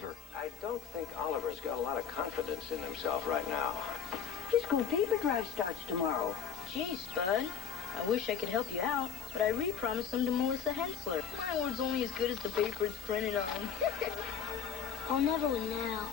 Beaver. I don't think Oliver's got a lot of confidence in himself right now. His school paper drive starts tomorrow. Gee, Spud. I wish I could help you out, but I re-promised them to Melissa Hensler. My word's only as good as the paper it's printed on. I'll never win now.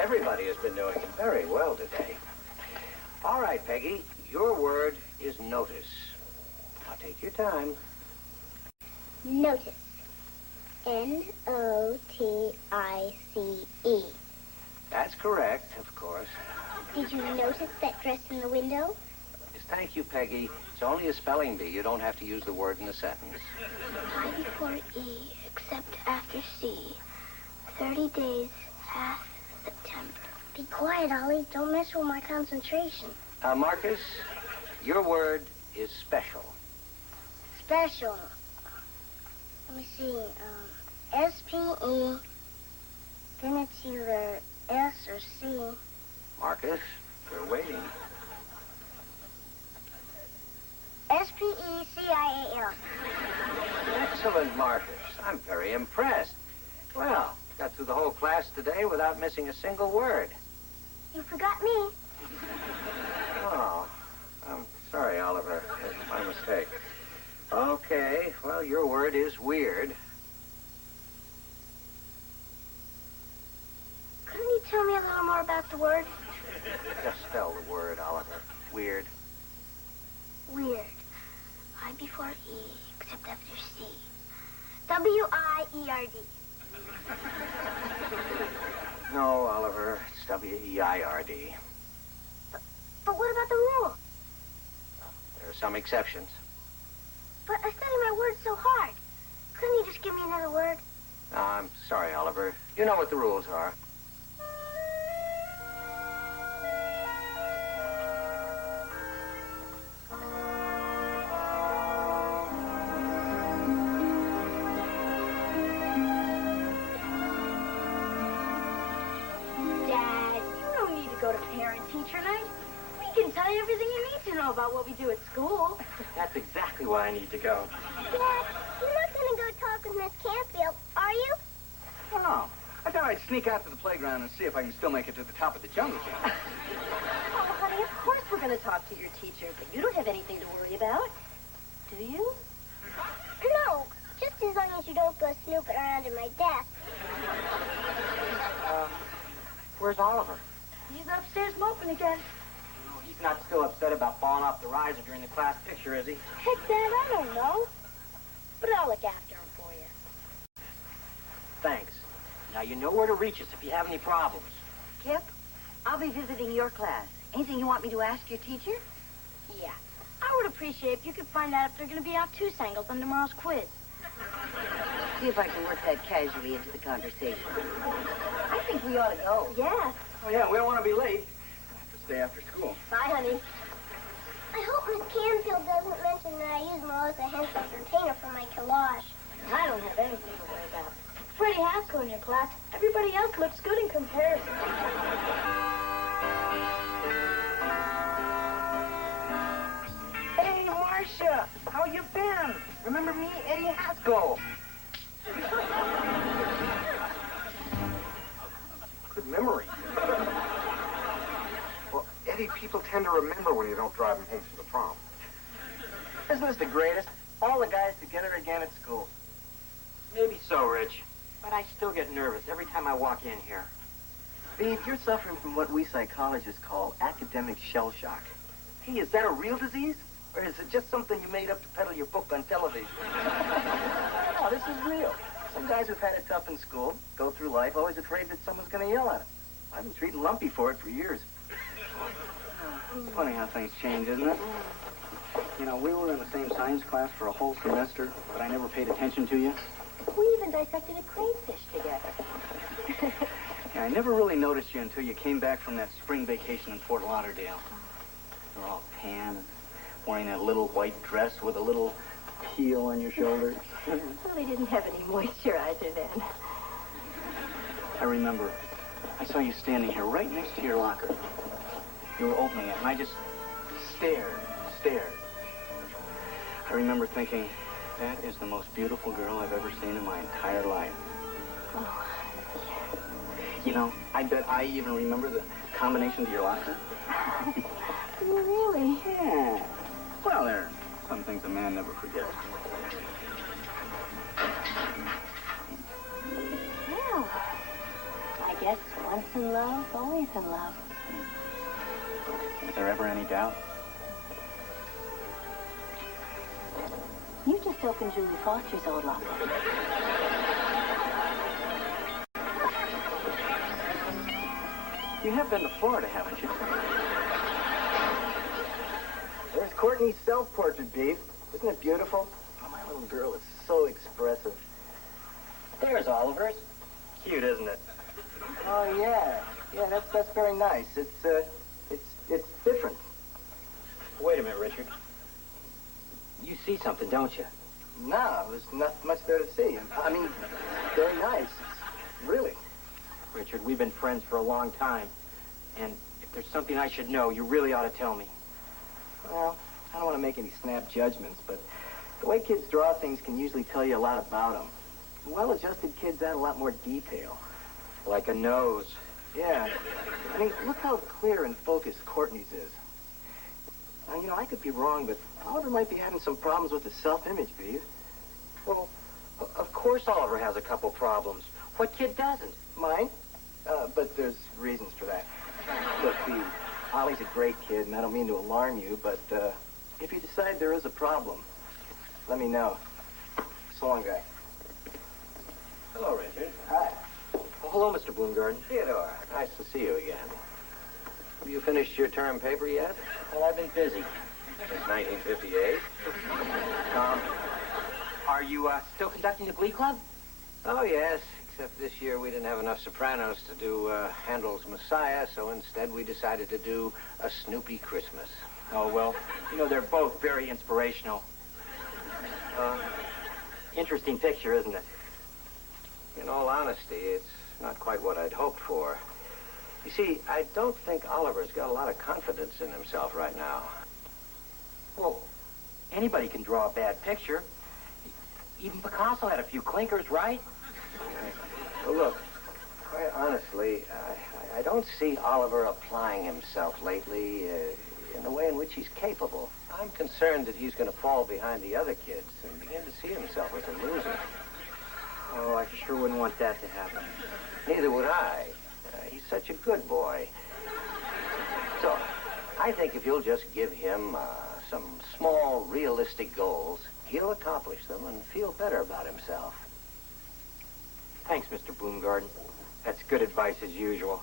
Everybody has been doing very well today. All right, Peggy, your word is notice. Now take your time. Notice. N-O-T-I-C-E. That's correct, of course. Did you notice that dress in the window? Yes, thank you, Peggy. It's only a spelling bee. You don't have to use the word in a sentence. I before E, except after C. 30 days, half September. Be quiet, Ollie. Don't mess with my concentration. Marcus, your word is special. Special. Let me see. S-P-E. Then it's either S or C. Marcus, we're waiting. S-P-E-C-I-A-L. Excellent, Marcus. I'm very impressed. Well, got through the whole class today without missing a single word. You forgot me. Oh, I'm sorry, Oliver. That's my mistake. Okay, well, your word is weird. Couldn't you tell me a little more about the word? Just spell the word, Oliver. Weird. Weird. I before E, except after C. W-I-E-R-D. No, Oliver, it's W-E-I-R-D. But what about the rule? There are some exceptions. But I study my words so hard. Couldn't you just give me another word? I'm sorry, Oliver. You know what the rules are. Everything you need to know about what we do at school. That's exactly why I need to go. Dad, you're not going to go talk with Miss Canfield, are you? Oh, I thought I'd sneak out to the playground and see if I can still make it to the top of the jungle gym. Oh, honey, of course we're going to talk to your teacher, but you don't have anything to worry about, do you? No, just as long as you don't go snooping around in my desk. Where's Oliver? He's upstairs moping again. He's not still upset about falling off the riser during the class picture, is he? Heck, Dad, I don't know. But I'll look after him for you. Thanks. Now you know where to reach us if you have any problems. Kip, I'll be visiting your class. Anything you want me to ask your teacher? Yeah. I would appreciate if you could find out if they're going to be obtuse angles on tomorrow's quiz. See if I can work that casually into the conversation. I think we ought to go. Yeah. Oh, yeah, we don't want to be late. Stay after school. Bye, honey. I hope Miss Canfield doesn't mention that I use Melissa Hensler's retainer for my collage. I don't have anything to worry about. Freddie Haskell in your class. Everybody else looks good in comparison. Hey, Marcia, how you been? Remember me, Eddie Haskell? Good memory. Well, Eddie, people tend to remember when you don't drive them home from the prom. Isn't this the greatest? All the guys together again at school. Maybe so, Rich. But I still get nervous every time I walk in here. Beaver, you're suffering from what we psychologists call academic shell shock. Hey, is that a real disease? Or is it just something you made up to peddle your book on television? No, this is real. Some guys who've had it tough in school go through life always afraid that someone's going to yell at them. I've been treating Lumpy for it for years. It's funny how things change, isn't it? You know, we were in the same science class for a whole semester, but I never paid attention to you. We even dissected a crayfish together. Yeah, I never really noticed you until you came back from that spring vacation in Fort Lauderdale. You were all tan and wearing that little white dress with a little heel on your shoulder. Well, they didn't have any moisturizer then. I remember. I saw you standing here right next to your locker. You were opening it, and I just stared. I remember thinking, that is the most beautiful girl I've ever seen in my entire life. Oh. You know, I bet I even remember the combination to your locker. Really? Yeah. Well, there are some things a man never forgets. Well, I guess once in love, always in love. Was there ever any doubt? You just opened Julie Foster's old locker. You have been to Florida, haven't you? There's Courtney's self-portrait, Beaver. Isn't it beautiful? Oh, my little girl is so expressive. There's Oliver's. Cute, isn't it? Oh, yeah. Yeah, that's very nice. It's different. Wait a minute, Richard. You see something, don't you? No, there's not much there to see. I mean, very nice. Really. Richard, we've been friends for a long time. And if there's something I should know, you really ought to tell me. Well, I don't want to make any snap judgments, but the way kids draw things can usually tell you a lot about them. Well-adjusted kids add a lot more detail. Like a nose. Yeah. I mean, look how clear and focused Courtney's is. Now, you know, I could be wrong, but Oliver might be having some problems with his self-image, Beaver. Well, of course Oliver has a couple problems. What kid doesn't? Mine? But there's reasons for that. Look, Beaver, Ollie's a great kid, and I don't mean to alarm you, but if you decide there is a problem, let me know. So long, guy. Hello, Richard. Hi. Oh, hello, Mr. Bloomgarden. Theodore, nice to see you again. Have you finished your term paper yet? Well, I've been busy. Since 1958? Are you still conducting the Glee Club? Oh, yes. Except this year we didn't have enough sopranos to do Handel's Messiah, so instead we decided to do A Snoopy Christmas. Oh, well, you know, they're both very inspirational. Interesting picture, isn't it? In all honesty, it's not quite what I'd hoped for. You see, I don't think Oliver's got a lot of confidence in himself right now. Well, anybody can draw a bad picture. Even Picasso had a few clinkers, right? Well, look, quite honestly, I don't see Oliver applying himself lately in the way in which he's capable. I'm concerned that he's going to fall behind the other kids and begin to see himself as a loser. Oh, I sure wouldn't want that to happen. Neither would I. He's such a good boy. So, I think if you'll just give him some small, realistic goals, he'll accomplish them and feel better about himself. Thanks, Mr. Bloomgarden. That's good advice as usual.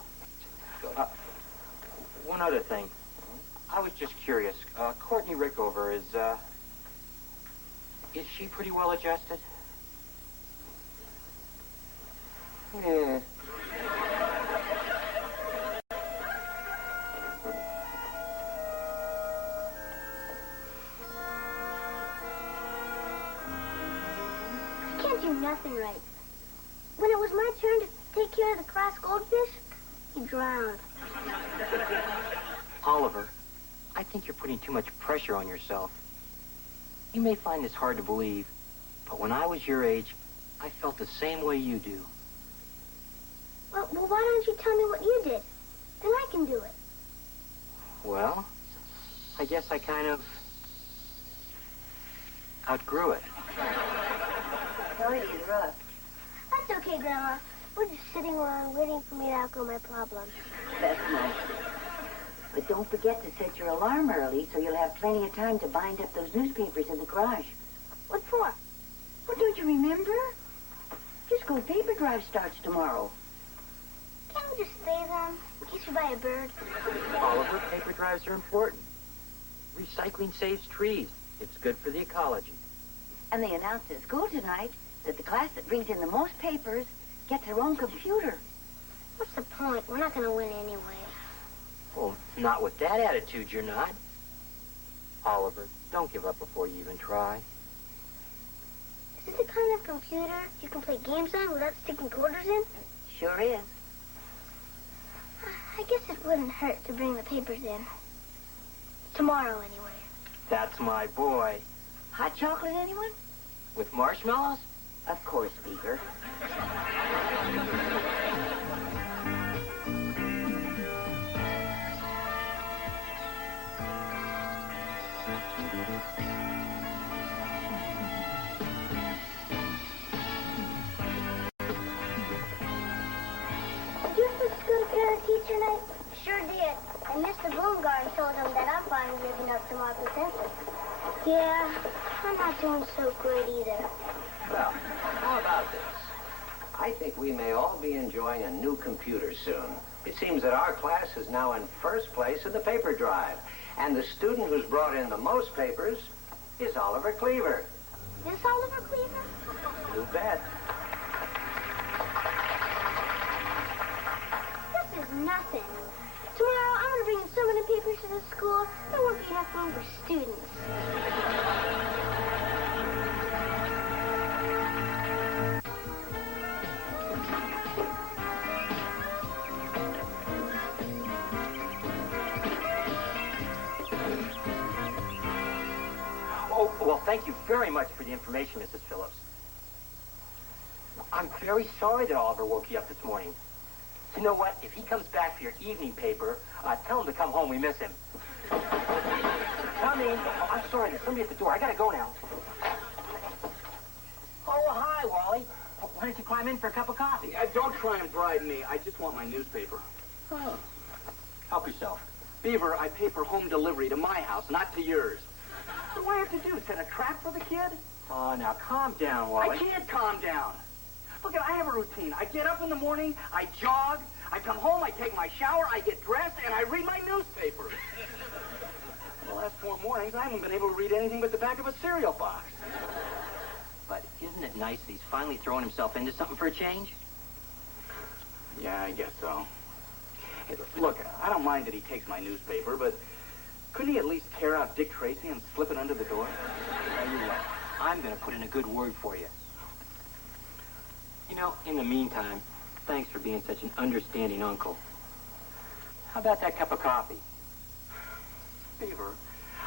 One other thing. I was just curious. Courtney Rickover is she pretty well adjusted? Yeah. I can't do nothing right. When it was my turn to take care of the class goldfish, he drowned. Oliver, I think you're putting too much pressure on yourself. You may find this hard to believe, but when I was your age, I felt the same way you do. Well, why don't you tell me what you did? Then I can do it. Well, I guess I kind of outgrew it. Sorry to interrupt. That's Okay, Grandma. We're just sitting around waiting for me to outgrow my problem. That's nice. But don't forget to set your alarm early so you'll have plenty of time to bind up those newspapers in the garage. What for? Well, don't you remember? Disco paper drive starts tomorrow. Can't we just save them in case we buy a bird? Oliver, paper drives are important. Recycling saves trees. It's good for the ecology. And they announced at school tonight that the class that brings in the most papers gets their own computer. What's the point? We're not going to win anyway. Well, not with that attitude, you're not. Oliver, don't give up before you even try. Is this the kind of computer you can play games on without sticking quarters in? Sure is. I guess it wouldn't hurt to bring the papers in. Tomorrow, anyway. That's my boy. Hot chocolate, anyone? With marshmallows? Of course, Beaver. Did your folks go to parent-teacher night? Sure did. And Mr. Bloomgarden told them that I'm finally living up to my potential. Yeah, I'm not doing so great either. Well, how about this? I think we may all be enjoying a new computer soon. It seems that our class is now in first place in the paper drive. And the student who's brought in the most papers is Oliver Cleaver. This Oliver Cleaver? You bet. This is nothing. Tomorrow, I'm going to bring in so many papers to the school, there won't be enough room for students. Oh, well, thank you very much for the information, Mrs. Phillips. I'm very sorry that Oliver woke you up this morning. You know what? If he comes back for your evening paper, tell him to come home. We miss him. Come in. Oh, I'm sorry. There's somebody at the door. I gotta go now. Oh, well, hi, Wally. Why don't you climb in for a cup of coffee? Don't try and bribe me. I just want my newspaper. Oh. Help yourself. Beaver, I pay for home delivery to my house, not to yours. What do I have to do? Set a trap for the kid? Oh, now calm down, Wally. I can't calm down. Look, I have a routine. I get up in the morning, I jog, I come home, I take my shower, I get dressed, and I read my newspaper. The last 4 mornings, I haven't been able to read anything but the back of a cereal box. But isn't it nice that he's finally throwing himself into something for a change? Yeah, I guess so. Hey, look, I don't mind that he takes my newspaper, but couldn't he at least tear out Dick Tracy and slip it under the door? Tell you what, I'm going to put in a good word for you. You know, in the meantime, thanks for being such an understanding uncle. How about that cup of coffee? Beaver,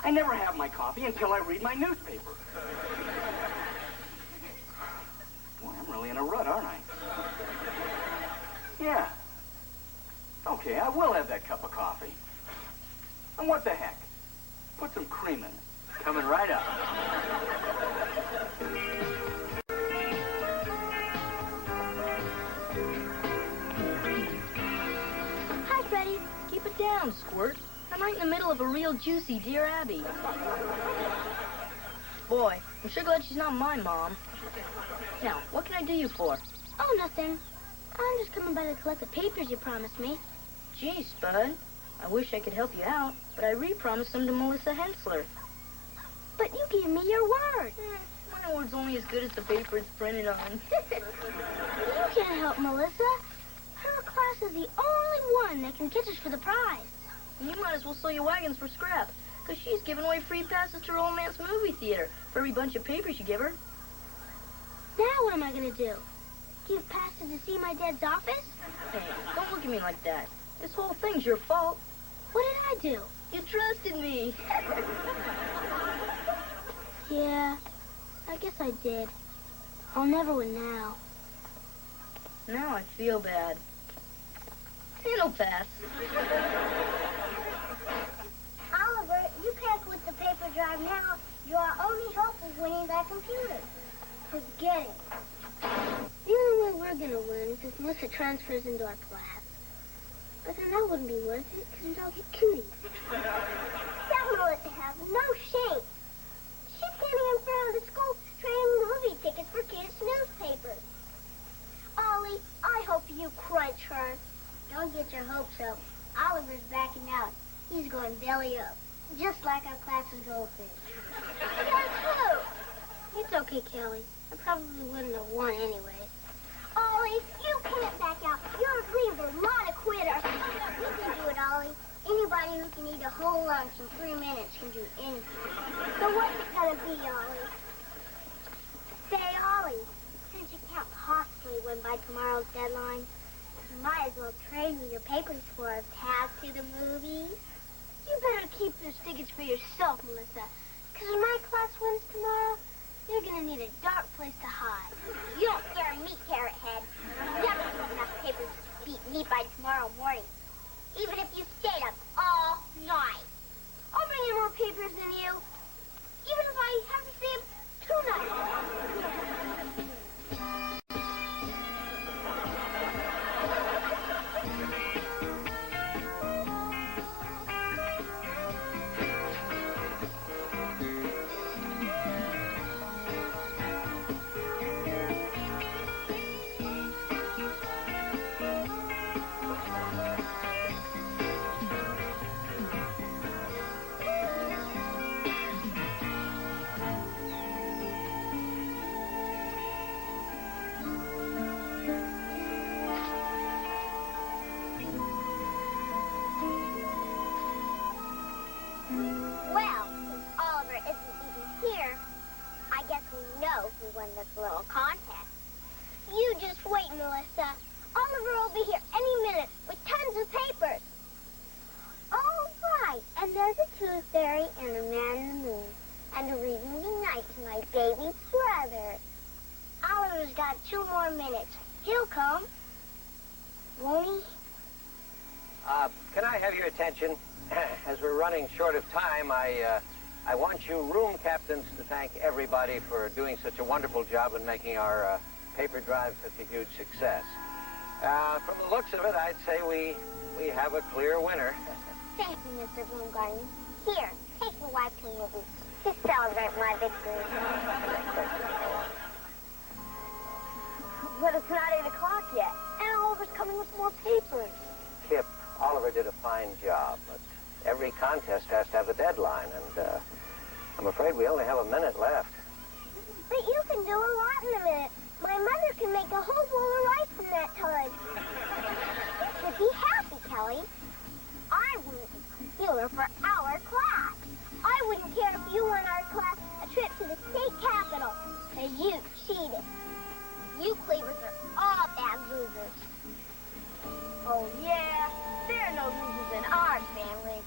I never have my coffee until I read my newspaper. Boy, I'm really in a rut, aren't I? Yeah. Okay, I will have that cup of coffee. And what the heck? Put some cream in it. Coming right up. Hi, Freddie. Keep it down, Squirt. I'm right in the middle of a real juicy Dear Abby. Boy, I'm sure glad she's not my mom. Now, what can I do you for? Oh, nothing. I'm just coming by to collect the papers you promised me. Gee, Spud. I wish I could help you out, but I re-promised them to Melissa Hensler. But you gave me your word. My word's only as good as the paper it's printed on. You can't help Melissa. Her class is the only one that can catch us for the prize. You might as well sell your wagons for scrap, because she's giving away free passes to her old man's movie theater for every bunch of papers you give her. Now what am I going to do? Give passes to see my dad's office? Hey, don't look at me like that. This whole thing's your fault. What did I do? You trusted me. Yeah, I guess I did. I'll never win now. Now I feel bad. It'll pass. Oliver, you can't quit the paper drive now. You're our only hope of winning that computer. Forget it. The only way we're going if Melissa transfers into our class. But then that wouldn't be worth it, because I'll get cooties. That Melissa has no shame. She's standing in front of the school trading movie tickets for kids' newspapers. Ollie, I hope you crunch her. Don't get your hopes up. Oliver's backing out. He's going belly up, just like our class's goldfish. That's true. It's okay, Kelly. I probably wouldn't have won anyway. Ollie, you can't back out. You're a Beaver, not a quitter. You can do it, Ollie. Anybody who can eat a whole lunch in 3 minutes can do anything. So what's it gonna be, Ollie? Say, Ollie, since you can't possibly win by tomorrow's deadline, you might as well trade me your papers for a pass to the movies. You better keep those tickets for yourself, Melissa. Because when my class wins tomorrow, you're gonna need a dark place to hide. You don't scare me, Carrot Head. You'll never get enough papers to beat me by tomorrow morning. Even if you stayed up all night. I'll bring in more papers than you. Even if I have to stay up 2 nights. Who won this little contest. You just wait, Melissa. Oliver will be here any minute with tons of papers. All right, and there's a tooth fairy and a man in the moon, and a reading goodnight to my baby brother. Oliver's got 2 more minutes. He'll come. Won't he? Can I have your attention? As we're running short of time, I want you room captains to thank everybody for doing such a wonderful job in making our paper drive such a huge success. From the looks of it, I'd say we have a clear winner. Thank you, Mr. Bloomgarden. Here, take the wife to the movie to celebrate my victory. But it's not 8 o'clock yet, and Oliver's coming with more papers. Kip, Oliver did a fine job, but every contest has to have a deadline, and I'm afraid we only have a minute left. But you can do a lot in a minute. My mother can make a whole bowl of rice in that time. You should be happy, Kelly. I wouldn't be computer for our class. I wouldn't care if you won our class a trip to the state capitol. Because you cheated. You Cleavers are all bad losers. Oh, yeah? There are no losers in our family.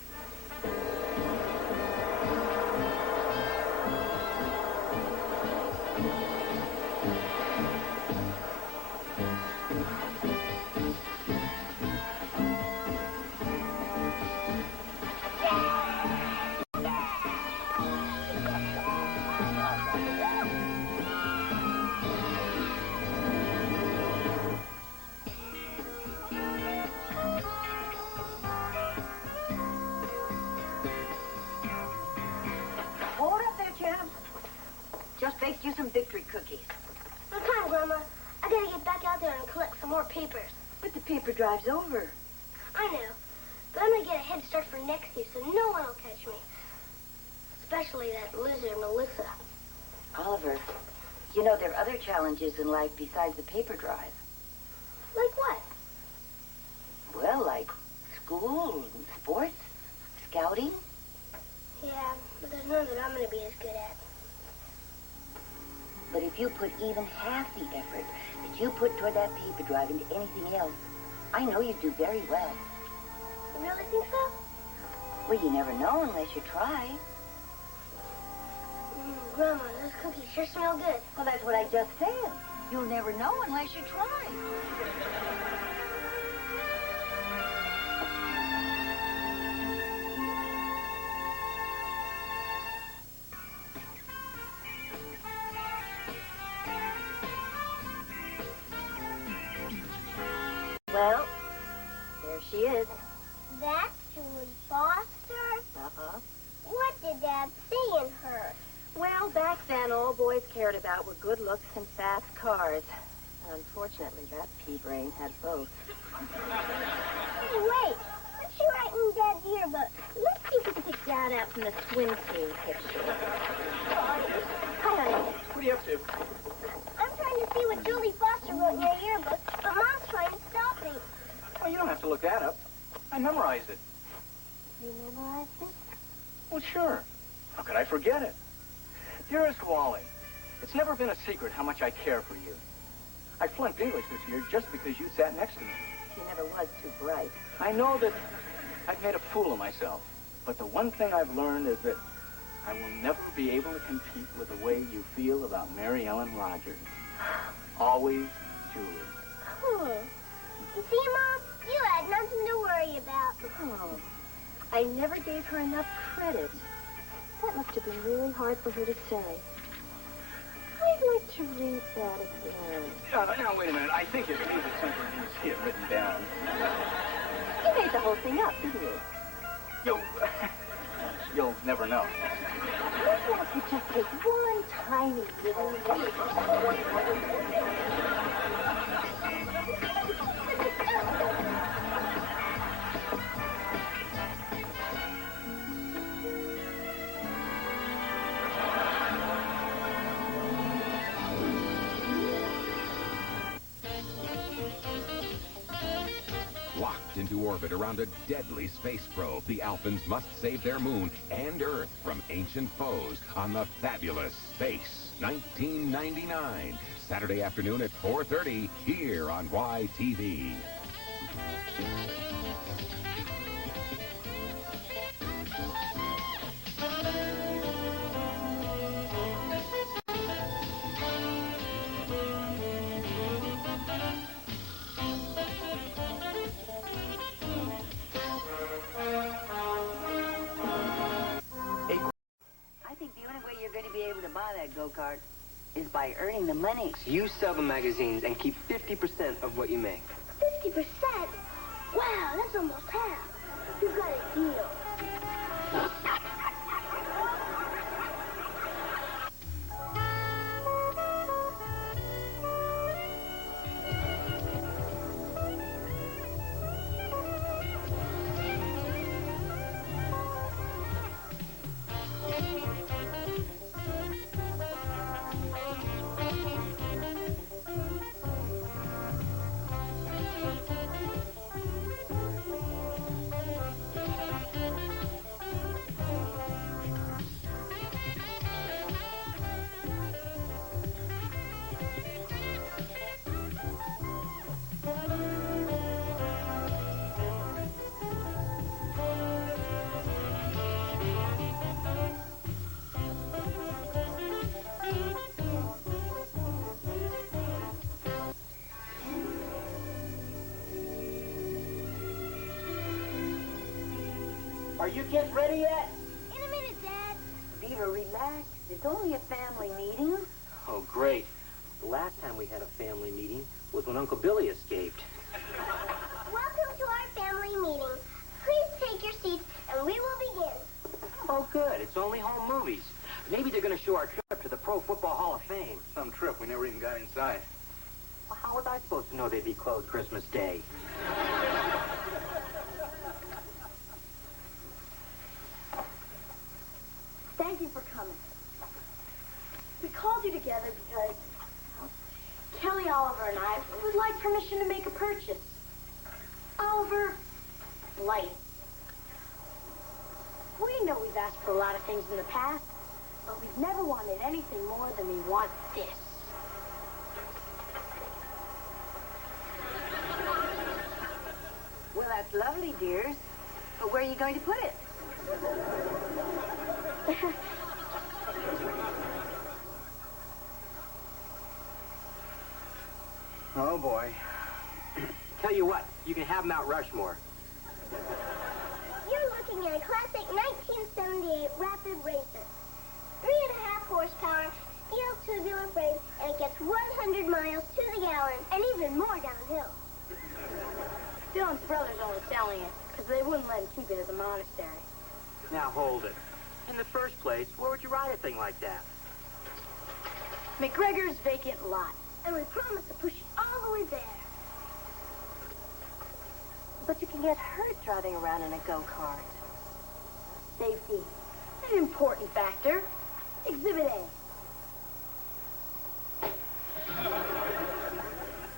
Just baked you some victory cookies. No time, Grandma. I gotta get back out there and collect some more papers. But the paper drive's over. I know. But I'm gonna get a head start for next year so no one will catch me. Especially that loser, Melissa. Oliver, you know there are other challenges in life besides the paper drive. Like what? Well, like school, sports, scouting. Yeah, but there's none that I'm gonna be as good at. But if you put even half the effort that you put toward that paper drive into anything else, I know you'd do very well. You really think so? Well, you never know unless you try. Grandma, those cookies sure smell good. Well, that's what I just said. You'll never know unless you try. she is. That's Julie Foster? Uh-huh. What did Dad see in her? Well, back then, all boys cared about were good looks and fast cars. Unfortunately, that pea-brain had both. Hey, wait. What's she writing in Dad's yearbook? Let's see if we can pick Dad out from the swim team picture. Hi, Miss. Hi, honey. What are you up to? I'm trying to see what Julie Foster wrote in her yearbook, but Mom's trying to stop me. Oh, you don't have to look that up. I memorized it. You memorized it? Well, sure. How could I forget it? Dearest Wally, it's never been a secret how much I care for you. I flunked English this year just because you sat next to me. She never was too bright. I know that I've made a fool of myself, but the one thing I've learned is that I will never be able to compete with the way you feel about Mary Ellen Rogers. Always, Julie. You see, Mom? You had nothing to worry about. Oh, I never gave her enough credit. That must have been really hard for her to say. I'd like to read that again. Now, wait a minute. I think it means it's something you see it written down. You made the whole thing up, didn't you? You'll never know. Maybe I could just take one tiny little leap. Locked into orbit around a deadly space probe, the Alphans must save their moon and Earth from ancient foes on the fabulous Space 1999. Saturday afternoon at 4:30 here on YTV. I think the only way you're going to be able to buy that go-kart is by earning the money. You sell the magazines and keep 50% of what you make. 50%? Wow, that's almost half. You got a deal. Are you getting ready yet? In a minute, Dad. Beaver, relax. It's only a family meeting. Oh, great. The last time we had a family meeting was when Uncle Billy escaped. Welcome to our family meeting. Please take your seats, and we will begin. Oh, good. It's only home movies. Maybe they're going to show our trip to the Pro Football Hall of Fame. Some trip. We never even got inside. Well, how was I supposed to know they'd be closed Christmas Day? Thank you for coming. We called you together because Kelly, Oliver, and I would like permission to make a purchase. Oliver, light. We know we've asked for a lot of things in the past, but we've never wanted anything more than we want this. Well, that's lovely, dears. But where are you going to put it? Oh, boy. Tell you what, you can have Mount Rushmore. You're looking at a classic 1978 Rapid Racer. 3.5 horsepower, steel tubular frame, and it gets 100 miles to the gallon, and even more downhill. Still John's brother's only selling it because they wouldn't let him keep it as a monastery. Now hold it. In the first place, where would you ride a thing like that? McGregor's vacant lot. And we promised to push it all the way there. But you can get hurt driving around in a go-kart. Safety. An important factor. Exhibit A.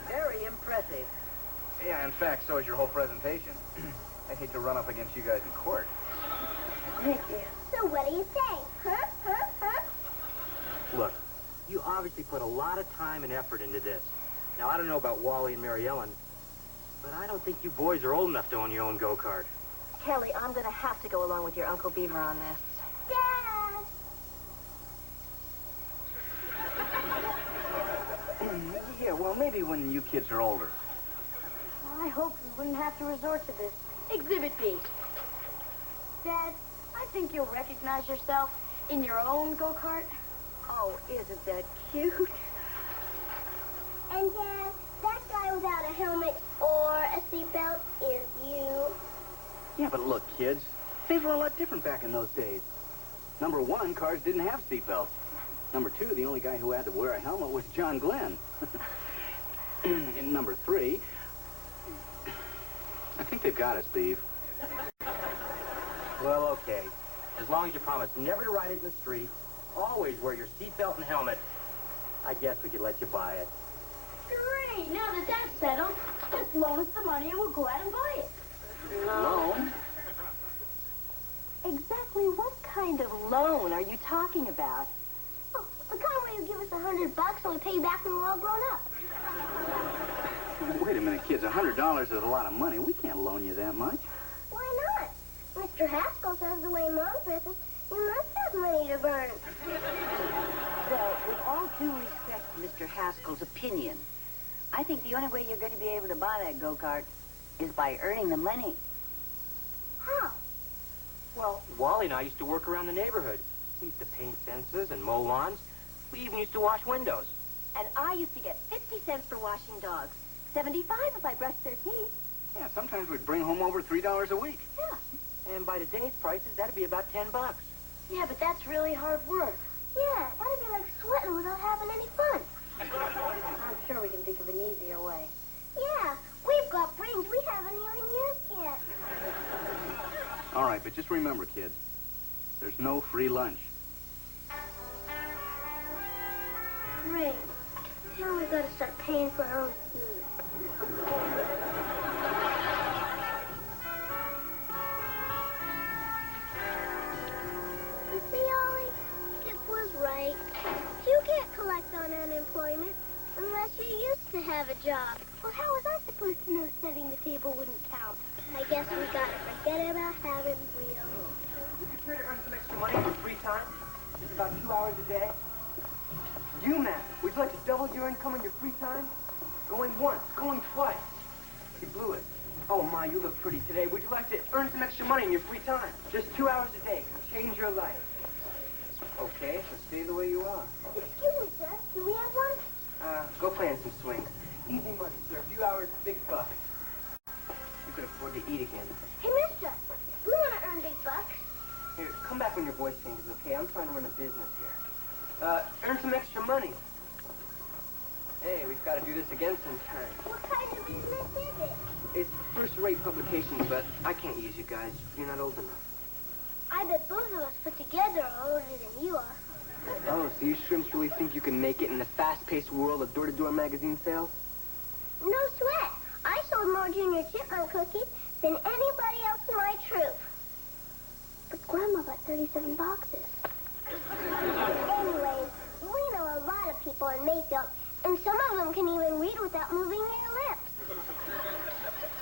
Very impressive. Yeah, in fact, so is your whole presentation. I'd hate to run up against you guys in court. Thank you. So what do you say? Huh? Huh? Huh? Look, you obviously put a lot of time and effort into this. Now, I don't know about Wally and Mary Ellen, but I don't think you boys are old enough to own your own go-kart. Kelly, I'm going to have to go along with your Uncle Beaver on this. Dad! Yeah, well, maybe when you kids are older. I hope we wouldn't have to resort to this. Exhibit B. Dad, I think you'll recognize yourself in your own go-kart. Oh, isn't that cute? And Dad, that guy without a helmet or a seatbelt is you. Yeah, but look, kids, things were a lot different back in those days. Number one, cars didn't have seatbelts. Number two, the only guy who had to wear a helmet was John Glenn. And number three, I think they've got us, Beav. Well, okay. As long as you promise never to ride it in the street, always wear your seatbelt and helmet, I guess we could let you buy it. Great! Now that that's settled, just loan us the money and we'll go out and buy it. Loan? Exactly what kind of loan are you talking about? Oh, the kind where you give us $100 and we pay you back when we're all grown up. Wait a minute, kids. $100 is a lot of money. We can't loan you that much. Why not? Mr. Haskell says the way Mom dresses, you must have money to burn. Well, with all due respect to Mr. Haskell's opinion, I think the only way you're going to be able to buy that go-kart is by earning the money. How? Well, Wally and I used to work around the neighborhood. We used to paint fences and mow lawns. We even used to wash windows. And I used to get 50 cents for washing dogs. 75 if I brushed their teeth. Yeah, sometimes we'd bring home over $3 a week. Yeah. And by today's prices, that'd be about $10. Yeah, but that's really hard work. Yeah, that'd be like sweating without having any fun. I'm sure we can think of an easier way. Yeah, we've got brains we haven't even used yet. All right, but just remember, kids, there's no free lunch. Great. Now we've got to start paying for our own food. You see, Ollie? It was right. You can't collect on unemployment unless you used to have a job. Well, how was I supposed to know setting the table wouldn't count? I guess we gotta forget about having real. Would you care to earn some extra money in your free time? Just about 2 hours a day? You, Matt, would you like to double your income in your free time? Going once, going twice. You blew it. Oh, my, you look pretty today. Would you like to earn some extra money in your free time? Just 2 hours a day can change your life. Okay, so stay the way you are. Excuse me, sir. Can we have one? Go play in some swings. Easy money, sir. A few hours, big bucks. You could afford to eat again. Hey, mister. We want to earn big bucks. Here, come back when your voice changes, okay? I'm trying to run a business here. Earn some extra money. Hey, we've got to do this again sometime. What kind of business is it? It's first-rate publications, but I can't use you guys. You're not old enough. I bet both of us put together are older than you are. Oh, so you shrimps really think you can make it in the fast-paced world of door-to-door magazine sales? No sweat. I sold more Junior Chipmunk cookies than anybody else in my troop. But Grandma bought 37 boxes. Anyways, we know a lot of people in Mayfield, and some of them can even read without moving their lips.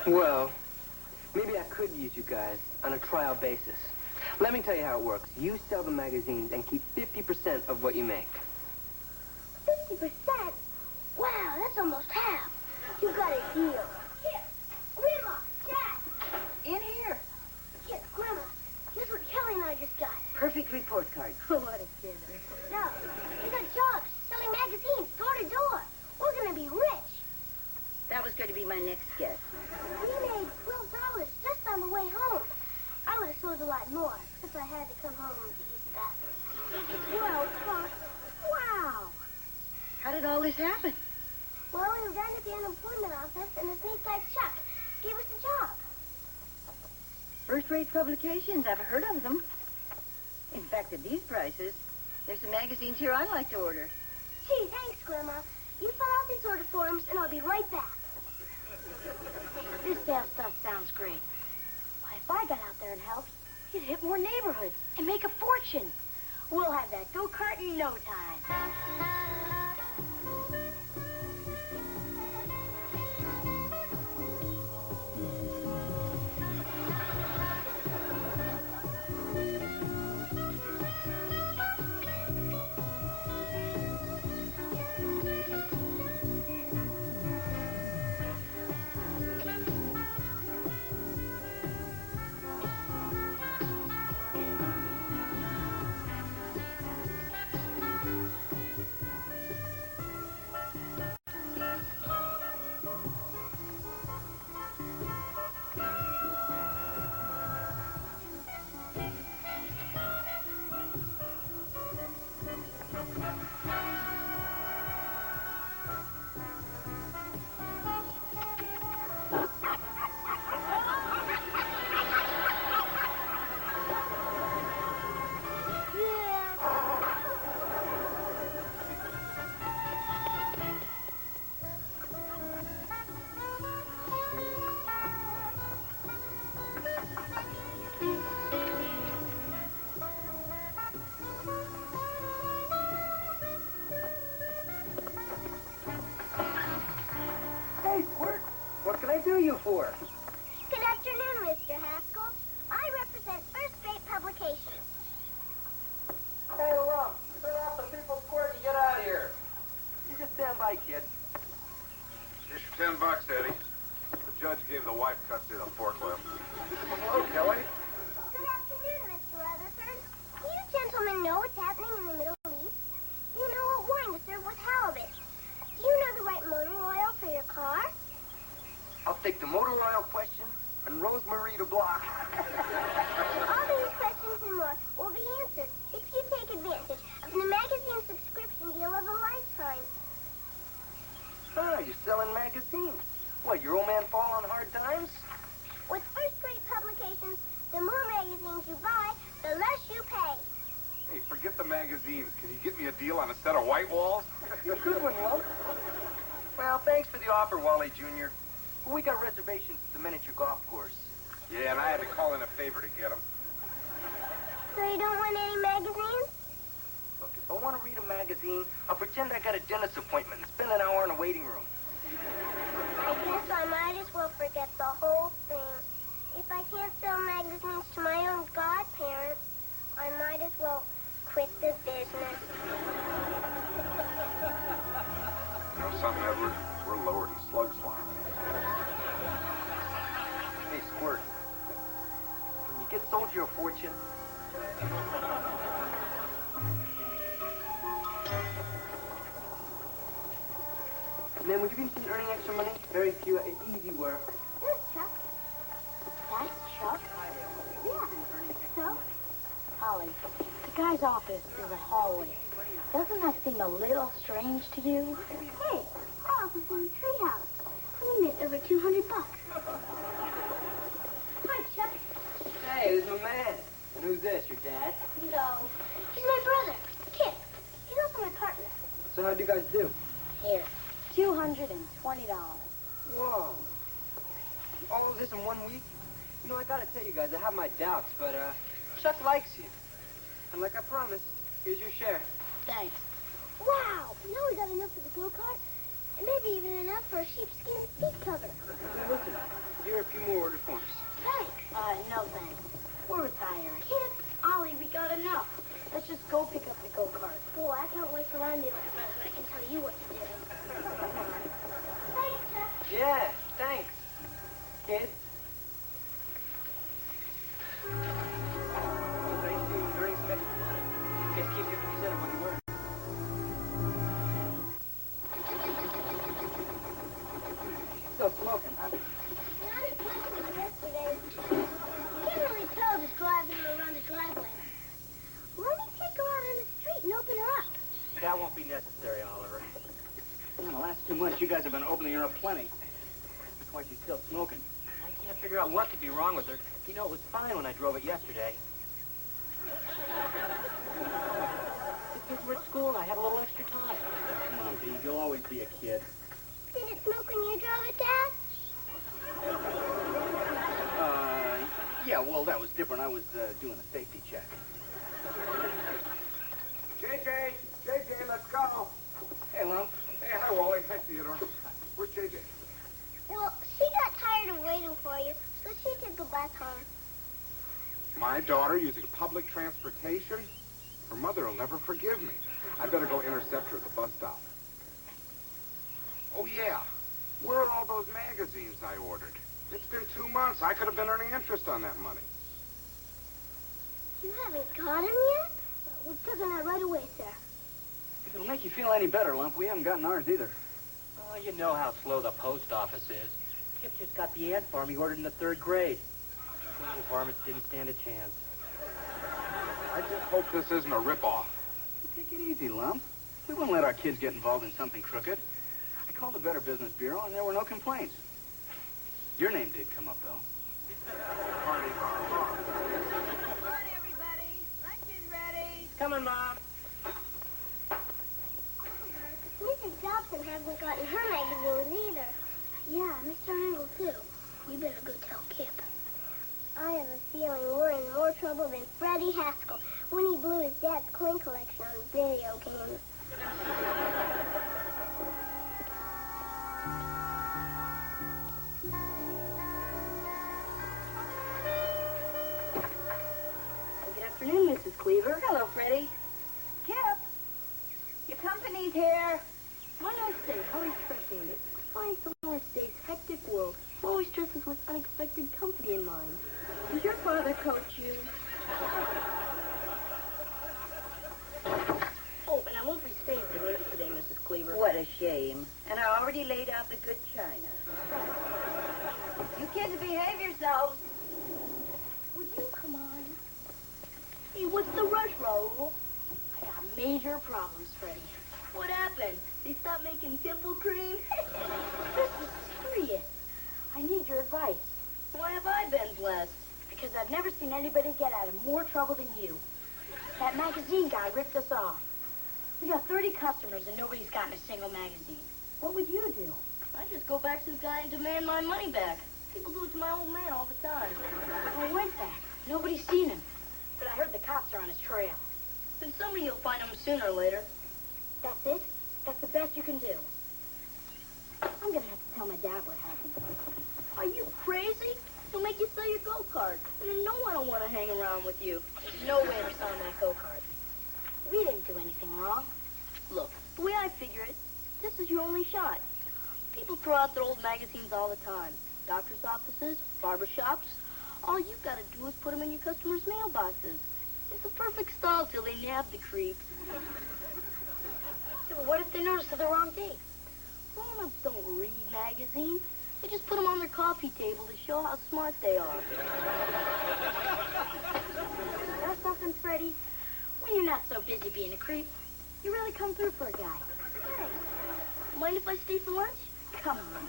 Well, maybe I could use you guys on a trial basis. Let me tell you how it works. You sell the magazines and keep 50% of what you make. 50%? Wow, that's almost half. You got a deal. Here, Grandma, Dad. In here. Here, Grandma, guess what Kelly and I just got? Perfect report card. What a kid. No, we got jobs selling magazines door to door. We're gonna be rich. That was going to be my next guess. We made on the way home. I would have sold a lot more if I had to come home to use the bathroom. Well, Pop, wow. How did all this happen? Well, we were down at the unemployment office, and this neat guy Chuck gave us a job. First-rate publications. I've heard of them. In fact, at these prices, there's some magazines here I'd like to order. Gee, thanks, Grandma. You fill out these order forms, and I'll be right back. This sales stuff sounds great. Why, if I got out there and helped, you'd hit more neighborhoods and make a fortune. We'll have that go-kart in no time. do you for? Good afternoon, Mr. Haskell. I represent First Rate Publications. Hey, look, turn off the People's Court and get out of here. You just stand by, kid. Here's your $10, Eddie. The judge gave the wife custody of the forklift. Hello, Kelly. Good afternoon, Mr. Rutherford. Do you gentlemen know what's happening in the Middle East? Do you know what wine to serve with halibut? Do you know the right motor oil for your car? I'll take the motor oil question and Rosemary to block. All these questions and more will be answered if you take advantage of the magazine subscription deal of a lifetime. Ah, you're selling magazines. What, your old man fall on hard times? With First-Rate Publications, the more magazines you buy, the less you pay. Hey, forget the magazines. Can you get me a deal on a set of white walls? Good one, Love. Well, thanks for the offer, Wally Jr. But we got reservations at the miniature golf course. Yeah, and I had to call in a favor to get them. So you don't want any magazines? Look, if I want to read a magazine, I'll pretend I got a dentist appointment and spend an hour in a waiting room. I guess I might as well forget the whole thing. If I can't sell magazines to my own godparents, I might as well quit the business. You know something, Edward? We're lower than slug slime. Hey, Squirt, can you get Soldier a fortune? Man, would you be interested in earning extra money? Very few, easy work. There's Chuck. That's Chuck? Yeah. So? Holly, the guy's office is a hallway. Doesn't that seem a little strange to you? Hey, our office is in the treehouse. We made over $200. Hi, Chuck. Hey, this is my man. And who's this, your dad? No. He's my brother, Kip. He's also my partner. So how'd you guys do? Here, $220. Whoa. All of this in 1 week? You know, I gotta tell you guys, I have my doubts, but, Chuck likes you. And like I promised, here's your share. Thanks. Wow, now we got enough for the go-kart, and maybe even enough for a sheepskin seat cover. Listen, here are a few more order forms. Thanks. No thanks. We're retiring. Kip, Ollie, we got enough. Let's just go pick up the go-kart. Boy, I can't wait till I'm the older brother. I can tell you what to do. Thanks, Chuck. Yeah, thanks, kid. Thanks to you earning some extra money. Guess keep 50% of what you earn. Still smoking, huh? Not as much as yesterday. guys have been opening her up plenty. That's why she's still smoking. I can't figure out what could be wrong with her. You know, it was fine when I drove it yesterday. The kids were at school and I had a little extra time. Come on, Bee, you'll always be a kid. Did it smoke when you drove it, Dad? Yeah, well, that was different. I was doing a safety check. JJ, let's go. Hey, Lump. Hey, hi, Wally. Hi, Theodore. Where's JJ? Well, she got tired of waiting for you, so she took a bus home. My daughter using public transportation? Her mother will never forgive me. I better go intercept her at the bus stop. Oh, yeah. Where are all those magazines I ordered? It's been 2 months. I could have been earning interest on that money. You haven't got him yet? We're taking that right away, sir. If it'll make you feel any better, Lump, we haven't gotten ours either. Oh, you know how slow the post office is. Kip just got the ant farm he ordered in the 3rd grade. Little varmints didn't stand a chance. I just hope this isn't a ripoff. Take it easy, Lump. We won't let our kids get involved in something crooked. I called the Better Business Bureau, and there were no complaints. Your name did come up, though. Party hard. Come on, everybody. Lunch is ready. Coming, Mom. Mrs. Dobson hasn't gotten her magazines either. Yeah, Mr. Angle, too. You better go tell Kip. I have a feeling we're in more trouble than Freddie Haskell when he blew his dad's coin collection on video games. Good afternoon, Mrs. Cleaver. Hello, Freddie. Kip, your company's here. Why not say how refreshing it is to find someone in today's hectic world who always dresses with unexpected company in mind. Does your father coach you? Oh, and I won't be staying for dinner today, Mrs. Cleaver. What a shame. And I already laid out the good china. You kids behave yourselves. Would you come on? Hey, what's the rush, Raoul? I got major problems, Freddie. What happened? They stopped making pimple cream? This is serious. I need your advice. Why have I been blessed? Because I've never seen anybody get out of more trouble than you. That magazine guy ripped us off. We got 30 customers and nobody's gotten a single magazine. What would you do? I'd just go back to the guy and demand my money back. People do it to my old man all the time. I went back. Nobody's seen him. But I heard the cops are on his trail. Then somebody will find him sooner or later. That's it? That's the best you can do. I'm gonna have to tell my dad what happened. Are you crazy? He'll make you sell your go-kart. And then no one will want to hang around with you. There's no way we're selling that go-kart. We didn't do anything wrong. Look, the way I figure it, this is your only shot. People throw out their old magazines all the time. Doctor's offices, barber shops. All you've got to do is put them in your customers' mailboxes. It's a perfect stall till they nab the creep. Yeah, but what if they notice the wrong date? Grown-ups don't read magazines. They just put them on their coffee table to show how smart they are. That's something, Freddie. When you're not so busy being a creep, you really come through for a guy. Hey, mind if I stay for lunch? Come on.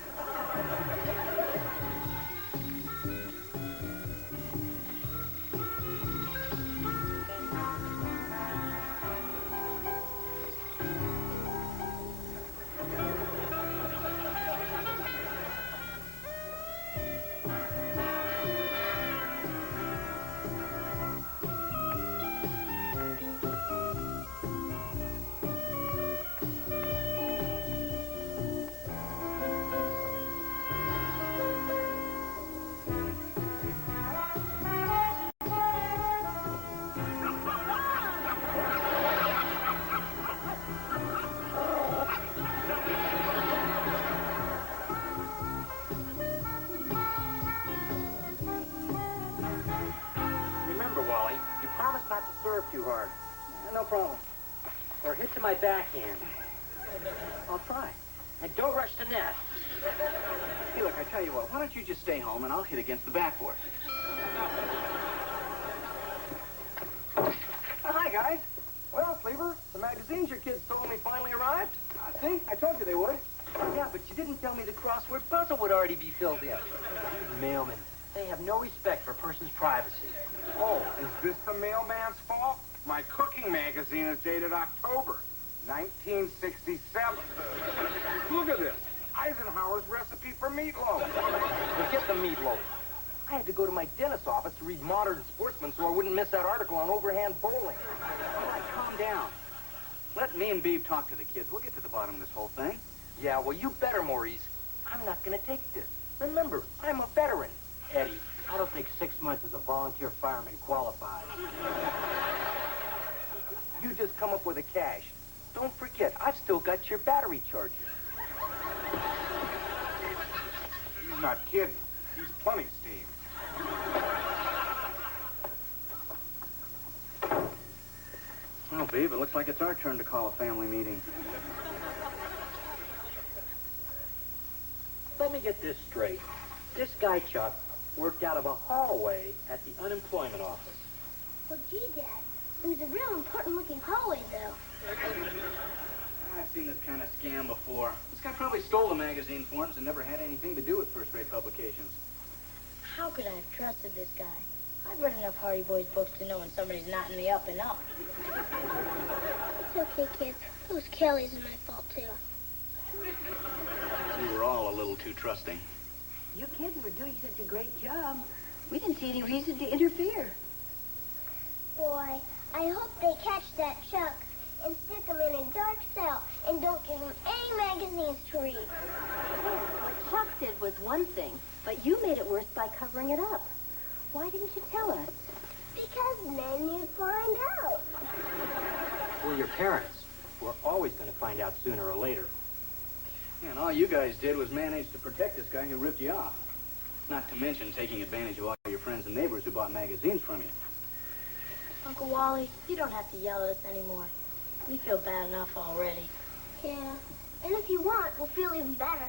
Too hard. No problem. Or hit to my backhand. I'll try. And don't rush the net. Hey, look, I tell you what, why don't you just stay home and I'll hit against the backboard. Hi, guys. Well, Cleaver, the magazines your kids told me finally arrived. See, I told you they would. Yeah, but you didn't tell me the crossword puzzle would already be filled in. Mailmen, they have no respect for a person's privacy. Oh, is this the mailman's fault? My cooking magazine is dated October 1967. Look at this. Eisenhower's recipe for meatloaf. Forget the meatloaf. I had to go to my dentist's office to read Modern Sportsman so I wouldn't miss that article on overhand bowling. All right, calm down. Let me and Beav talk to the kids. We'll get to the bottom of this whole thing. Yeah, well, you better, Maurice. I'm not going to take this. Remember, I'm a veteran. Eddie, I don't think 6 months as a volunteer fireman qualifies. You just come up with the cash. Don't forget, I've still got your battery charger. He's not kidding. He's plenty steam. Well, Beav, it looks like it's our turn to call a family meeting. Let me get this straight. This guy, Chuck, worked out of a hallway at the unemployment office. Well, gee, Dad, it was a real important-looking hallway, though. I've seen this kind of scam before. This guy probably stole the magazine forms and never had anything to do with first-rate publications. How could I have trusted this guy? I've read enough Hardy Boys books to know when somebody's not in the up and up. It's okay, kids. It was Kelly's and my fault, too. We were all a little too trusting. You kids were doing such a great job. We didn't see any reason to interfere. Boy, I hope they catch that Chuck and stick him in a dark cell and don't give him any magazines to read. What Chuck did was one thing, but you made it worse by covering it up. Why didn't you tell us? Because then you'd find out. We're your parents. We're always going to find out sooner or later. And all you guys did was manage to protect this guy who ripped you off. Not to mention taking advantage of all your friends and neighbors who bought magazines from you. Uncle Wally, you don't have to yell at us anymore. We feel bad enough already. Yeah, and if you want, we'll feel even better.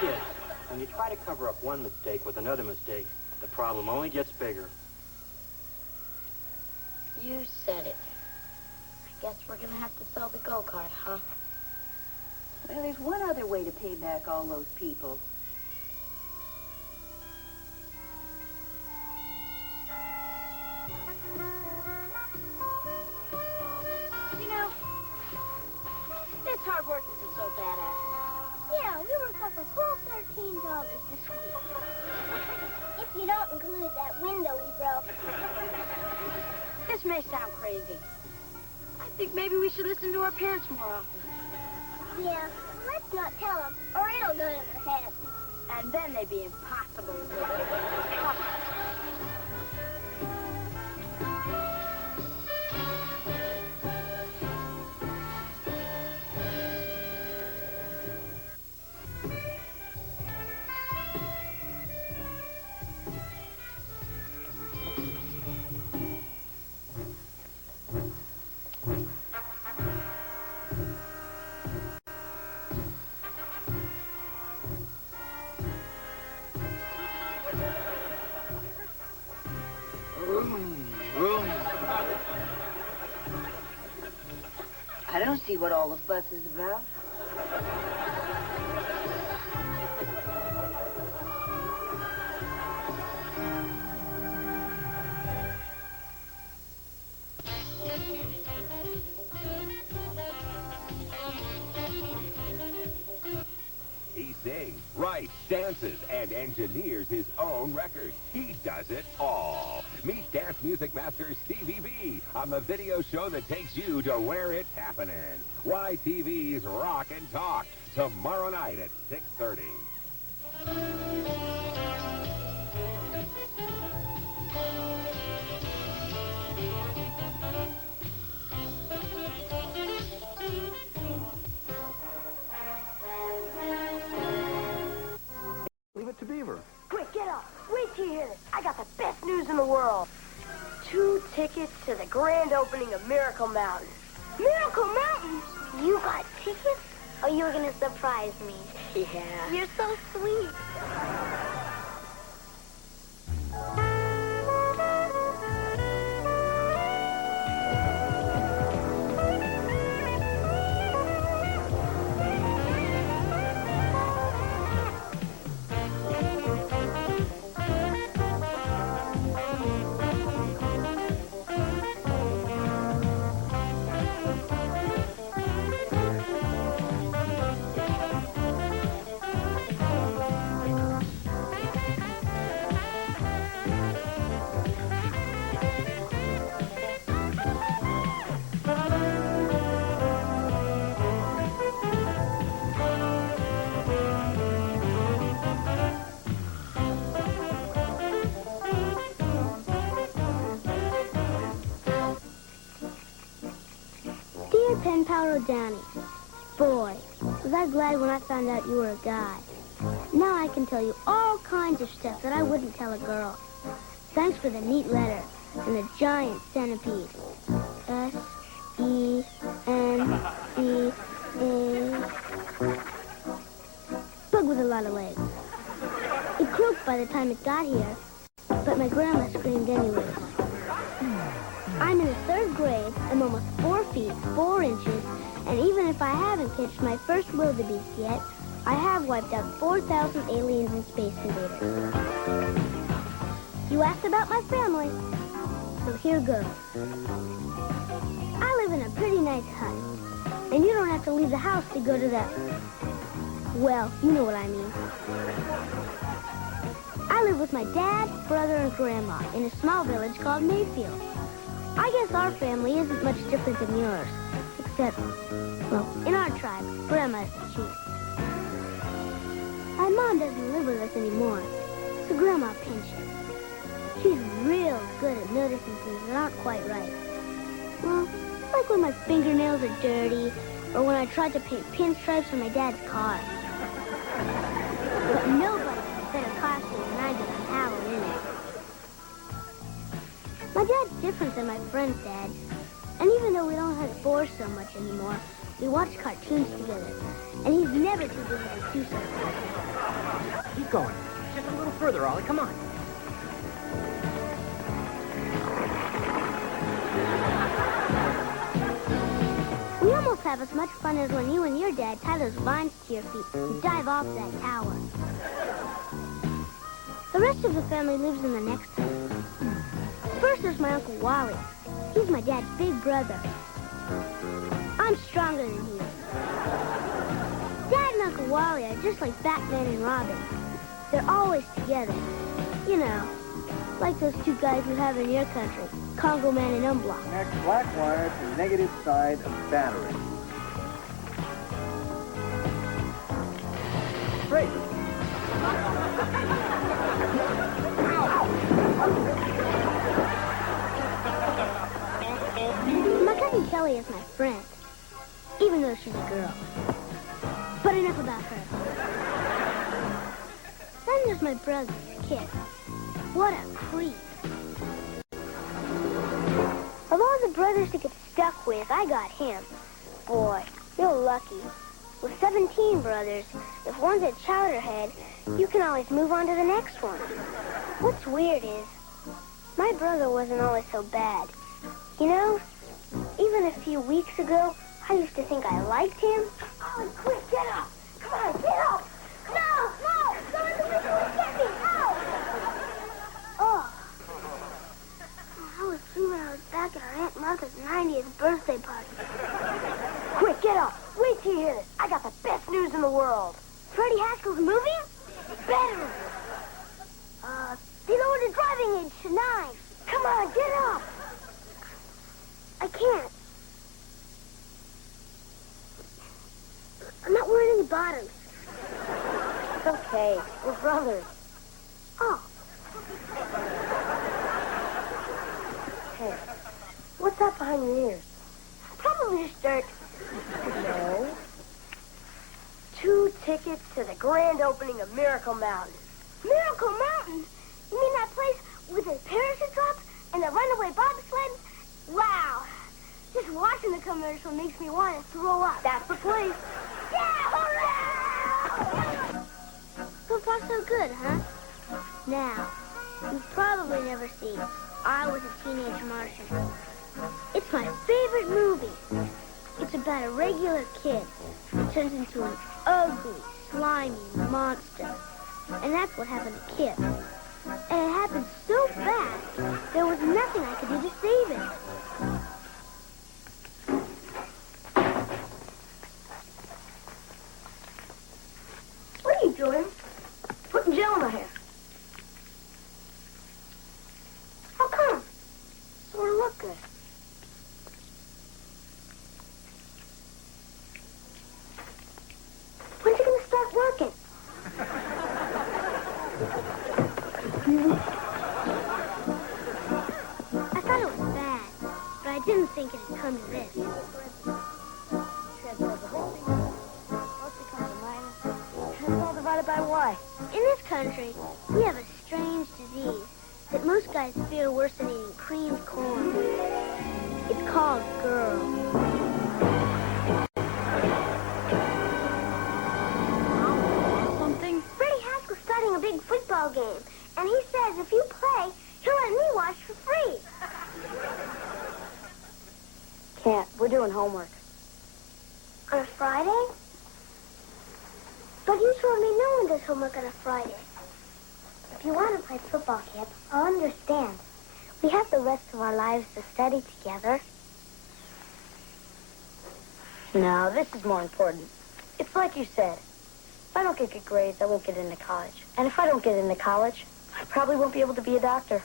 Kids, when you try to cover up one mistake with another mistake, the problem only gets bigger. You said it. I guess we're going to have to sell the go-kart, huh? Well, there's one other way to pay back all those people. You know, this hard work isn't so bad after all. Yeah, we worked up a whole $13 this week. If you don't include that window we broke. This may sound crazy. I think maybe we should listen to our parents more often. Yeah, let's not tell them, or it'll go to their heads. And then they'd be impossible to live with. I don't see what all the fuss is about. He sings, writes, dances, and engineers his own records. He does it all. Meet dance music master Stevie B on the video show that takes you to where it's happening. YTV's Rock and Talk, tomorrow night at 6:30. Leave it to Beaver. Quick, get up. Wait till you hear this. I got the best news in the world. 2 tickets to the grand opening of Miracle Mountain. Miracle Mountain? You got tickets? Or you were going to surprise me? Yeah. You're so sweet. gunpowder or downy? Boy, was I glad when I found out you were a guy. Now I can tell you all kinds of stuff that I wouldn't tell a girl. Thanks for the neat letter and the giant centipede. S-E-N-T-E. Bug with a lot of legs. It croaked by the time it got here, but my grandma screamed anyways. I'm in the 3rd grade, I'm almost 4 feet, 4 inches, and even if I haven't catched my first wildebeest yet, I have wiped out 4,000 aliens and space invaders. You asked about my family, so here goes. I live in a pretty nice hut, and you don't have to leave the house to go to the... Well, you know what I mean. I live with my dad, brother, and grandma in a small village called Mayfield. I guess our family isn't much different than yours, except, well, in our tribe, grandma's the chief. My mom doesn't live with us anymore, so grandma pensions. She's real good at noticing things that aren't quite right. Well, like when my fingernails are dirty, or when I tried to paint pinstripes on my dad's car. But nobody has a better costume than I do on Halloween. My dad's different than my friend's dad. And even though we don't hunt boars so much anymore, we watch cartoons together. And he's never too busy to do something. Keep going. Just a little further, Ollie. Come on. We almost have as much fun as when you and your dad tie those vines to your feet and dive off that tower. The rest of the family lives in the next house. First there's my Uncle Wally. He's my dad's big brother. I'm stronger than he is. Dad and Uncle Wally are just like Batman and Robin. They're always together. You know, like those 2 guys you have in your country, Congo Man and Umblock. Connect black wire to negative side of battery. Great. My cousin Kelly is my friend, even though she's a girl. But enough about her. Then there's my brother, Kit. What a creep. Of all the brothers to get stuck with, I got him. Boy, you're lucky. With 17 brothers, if one's a chowderhead, you can always move on to the next one. What's weird is, my brother wasn't always so bad. You know, even a few weeks ago, I used to think I liked him. Oh, quick, get up! Come on, get up! No! Don't let the wind get me! No! Oh. I was dreaming I was back at our Aunt Martha's 90th birthday party. Quick, get up. Wait till you hear this. I got the best news in the world. Freddie Haskell's moving? Better. They lowered the driving age to 9. Come on, get up. I can't. I'm not wearing any bottoms. It's okay. We're brothers. Oh. Hey, what's that behind your ears? Probably just dirt. No. 2 tickets to the grand opening of Miracle Mountain. Miracle Mountain? You mean that place with the parachute drop and the runaway bobsled? Wow. Just watching the commercial makes me want to throw up. That's the place. Yeah, hurrah! So far, so good, huh? Now, you've probably never seen I Was a Teenage Martian. It's my favorite movie. It's about a regular kid who turns into an ugly, slimy monster. And that's what happened to Kip. And it happened so fast, there was nothing I could do to save it. What are you doing? Putting gel in my hair. How come? Sort of look good. When's it gonna start working? I thought it was bad, but I didn't think it'd come to this. country, we have a strange disease that most guys fear worse than eating creamed corn. It's called girl. Something? Freddie Haskell's starting a big football game, and he says if you play, he'll let me watch for free. Can't. We're doing homework. On a Friday? But you told me no one does homework on a Friday. If you want to play football, Kip, I'll understand. We have the rest of our lives to study together. No, this is more important. It's like you said. If I don't get good grades, I won't get into college. And if I don't get into college, I probably won't be able to be a doctor.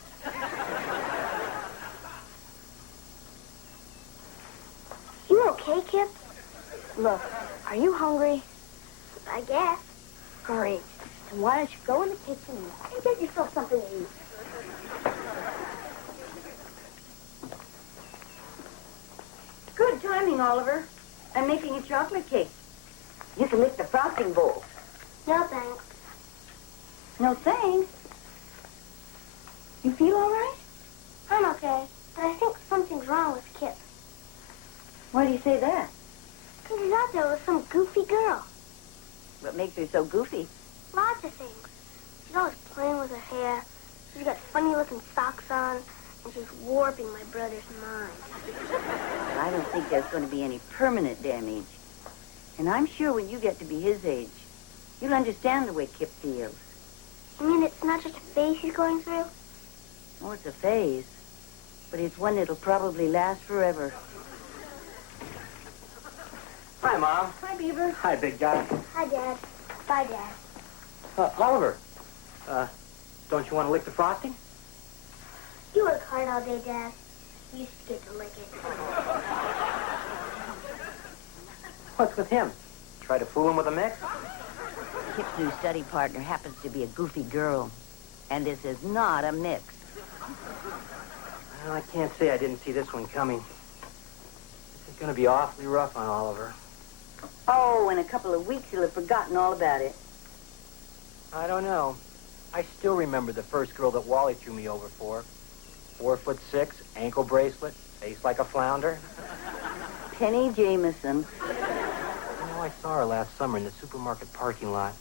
You okay, Kip? Look, are you hungry? I guess. Great. Then why don't you go in the kitchen and get yourself something to eat? Good timing, Oliver. I'm making a chocolate cake. You can lick the frosting bowl. No, thanks. No thanks. You feel all right? I'm okay, but I think something's wrong with Kip. Why do you say that? Because he's out there with some goofy girl. What makes her so goofy? Lots of things. She's always playing with her hair. She's got funny-looking socks on, and she's warping my brother's mind. Well, I don't think there's going to be any permanent damage. And I'm sure when you get to be his age, you'll understand the way Kip feels. You mean it's not just a phase he's going through? Oh, it's a phase, but it's one that'll probably last forever. Hi, Mom. Hi, Beaver. Hi, big guy. Hi, Dad. Bye, Dad. Oliver, don't you want to lick the frosting? You work hard all day, Dad. You used to get to lick it. What's with him? Try to fool him with a mix? Kip's new study partner happens to be a goofy girl. And this is not a mix. Well, I can't say I didn't see this one coming. This is going to be awfully rough on Oliver. Oh, in a couple of weeks, he'll have forgotten all about it. I don't know. I still remember the first girl that Wally threw me over for. 4'6", ankle bracelet, face like a flounder. Penny Jameson. You know, I saw her last summer in the supermarket parking lot.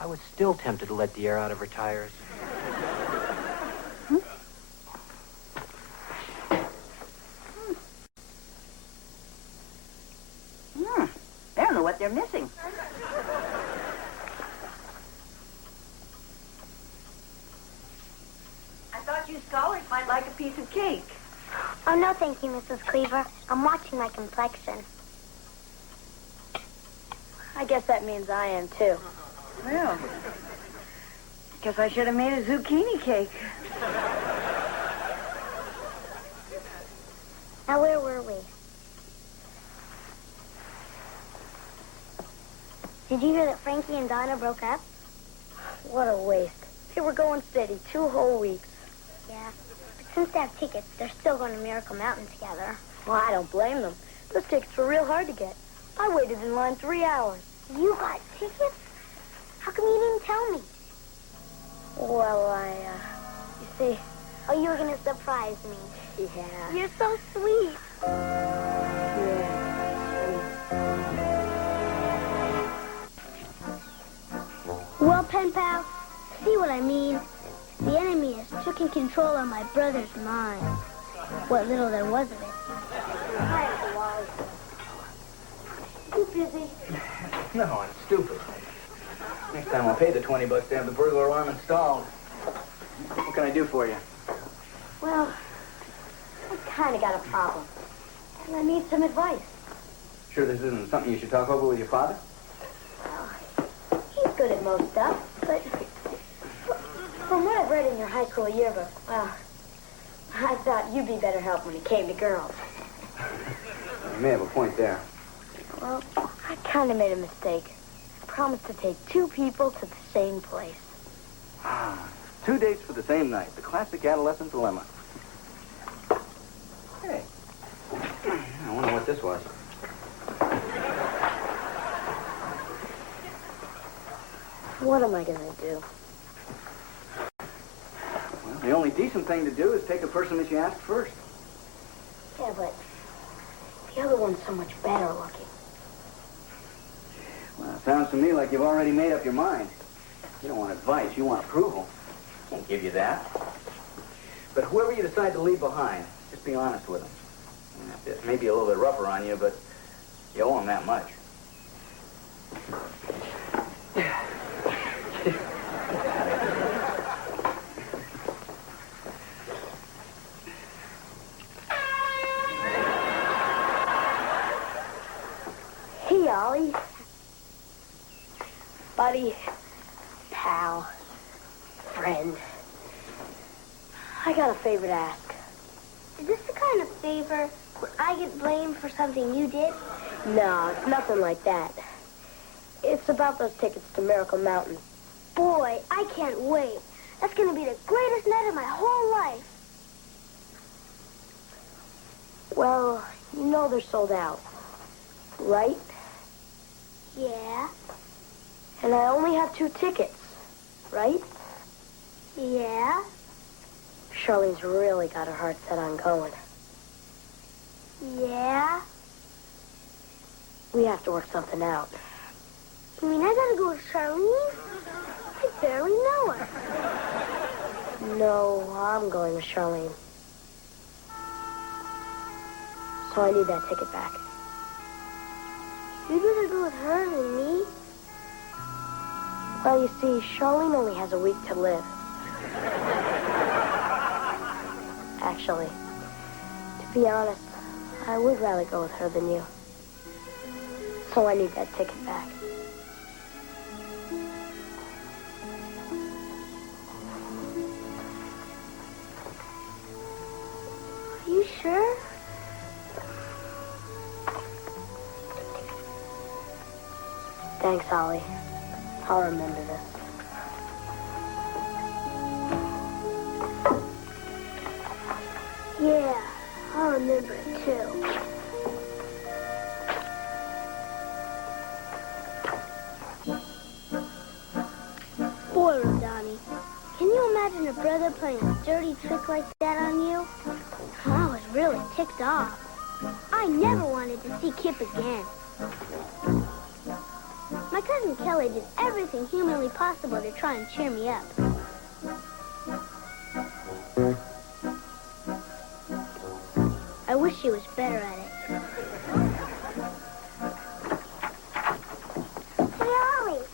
I was still tempted to let the air out of her tires. I don't know what they're missing. I thought you scholars might like a piece of cake. Oh, no, thank you, Mrs. Cleaver. I'm watching my complexion. I guess that means I am, too. Well, guess I should have made a zucchini cake. Now, where were we? Did you hear that Frankie and Donna broke up? What a waste. They were going steady 2 whole weeks. Yeah. But since they have tickets, they're still going to Miracle Mountain together. Well, I don't blame them. Those tickets were real hard to get. I waited in line 3 hours. You got tickets? How come you didn't tell me? Well, you see... Oh, you were going to surprise me. Yeah. You're so sweet. Yeah. Well, pen pal, see what I mean? The enemy has taken control of my brother's mind. What little there was of it. Hi, Uncle Wally. You busy? No, I'm stupid. Next time I'll pay the $20 to have the burglar alarm installed. What can I do for you? Well, I kind of got a problem. And I need some advice. Sure this isn't something you should talk over with your father? Well, he's good at most stuff, but from what I've read in your high school yearbook, well, I thought you'd be better help when it came to girls. You may have a point there. Well, I kind of made a mistake. I promised to take 2 people to the same place. 2 dates for the same night. The classic adolescent dilemma. Hey. I wonder what this was. What am I going to do? decent thing to do is take the person that you asked first. Yeah, but the other one's so much better looking. Well, it sounds to me like you've already made up your mind. You don't want advice, you want approval. Can't give you that. But whoever you decide to leave behind, just be honest with them. It may be a little bit rougher on you, but you owe them that much. Hey, Ollie. Buddy, pal, friend. I got a favor to ask. Is this the kind of favor where I get blamed for something you did? No, it's nothing like that. It's about those tickets to Miracle Mountain. Boy, I can't wait. That's going to be the greatest night of my whole life. Well, you know they're sold out, right? Yeah. And I only have 2 tickets, right? Yeah. Charlene's really got her heart set on going. Yeah. We have to work something out. You mean I gotta go with Charlene? I barely know her. No, I'm going with Charlene. So I need that ticket back. You'd rather go with her than me? Well, you see, Charlene only has a week to live. Actually, to be honest, I would rather go with her than you. So I need that ticket back. Are you sure? Thanks, Ollie. I'll remember this. Yeah, I'll remember it too. Boy, Donnie, can you imagine a brother playing a dirty trick like that on you? I was really ticked off. I never wanted to see Kip again. My cousin Kelly did everything humanly possible to try and cheer me up. I wish she was better at it. Hey, Ollie.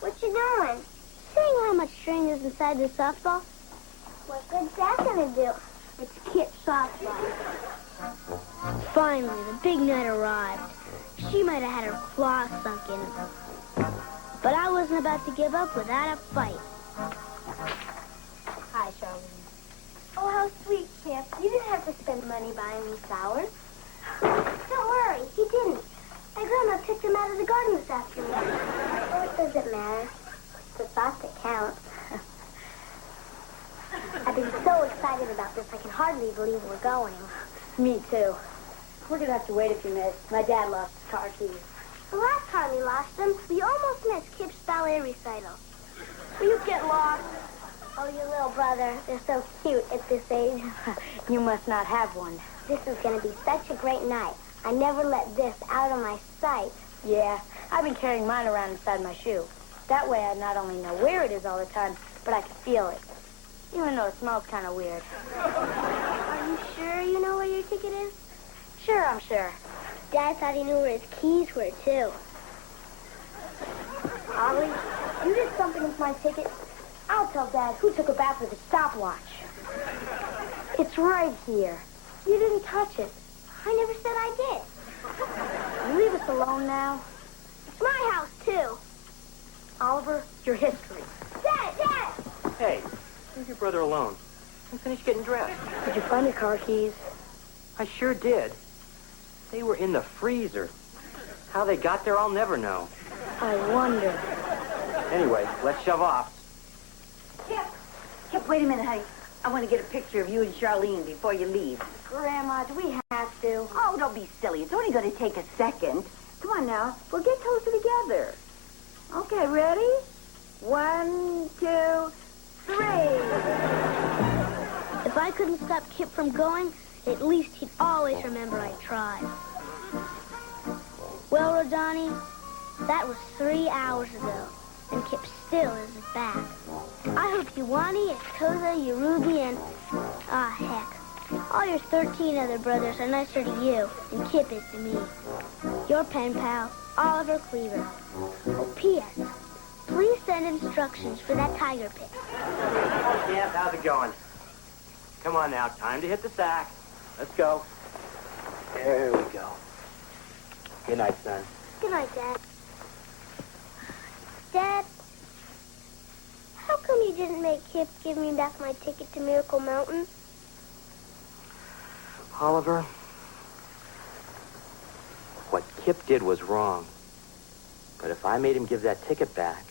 What you doing? Seeing how much string is inside this softball? What good's that gonna do? It's Kit's softball. Finally, the big night arrived. She might have had her claws sunk in it. But I wasn't about to give up without a fight. Hi, Charlene. Oh, how sweet, Kip. You didn't have to spend money buying me flowers. Don't worry, he didn't. My grandma picked them out of the garden this afternoon. Oh, it doesn't matter. It's the thought that counts. I've been so excited about this, I can hardly believe we're going. Me too. We're gonna have to wait a few minutes. My dad lost his car keys. The last time we lost them, we almost missed Kip's ballet recital. Will you get lost? Oh, your little brother. They're so cute at this age. You must not have one. This is going to be such a great night. I never let this out of my sight. Yeah, I've been carrying mine around inside my shoe. That way I not only know where it is all the time, but I can feel it. Even though it smells kind of weird. Are you sure you know where your ticket is? Sure, I'm sure. Dad thought he knew where his keys were, too. Ollie, you did something with my ticket. I'll tell Dad who took a bath with a stopwatch. It's right here. You didn't touch it. I never said I did. You leave us alone now. It's my house, too. Oliver, your history. Dad! Hey, leave your brother alone. I'm finished getting dressed. Did you find your car keys? I sure did. They were in the freezer. How they got there, I'll never know. I wonder. Anyway, let's shove off. Kip, wait a minute, honey. I want to get a picture of you and Charlene before you leave. Grandma, do we have to? Oh, don't be silly. It's only going to take a second. Come on now. We'll get closer together. Okay, ready? 1, 2, 3. If I couldn't stop Kip from going, at least he'd always remember I tried. Well, Rodani, that was 3 hours ago, and Kip still isn't back. I hope Yuani, Eskoza, Yorubi, and... heck. All your 13 other brothers are nicer to you than Kip is to me. Your pen pal, Oliver Cleaver. Oh, P.S. Please send instructions for that tiger pit. Yeah, how's it going? Come on now, time to hit the sack. Let's go. There we go. Good night, son. Good night, Dad. Dad, how come you didn't make Kip give me back my ticket to Miracle Mountain? Oliver, what Kip did was wrong. But if I made him give that ticket back,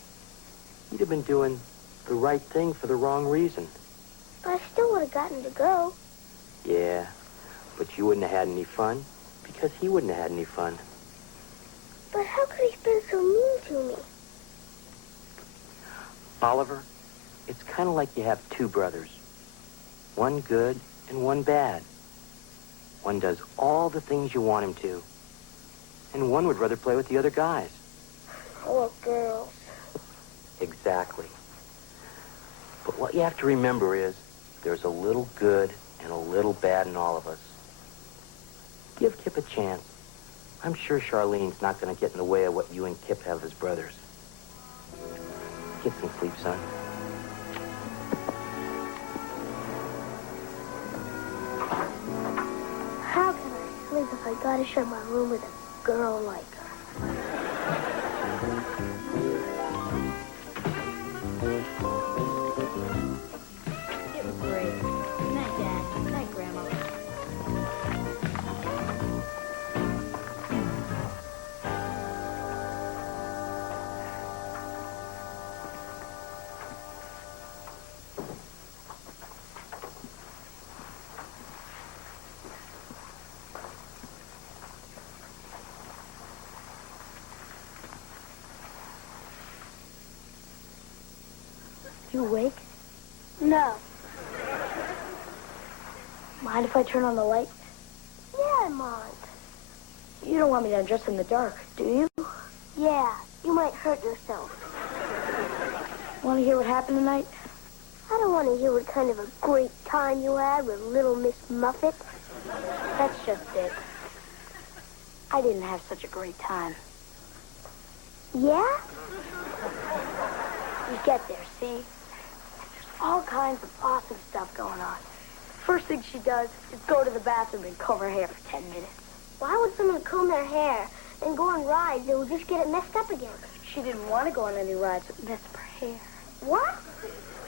he'd have been doing the right thing for the wrong reason. But I still would have gotten to go. Yeah, but you wouldn't have had any fun because he wouldn't have had any fun. But how could he have been so mean to me? Oliver, it's kind of like you have two brothers. One good and one bad. One does all the things you want him to. And one would rather play with the other guys. Or girls. Exactly. But what you have to remember is there's a little good and a little bad in all of us. Give Kip a chance. I'm sure Charlene's not going to get in the way of what you and Kip have as brothers. Get some sleep, son. How can I sleep if I gotta share my room with a girl like her? It was great. Good night, Dad. Good night, Grandma. You awake? No. Mind if I turn on the light? Yeah, I'm on. You don't want me to undress in the dark, do you? Yeah, you might hurt yourself. Want to hear what happened tonight? I don't want to hear what kind of a great time you had with Little Miss Muffet. That's just it. I didn't have such a great time. Yeah? You get there, see? There's all kinds of awesome stuff going on. First thing she does is go to the bathroom and comb her hair for 10 minutes. Why would someone comb their hair and go on rides that would just get it messed up again? She didn't want to go on any rides that messed up her hair. What?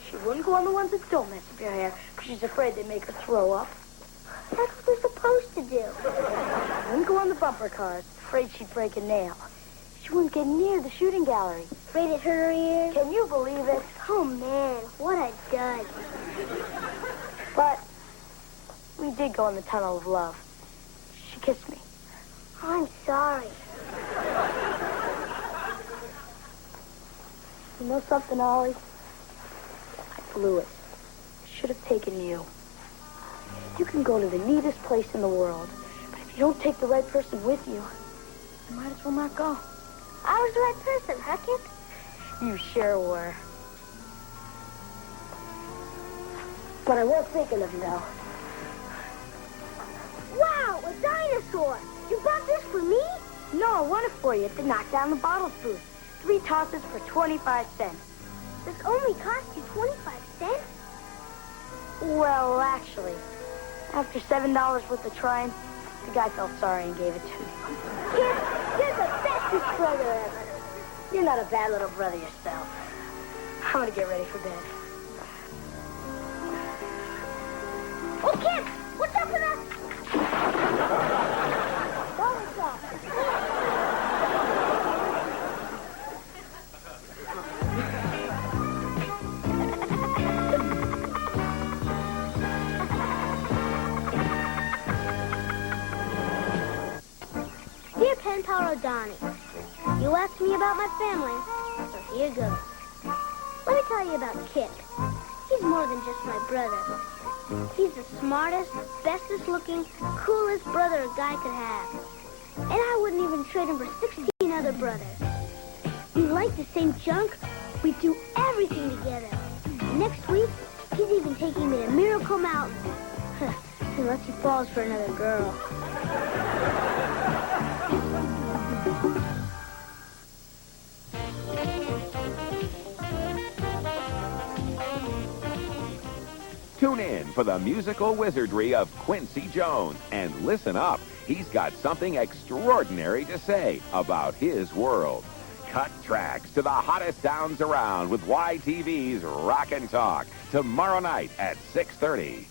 She wouldn't go on the ones that don't mess up your hair because she's afraid they'd make her throw up. That's what they're supposed to do. She wouldn't go on the bumper cars, afraid she'd break a nail. She wouldn't get near the shooting gallery. Afraid it hurt her ears? Can you believe it? Oh, man, what a dud. But we did go in the tunnel of love. She kissed me. I'm sorry. You know something, Ollie? I blew it. I should have taken you. You can go to the neatest place in the world, but if you don't take the right person with you, you might as well not go. I was the right person, huh, Kip? You sure were. But I was thinking of you, though. Wow, a dinosaur! You bought this for me? No, I won it for you at the Knock Down the Bottles booth. 3 tosses for 25 cents. This only cost you 25 cents? Well, actually, after $7 worth of trying, the guy felt sorry and gave it to me. Kip, you're the bestest brother ever. You're not a bad little brother yourself. I'm gonna get ready for bed. Oh, Kip, what's up with us? What's up? Dear Pen Pal O'Donnell, you asked me about my family, so here goes. Let me tell you about Kip. He's more than just my brother. He's the smartest, bestest looking, coolest brother a guy could have. And I wouldn't even trade him for 16 other brothers. We like the same junk. We do everything together. Next week, he's even taking me to Miracle Mountain. Unless he falls for another girl. Tune in for the musical wizardry of Quincy Jones and listen up. He's got something extraordinary to say about his world. Cut tracks to the hottest sounds around with YTV's Rock and Talk tomorrow night at 6:30.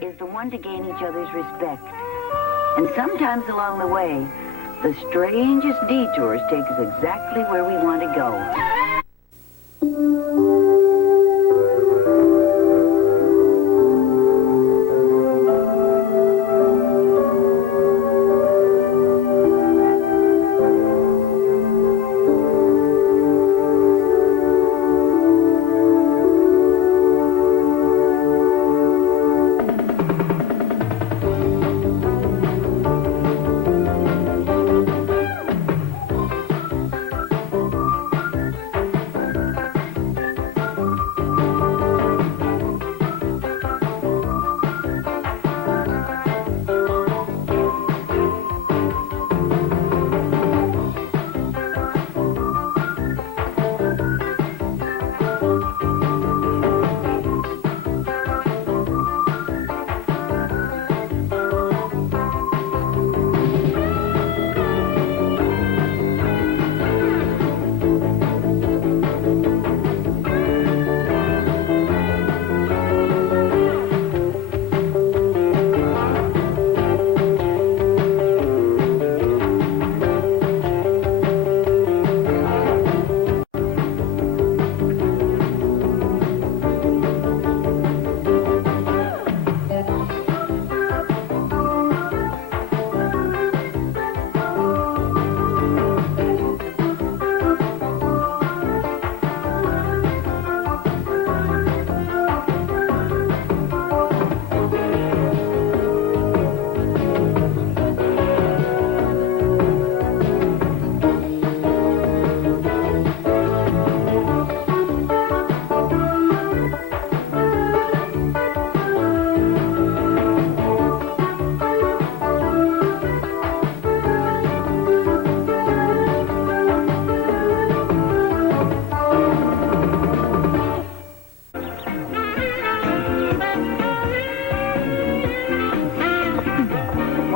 Is the one to gain each other's respect. And sometimes along the way, the strangest detours take us exactly where we want to go.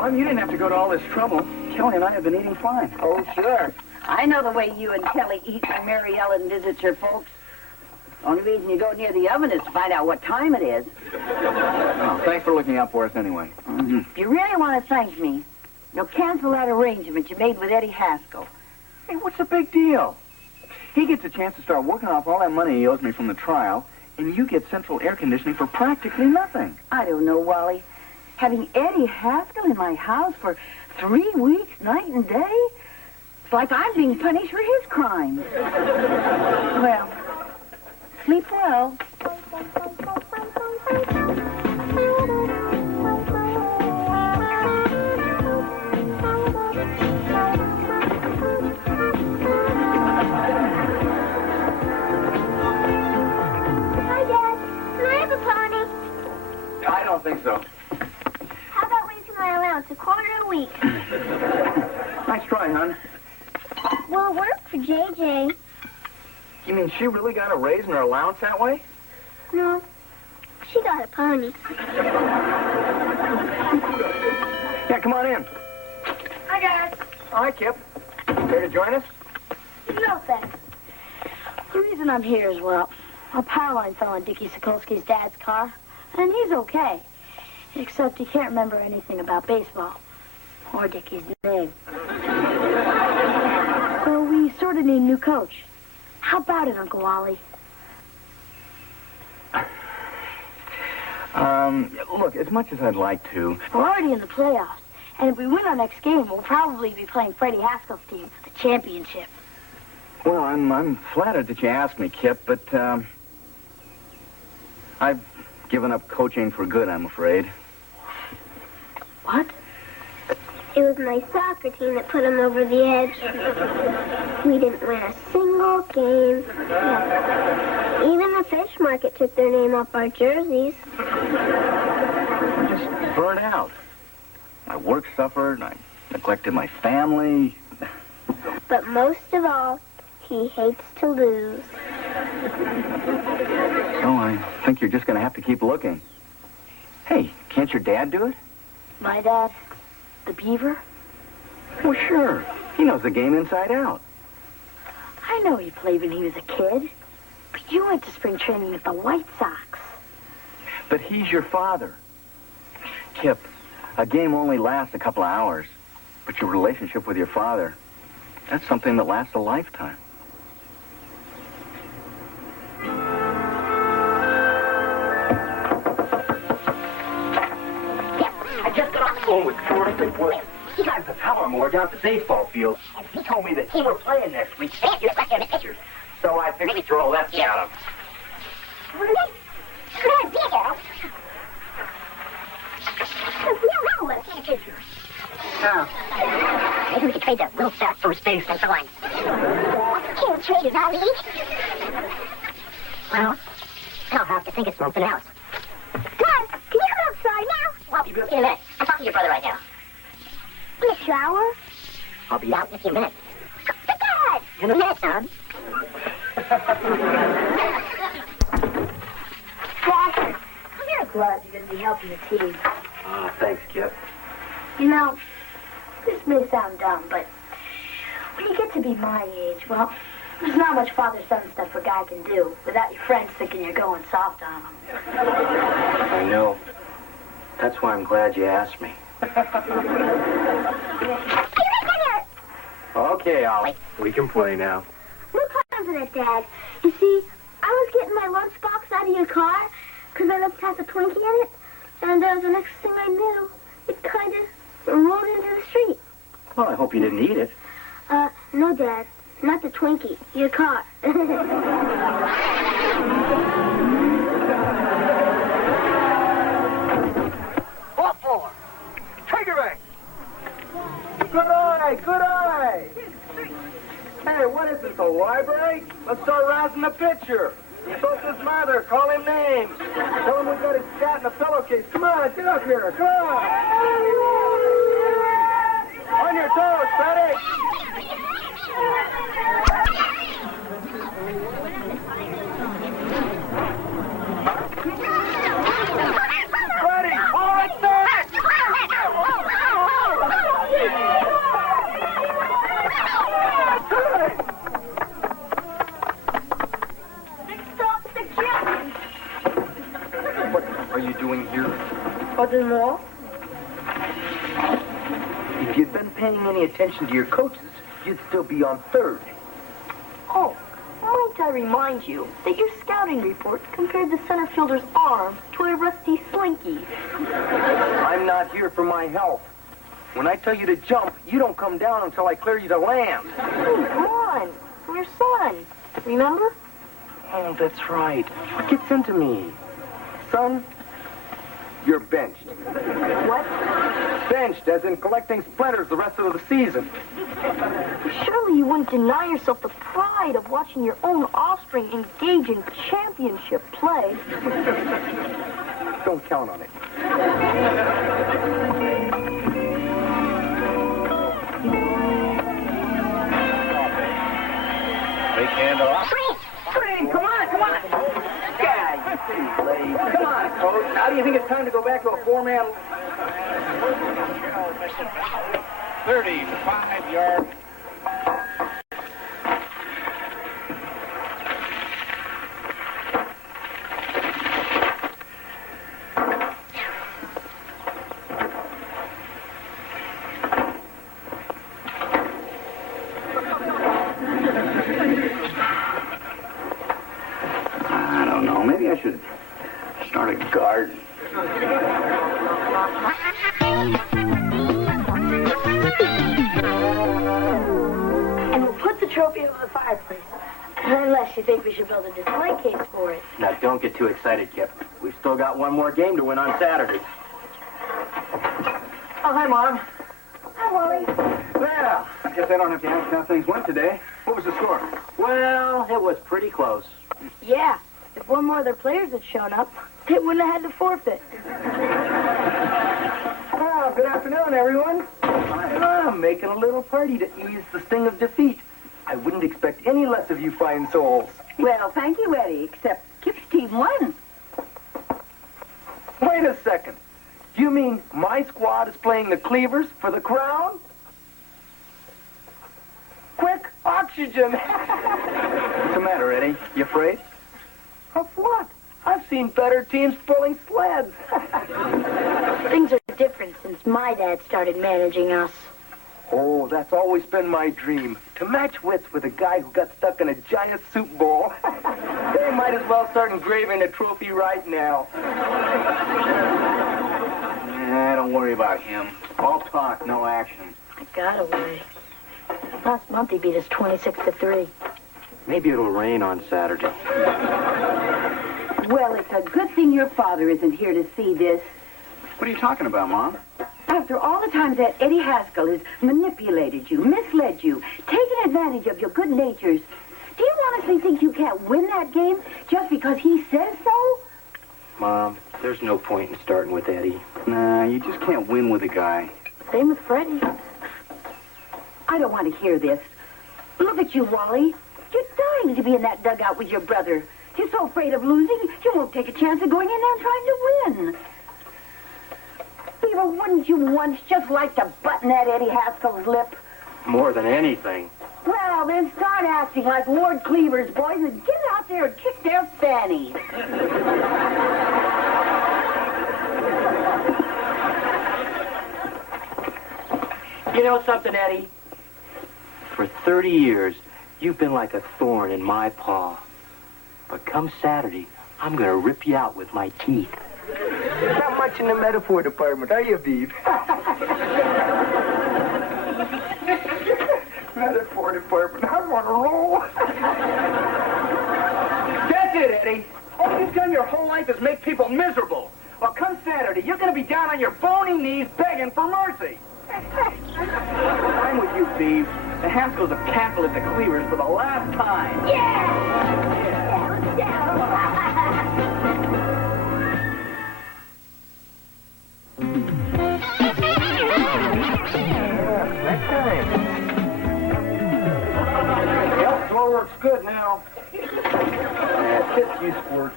You didn't have to go to all this trouble. Kelly and I have been eating fine. Oh, sure. I know the way you and Kelly eat when Mary Ellen visits her folks. Only reason you go near the oven is to find out what time it is. Oh, thanks for looking out for us anyway. Mm-hmm. If you really want to thank me, you'll cancel that arrangement you made with Eddie Haskell. Hey, what's the big deal? He gets a chance to start working off all that money he owes me from the trial, and you get central air conditioning for practically nothing. I don't know, Wally. Having Eddie Haskell in my house for 3 weeks, night and day? It's like I'm being punished for his crimes. Well, sleep well. Hi, Dad. Can I have a pony? I don't think so. How about raising my allowance $25 a week? Nice try, hon. Well, it worked for JJ. You mean she really got a raise in her allowance that way? No, she got a pony. Yeah, come on in. Hi, Dad. Hi, Kip. Care to join us? No, thanks. The reason I'm here is, well, a power line fell on Dickie Sokolsky's dad's car, and he's okay. Except he can't remember anything about baseball. Or Dickie's name. So we sort of need a new coach. How about it, Uncle Wally? Look, as much as I'd like to... We're already in the playoffs. And if we win our next game, we'll probably be playing Freddie Haskell's team for the championship. Well, I'm flattered that you asked me, Kip, but, I've given up coaching for good, I'm afraid. What? It was my soccer team that put him over the edge. We didn't win a single game. Even the fish market took their name off our jerseys. I'm just burnt out. My work suffered, I neglected my family. But most of all, he hates to lose. So I think you're just going to have to keep looking. Hey, can't your dad do it? My dad? The Beaver? Well, sure. He knows the game inside out. I know he played when he was a kid. But you went to spring training with the White Sox. But he's your father. Kip, a game only lasts a couple of hours. But your relationship with your father, that's something that lasts a lifetime. I just got off the phone with Forrest and Williams. He got the power more down at the baseball field, and he told me that he were playing next week. You're back in the pictures. So I figured he'd throw a lefty at him. Maybe we could trade that real fat first baseman for one. Can't trade it, Ali. Well, I'll have to think of something else. Dad, can you come outside now? I'll be in a minute. I'm talking to your brother right now. In a shower? I'll be out in a few minutes. But Dad! In a minute, son. Dad, I'm very glad you're going to be helping the team. Oh, thanks, Kip. You know, this may sound dumb, but when you get to be my age, well, there's not much father-son stuff a guy can do without your friends thinking you're going soft on them. I know. That's why I'm glad you asked me. Okay, Ollie. We can play now. Look confident, Dad. You see, I was getting my lunchbox out of your car because I looked past a Twinkie in it, and the next thing I knew, it kind of rolled into the street. Well, I hope you didn't eat it. No, Dad. Not the Twinkie. Your car. What for? Trigger ring. Good eye, good eye. Hey, what is this, the library? Let's start rousing the pitcher. Soap his mother, call him names. Tell him we got his cat in a pillowcase. Come on, get up here, come on. On your toes, Freddie. Freddie, all right there. What are you doing here? Nothing more? If you'd been paying any attention to your coaches, you'd still be on third. Oh, might I remind you that your scouting report compared the center fielder's arm to a rusty slinky. I'm not here for my health. When I tell you to jump, you don't come down until I clear you to land. Hey, come on. I'm your son. Remember? Oh, that's right. What gets into me? Son, you're benched. What? Benched, as in collecting splinters the rest of the season. Surely you wouldn't deny yourself the pride of watching your own offspring engage in championship play. Don't count on it. Big hand off. Green, come on, come on. Yeah, come on, Coach. Now do you think it's time to go back to a four-man? 35-yard. I don't know. Maybe I should start a garden. And we'll put the trophy over the fireplace. Unless you think we should build a display case for it. Now, don't get too excited, Kip. We've still got one more game to win on Saturday. Oh, hi, Mom. Hi, Wally. Well, I guess I don't have to ask how things went today. What was the score? Well, it was pretty close. Yeah, if one more of their players had shown up, they wouldn't have had to forfeit. Well, good afternoon, everyone. I'm making a little party to ease the sting of defeat. I wouldn't expect any less of you fine souls. Well, thank you, Eddie, except Kip's team won. Wait a second. You mean my squad is playing the Cleavers for the crown? Quick, oxygen! What's the matter, Eddie? You afraid? Of what? I've seen better teams pulling sleds. Things are different since my dad started managing us. Oh, that's always been my dream. To match wits with a guy who got stuck in a giant soup bowl. They might as well start engraving a trophy right now. Don't worry about him. All talk, no action. I got away. Last month he beat us 26-3. Maybe it'll rain on Saturday. Well, it's a good thing your father isn't here to see this. What are you talking about, Mom? After all the times that Eddie Haskell has manipulated you, misled you, taken advantage of your good natures, do you honestly think you can't win that game just because he says so? Mom, there's no point in starting with Eddie. Nah, you just can't win with a guy. Same with Freddie. I don't want to hear this. Look at you, Wally. You're dying to be in that dugout with your brother. You're so afraid of losing, you won't take a chance of going in there and trying to win. Beaver, wouldn't you once just like to button that Eddie Haskell's lip? More than anything. Well, then start acting like Ward Cleaver's boys and get out there and kick their fannies. You know something, Eddie? For 30 years, you've been like a thorn in my paw. But come Saturday, I'm going to rip you out with my teeth. Not much in the metaphor department, are you, Beav? Metaphor department, I'm on a roll. That's it, Eddie. All you've done your whole life is make people miserable. Well, come Saturday, you're going to be down on your bony knees begging for mercy. I'm with you, Beav. The Haskells have tackled at the Cleavers for the last time. Well, floor works good now. Few squirts.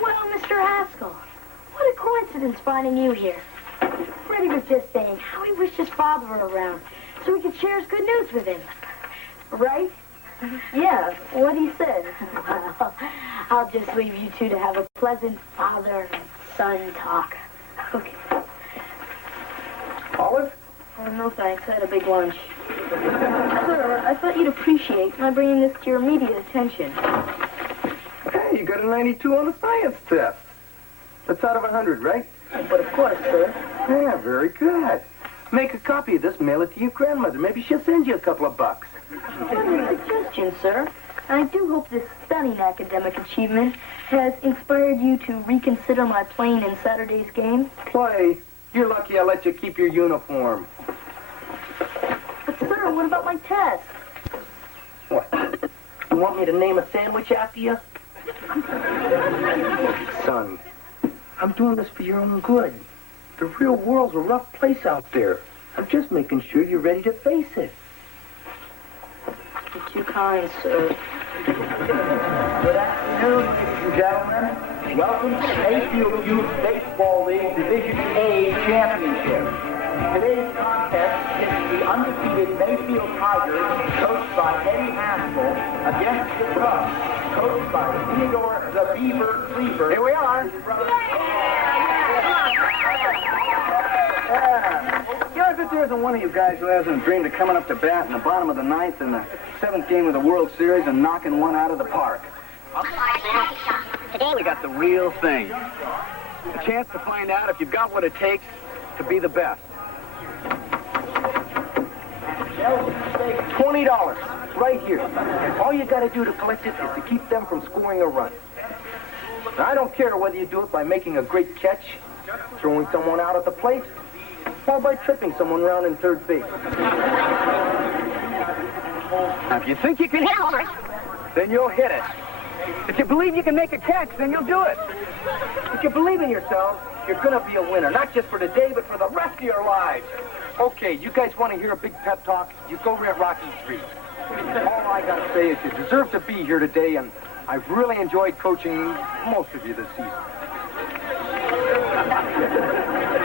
Well, Mr. Haskell, what a coincidence finding you here. Freddie was just saying how he wished his father were around so he could share his good news with him. Right? Yeah, what he said. Well, I'll just leave you two to have a pleasant father and son talk. Okay. Olive? Oh, no thanks. I had a big lunch. Sir, I thought you'd appreciate my bringing this to your immediate attention. Hey, you got a 92 on the science test. That's out of 100, right? But of course, sir. Yeah, very good. Make a copy of this, mail it to your grandmother. Maybe she'll send you a couple of bucks. What a suggestion, sir. I do hope this stunning academic achievement has inspired you to reconsider my playing in Saturday's game. Play? You're lucky I let you keep your uniform. But, sir, what about my test? What? You want me to name a sandwich after you? Son, I'm doing this for your own good. The real world's a rough place out there. I'm just making sure you're ready to face it. You're too kind, sir. Good afternoon, ladies and gentlemen. Welcome to the Mayfield Youth Baseball League Division A Championship. Today's contest is the undefeated Mayfield Tigers, coached by Eddie Haskell, against the Cubs, coached by Theodore the Beaver Cleaver. Here we are. You know, I bet there isn't one of you guys who hasn't dreamed of coming up to bat in the bottom of the ninth in the 7th game of the World Series and knocking one out of the park. Today we got the real thing. A chance to find out if you've got what it takes to be the best. $20, right here. All you got to do to collect it is to keep them from scoring a run. Now, I don't care whether you do it by making a great catch, throwing someone out at the plate, or by tripping someone around in third base. Now, if you think you can hit it, then you'll hit it. If you believe you can make a catch, then you'll do it. If you believe in yourself, you're going to be a winner, not just for today, but for the rest of your lives. Okay, you guys want to hear a big pep talk? You go rent Rocky Street. All I got to say is you deserve to be here today, and I've really enjoyed coaching most of you this season.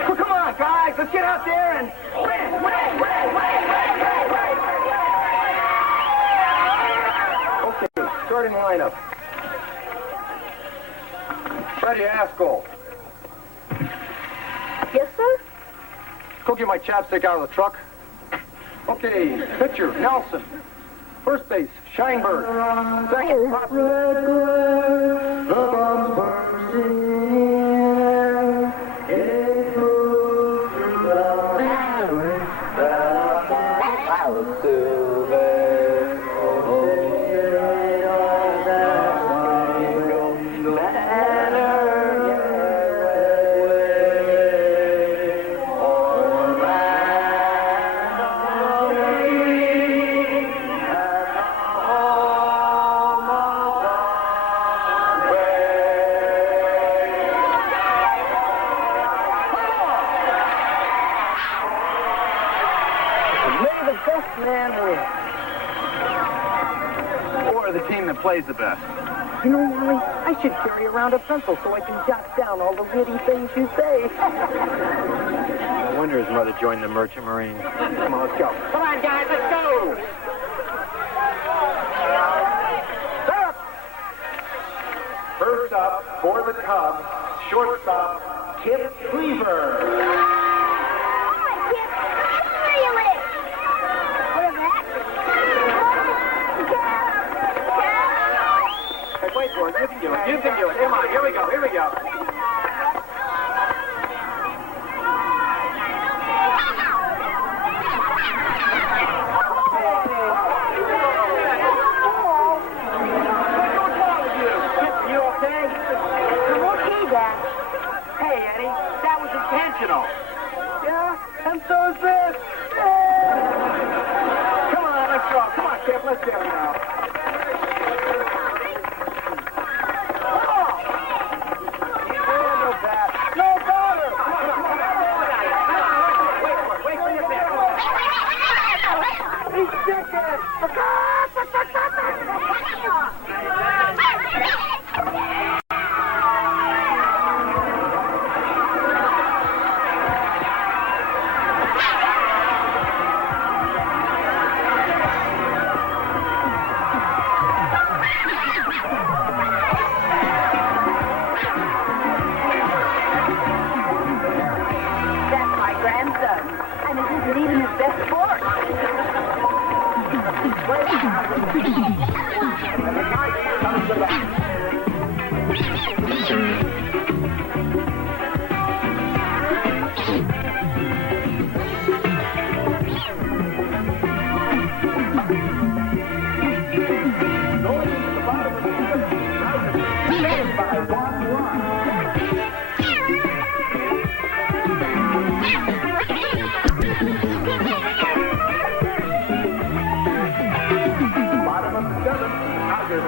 Well, come on, guys, let's get out there and win. Okay, starting lineup. Freddie Ascol. Yes, sir? Go get my chapstick out of the truck. Okay, pitcher, Nelson. First base, Scheinberg. Second, plays the best. You know, Wally, I should carry around a pencil so I can jot down all the witty things you say. No wonder his mother joined the Merchant Marines. Come on, let's go. Come on, guys, let's go. First up for the Cubs, shortstop, Kip Beaver. Wait for it. You can do it. You can do it. Come on. Here we go. Here we go. You okay? I'm okay, Dad. Hey, Eddie, that was intentional. Yeah? And so is this. Come on, let's go. Come on, Kip. Let's get it now.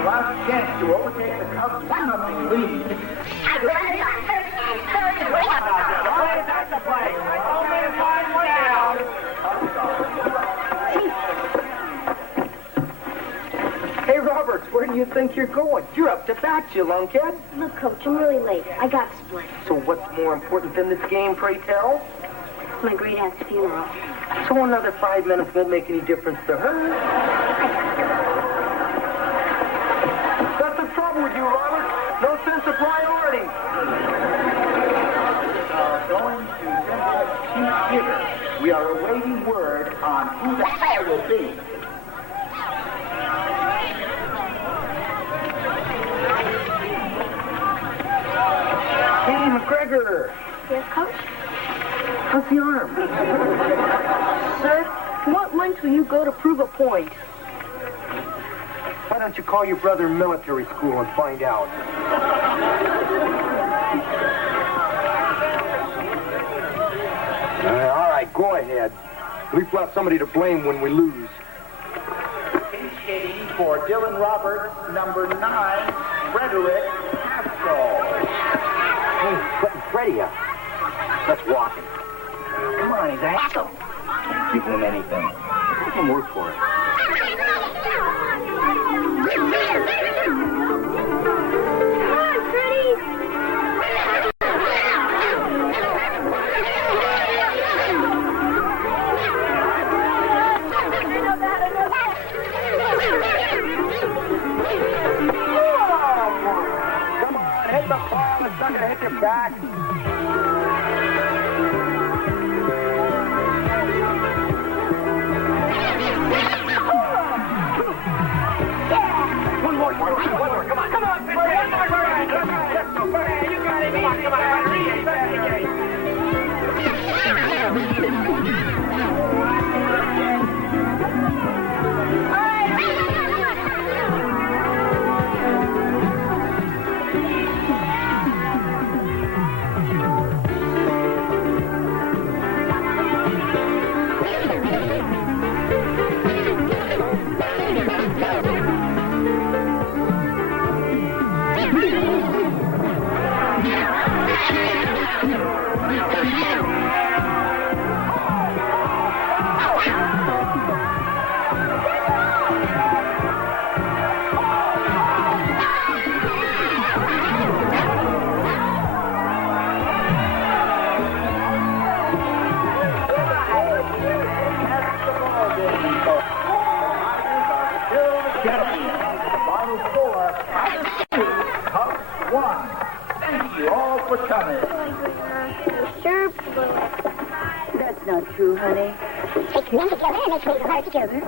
Last chance to overtake the Cubs 1-0 lead. That's the play. Only a 5-1 down. Hey, Roberts, where do you think you're going? You're up to bat, you lunkhead. Look, Coach, I'm really late. I got split. So what's more important than this game, pray tell? It's my great aunt's funeral. So another 5 minutes won't make any difference to her. With you, Robert. No sense of priority. Going to Chief Beaver. We are awaiting word on who the hell will be. Game Gregor! Yes, Coach? How's the arm? Sir, to what length will you go to prove a point? Why don't you call your brother in military school and find out? All right, go ahead. At least we'll have somebody to blame when we lose. Skating for Dylan Roberts, number 9, Frederick Haskell. Hey, putting Freddie up. Let's walk him. Come on, he's a Haskell. Can't give him anything. Let him work for it. Hit the ball, it's not going to hit your back. One more, come on. Come on, Pitcher. Let's go. You got it. Come on. For coming. Sure. That's not true, honey. They came together and they played hard together.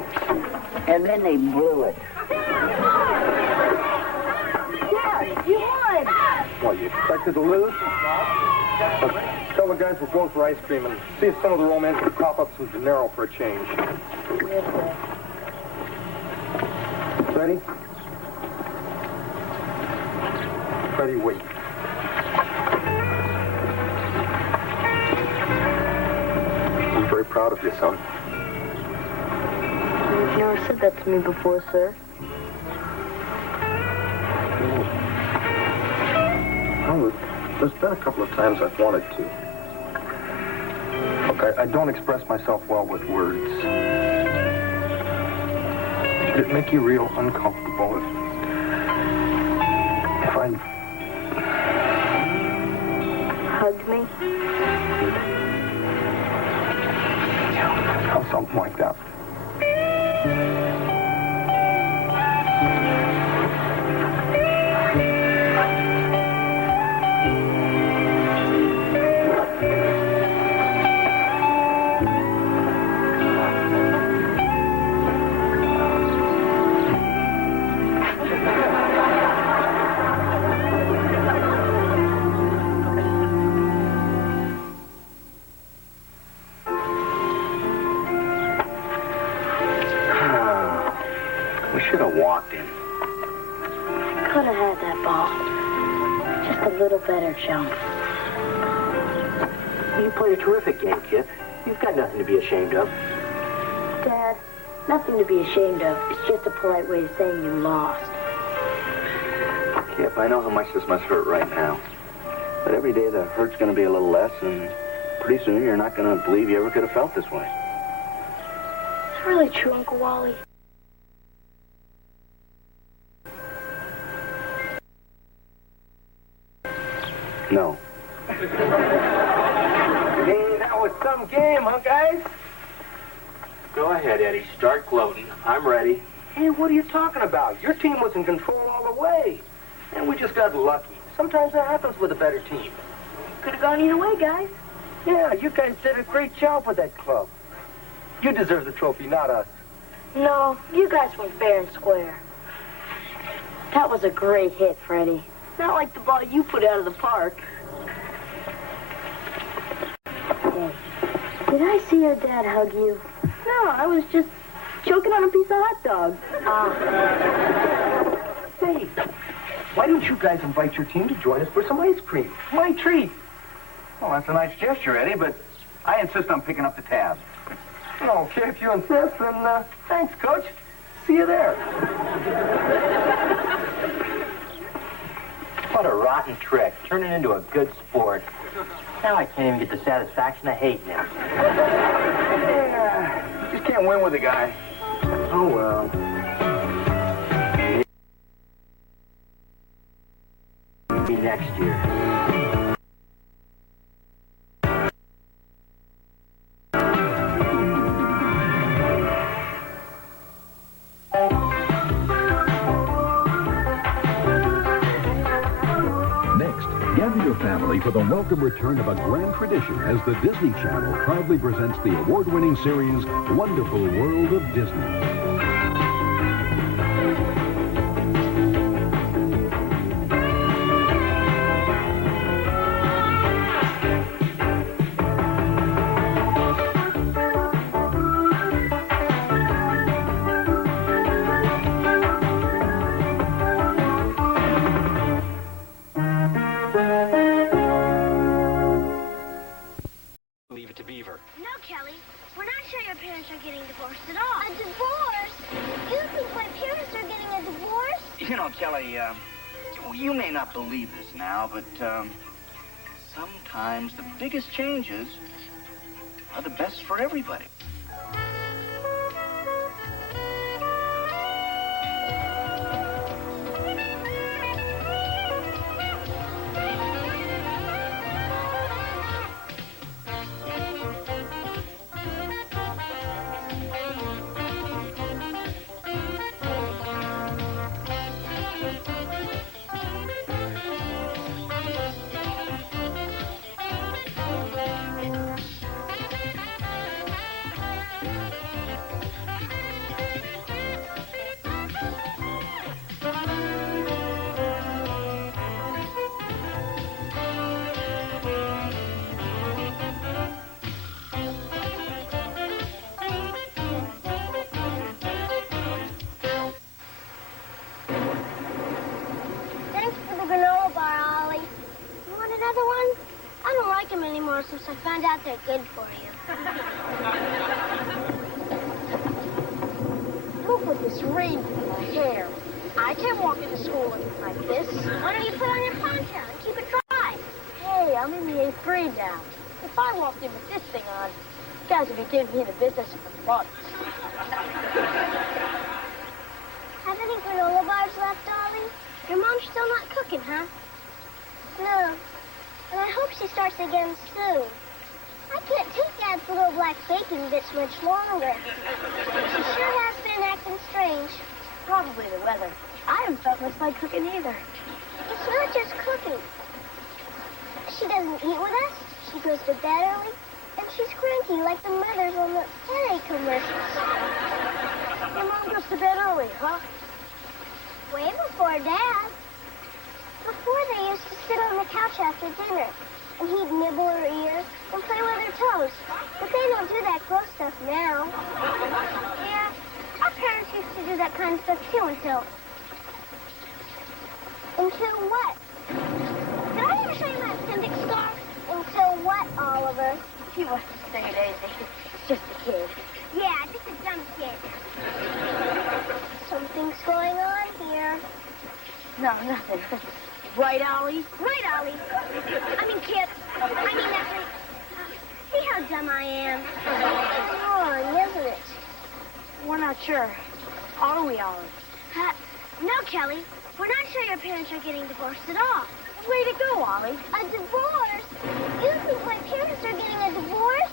And then they blew it. Yeah, you won. What, you expected to lose? Look, tell the guys we'll go for ice cream and see if some of the romance can pop up some dinero for a change. Yes, sir. Freddie? Freddie, wait. I'm very proud of you, son. You've never said that to me before, sir. Well, there's been a couple of times I've wanted to. Look, I don't express myself well with words. Would it make you real uncomfortable if I Hugged me? Or something like that? Should have walked in. Could have had that ball. Just a little better jump. You played a terrific game, kid. You've got nothing to be ashamed of. Dad, nothing to be ashamed of. It's just a polite way of saying you lost. Kip, I know how much this must hurt right now. But every day the hurt's going to be a little less, and pretty soon you're not going to believe you ever could have felt this way. It's really true, Uncle Wally. No. Hey, that was some game, huh, guys? Go ahead, Eddie. Start gloating. I'm ready. Hey, what are you talking about? Your team was in control all the way. And we just got lucky. Sometimes that happens with a better team. Could have gone either way, guys. Yeah, you guys did a great job with that club. You deserve the trophy, not us. No, you guys went fair and square. That was a great hit, Freddie. Not like the ball you put out of the park. Hey, did I see your dad hug you? No, I was just choking on a piece of hot dog. Hey, why don't you guys invite your team to join us for some ice cream? My treat. Well, that's a nice gesture, Eddie, but I insist on picking up the tab. Okay, if you insist, then thanks, Coach. See you there. What a rotten trick. Turn it into a good sport. Now I can't even get the satisfaction of hating him. You just can't win with a guy. Oh, well. Maybe next year. Gather your family for the welcome return of a grand tradition as the Disney Channel proudly presents the award-winning series Wonderful World of Disney. Leave it to Beaver. No, Kelly. We're not sure your parents are getting divorced at all. A divorce? You think my parents are getting a divorce? You know, Kelly, you may not believe this now, but sometimes the biggest changes are the best for everybody. Since I found out they're good for you. Look at this ring in my hair. I can't walk into school looking like this. Why don't you put on your poncho and keep it dry? Hey, I'm in the 8th grade now. If I walked in with this thing on, you guys would be giving me the business for months. Have any granola bars left, Ollie? Your mom's still not cooking, huh? No. And I hope she starts again soon. I can't take Dad's little black bacon bits much longer. She sure has been acting strange. Probably the weather. I haven't felt much like cooking either. It's not just cooking. She doesn't eat with us, she goes to bed early, and she's cranky like the mothers on the headache commercials. Your mom goes to bed early, huh? Way before Dad. Before, they used to sit on the couch after dinner, and he'd nibble her ears and play with her toes. But they don't do that gross stuff now. Yeah, our parents used to do that kind of stuff too until what? Did I ever show you my appendix scar? Until what, Oliver? He wants to stay at Daisy. It's just a kid. Yeah, just a dumb kid. Something's going on here. No, nothing. Right, Ollie? Right, Ollie. I mean, kid. I mean, nothing. See how dumb I am. It's wrong, isn't it? We're not sure. Are we, Ollie? No, Kelly. We're not sure your parents are getting divorced at all. Way to go, Ollie. A divorce? You think my parents are getting a divorce?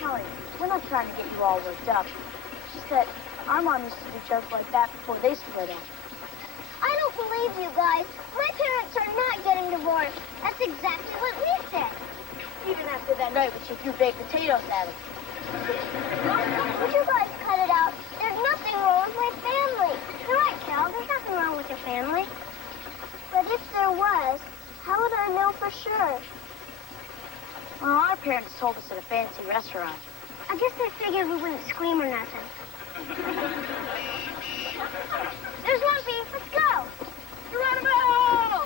Kelly, we're not trying to get you all worked up. It's just that our mom used to do jokes like that before they split up. I don't believe you guys. My parents are not getting divorced. That's exactly what we said. Even after that night when she threw baked potatoes at us. Would you guys cut it out? There's nothing wrong with my family. You're right, Cal. There's nothing wrong with your family. But if there was, how would I know for sure? Well, our parents told us at a fancy restaurant. I guess they figured we wouldn't scream or nothing. There's one, Beef. Let's go. Geronimo!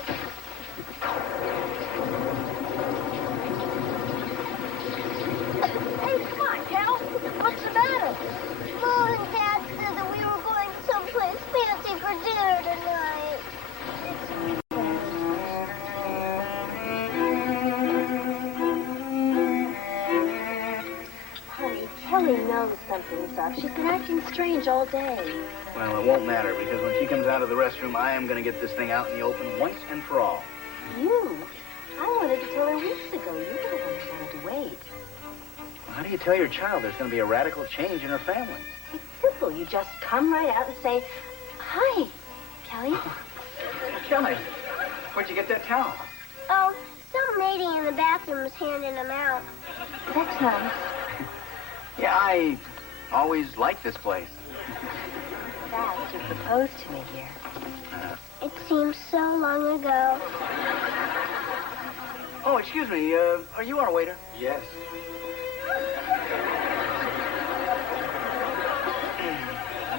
Hey, come on, Cal. What's the matter? Mom and Dad said that we were going someplace fancy for dinner tonight. Honey, Kelly knows something's up. She's been acting strange all day. Well, it won't matter, because when she comes out of the restroom, I am going to get this thing out in the open once and for all. You? I wanted to tell her weeks ago. You were the one who wanted to wait. Well, how do you tell your child there's going to be a radical change in her family? It's simple. You just come right out and say, hi, Kelly. Kelly, where'd you get that towel? Oh, some lady in the bathroom was handing them out. That's nice. Yeah, I always liked this place. That you proposed to me here. It seems so long ago. Oh, excuse me, are you our waiter? Yes.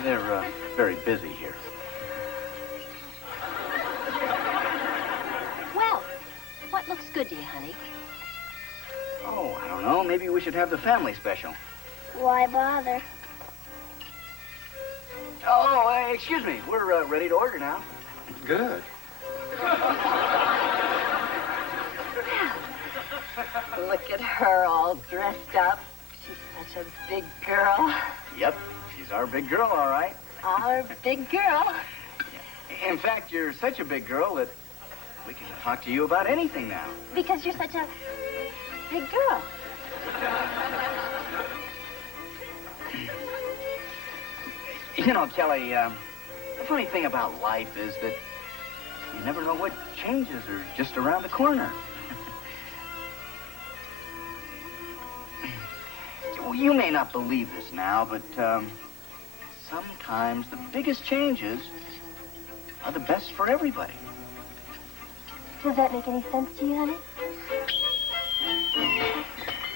They're very busy here. Well, what looks good to you, honey? Oh, I don't know. Maybe we should have the family special. Why bother? Oh, excuse me. We're ready to order now. Good. Look at her all dressed up. She's such a big girl. Yep, she's our big girl, all right. Our big girl. In fact, you're such a big girl that we can talk to you about anything now. Because you're such a big girl. You know, Kelly, the funny thing about life is that you never know what changes are just around the corner. You may not believe this now, but sometimes the biggest changes are the best for everybody. Does that make any sense to you, honey?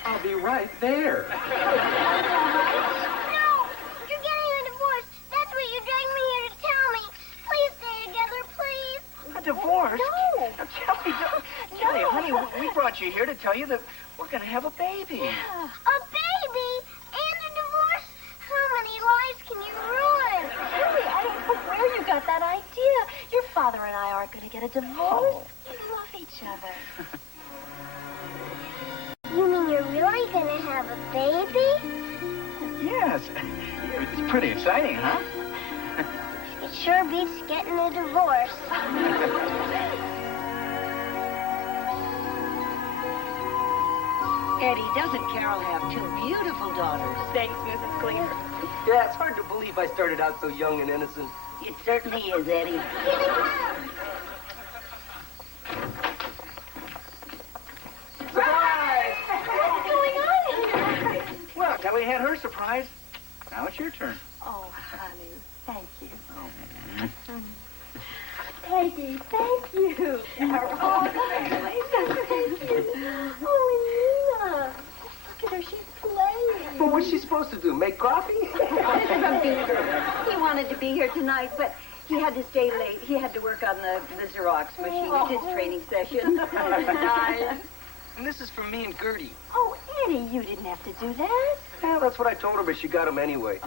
I'll be right there. No! You're getting a divorce. That's what you dragged me here to tell me. Please stay together, please. A divorce? No. Now, Kelly, Kelly, honey, we brought you here to tell you that we're going to have a baby. A baby and a divorce? How many lives can you ruin? Kelly, I don't know where you got that idea. Your father and I aren't going to get a divorce. Oh. We love each other. You mean you're really going to have a baby? Yes. It's pretty exciting, huh? It sure beats getting a divorce. Eddie, doesn't Carol have two beautiful daughters? Thanks, Mrs. Cleaver. Yeah, it's hard to believe I started out so young and innocent. It certainly is, Eddie. Surprise! What's going on here? Well, Kelly had her surprise. Now it's your turn. Oh, honey, thank you. Oh. Peggy, thank you. Carol. Oh, thank you. Oh, Nina. Look at her, she's playing. Well, what's she supposed to do, make coffee? This is from Beaver. He wanted to be here tonight, but he had to stay late. He had to work on the Xerox machine. It's his training session. Nice. And this is from me and Gertie. Oh, Eddie, you didn't have to do that. Yeah, that's what I told her, but she got him anyway.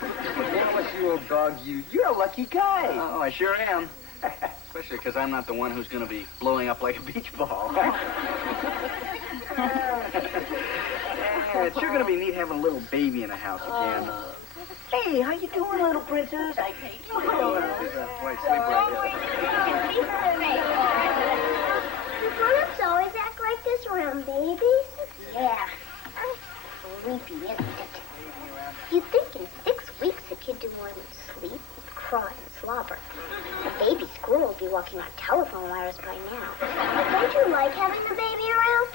Damn it, you old dog, you. You're a lucky guy. Oh, I sure am. Especially because I'm not the one who's going to be blowing up like a beach ball. Yeah, it's sure going to be neat having a little baby in the house again. Hey, how you doing, little princess? She's a white sleep right Do grown-ups always act like this around babies? Yeah. Sleepy, isn't it? You'd think in 6 weeks a kid do more than sleep, cry, and slobber. A baby squirrel would be walking on telephone wires by now. But don't you like having the baby around?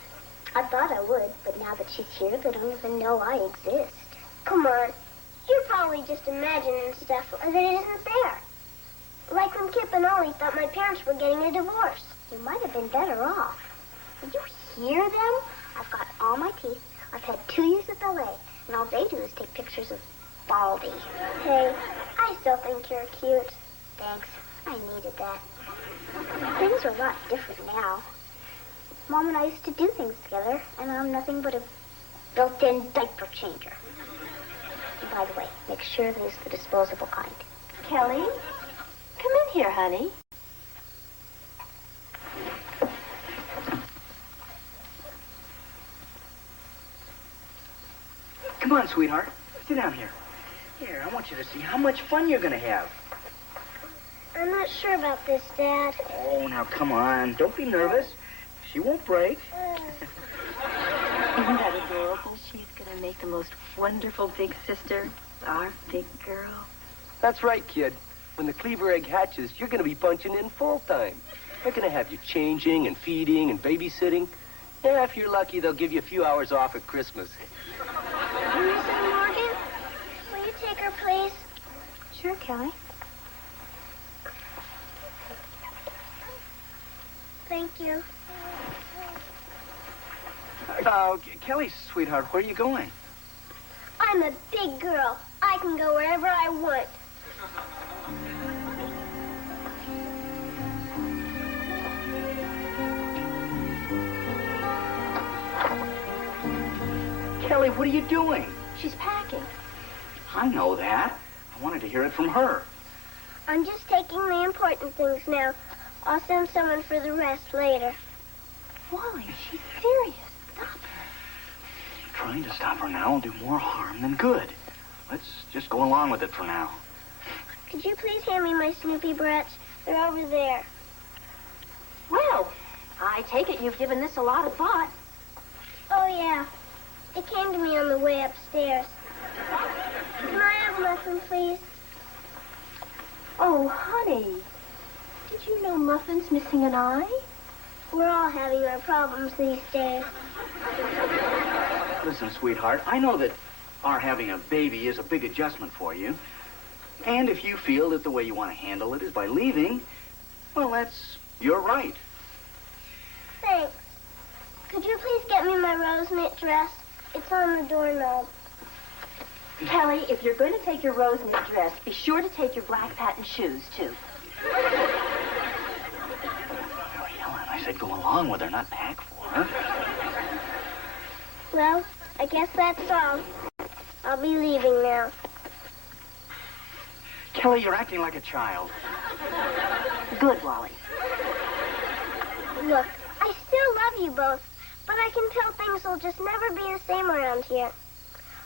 I thought I would, but now that she's here, they don't even know I exist. Come on. You're probably just imagining stuff that isn't there. Like when Kip and Ollie thought my parents were getting a divorce. You might have been better off. Did you hear them? I've got all my teeth. I've had 2 years of ballet, and all they do is take pictures of Baldy. Hey, I still think you're cute. Thanks. I needed that. Things are a lot different now. Mom and I used to do things together, and I'm nothing but a built-in diaper changer. And by the way, make sure that it's the disposable kind. Kelly, come in here, honey. Come on, sweetheart. Sit down here. Here, I want you to see how much fun you're going to have. I'm not sure about this, Dad. Oh, now come on. Don't be nervous. She won't break. Isn't that adorable? She's going to make the most wonderful big sister, our big girl. That's right, kid. When the Cleaver egg hatches, you're going to be punching in full time. They're going to have you changing and feeding and babysitting. Yeah, if you're lucky, they'll give you a few hours off at Christmas. Mrs. Morgan, will you take her, please? Sure, Kelly. Thank you. Kelly, sweetheart, where are you going? I'm a big girl. I can go wherever I want. Kelly, what are you doing? She's packing. I know that. I wanted to hear it from her. I'm just taking the important things now. I'll send someone for the rest later. Wally, she's serious. Stop her. Trying to stop her now will do more harm than good. Let's just go along with it for now. Could you please hand me my Snoopy brats? They're over there. Well, I take it you've given this a lot of thought. Oh, yeah. It came to me on the way upstairs. Can I have a muffin, please? Oh, honey. Did you know Muffin's missing an eye? We're all having our problems these days. Listen, sweetheart, I know that our having a baby is a big adjustment for you. And if you feel that the way you want to handle it is by leaving, well, that's your right. Thanks. Could you please get me my rose knit dress? It's on the doorknob. Kelly, if you're going to take your rose knit dress, be sure to take your black patent shoes, too. Helen, I said go along with her, not pack for her. Well, I guess that's all. I'll be leaving now. Kelly, you're acting like a child. Good, Wally. Look, I still love you both, but I can tell things will just never be the same around here.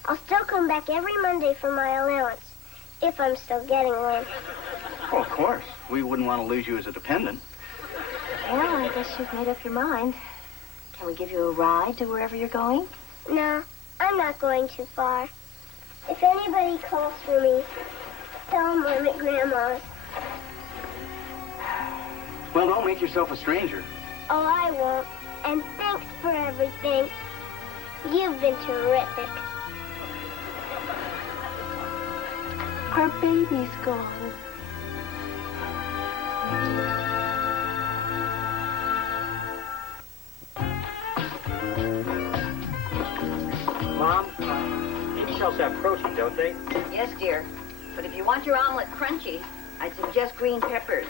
I'll still come back every Monday for my allowance, if I'm still getting one. Oh, of course. We wouldn't want to lose you as a dependent. Well, I guess you've made up your mind. Can we give you a ride to wherever you're going? No, I'm not going too far. If anybody calls for me, tell them I'm at Grandma's. Well, don't make yourself a stranger. Oh, I won't. And thanks for everything. You've been terrific. Our baby's gone. Mom, eggshells have protein, don't they? Yes, dear. But if you want your omelet crunchy, I'd suggest green peppers.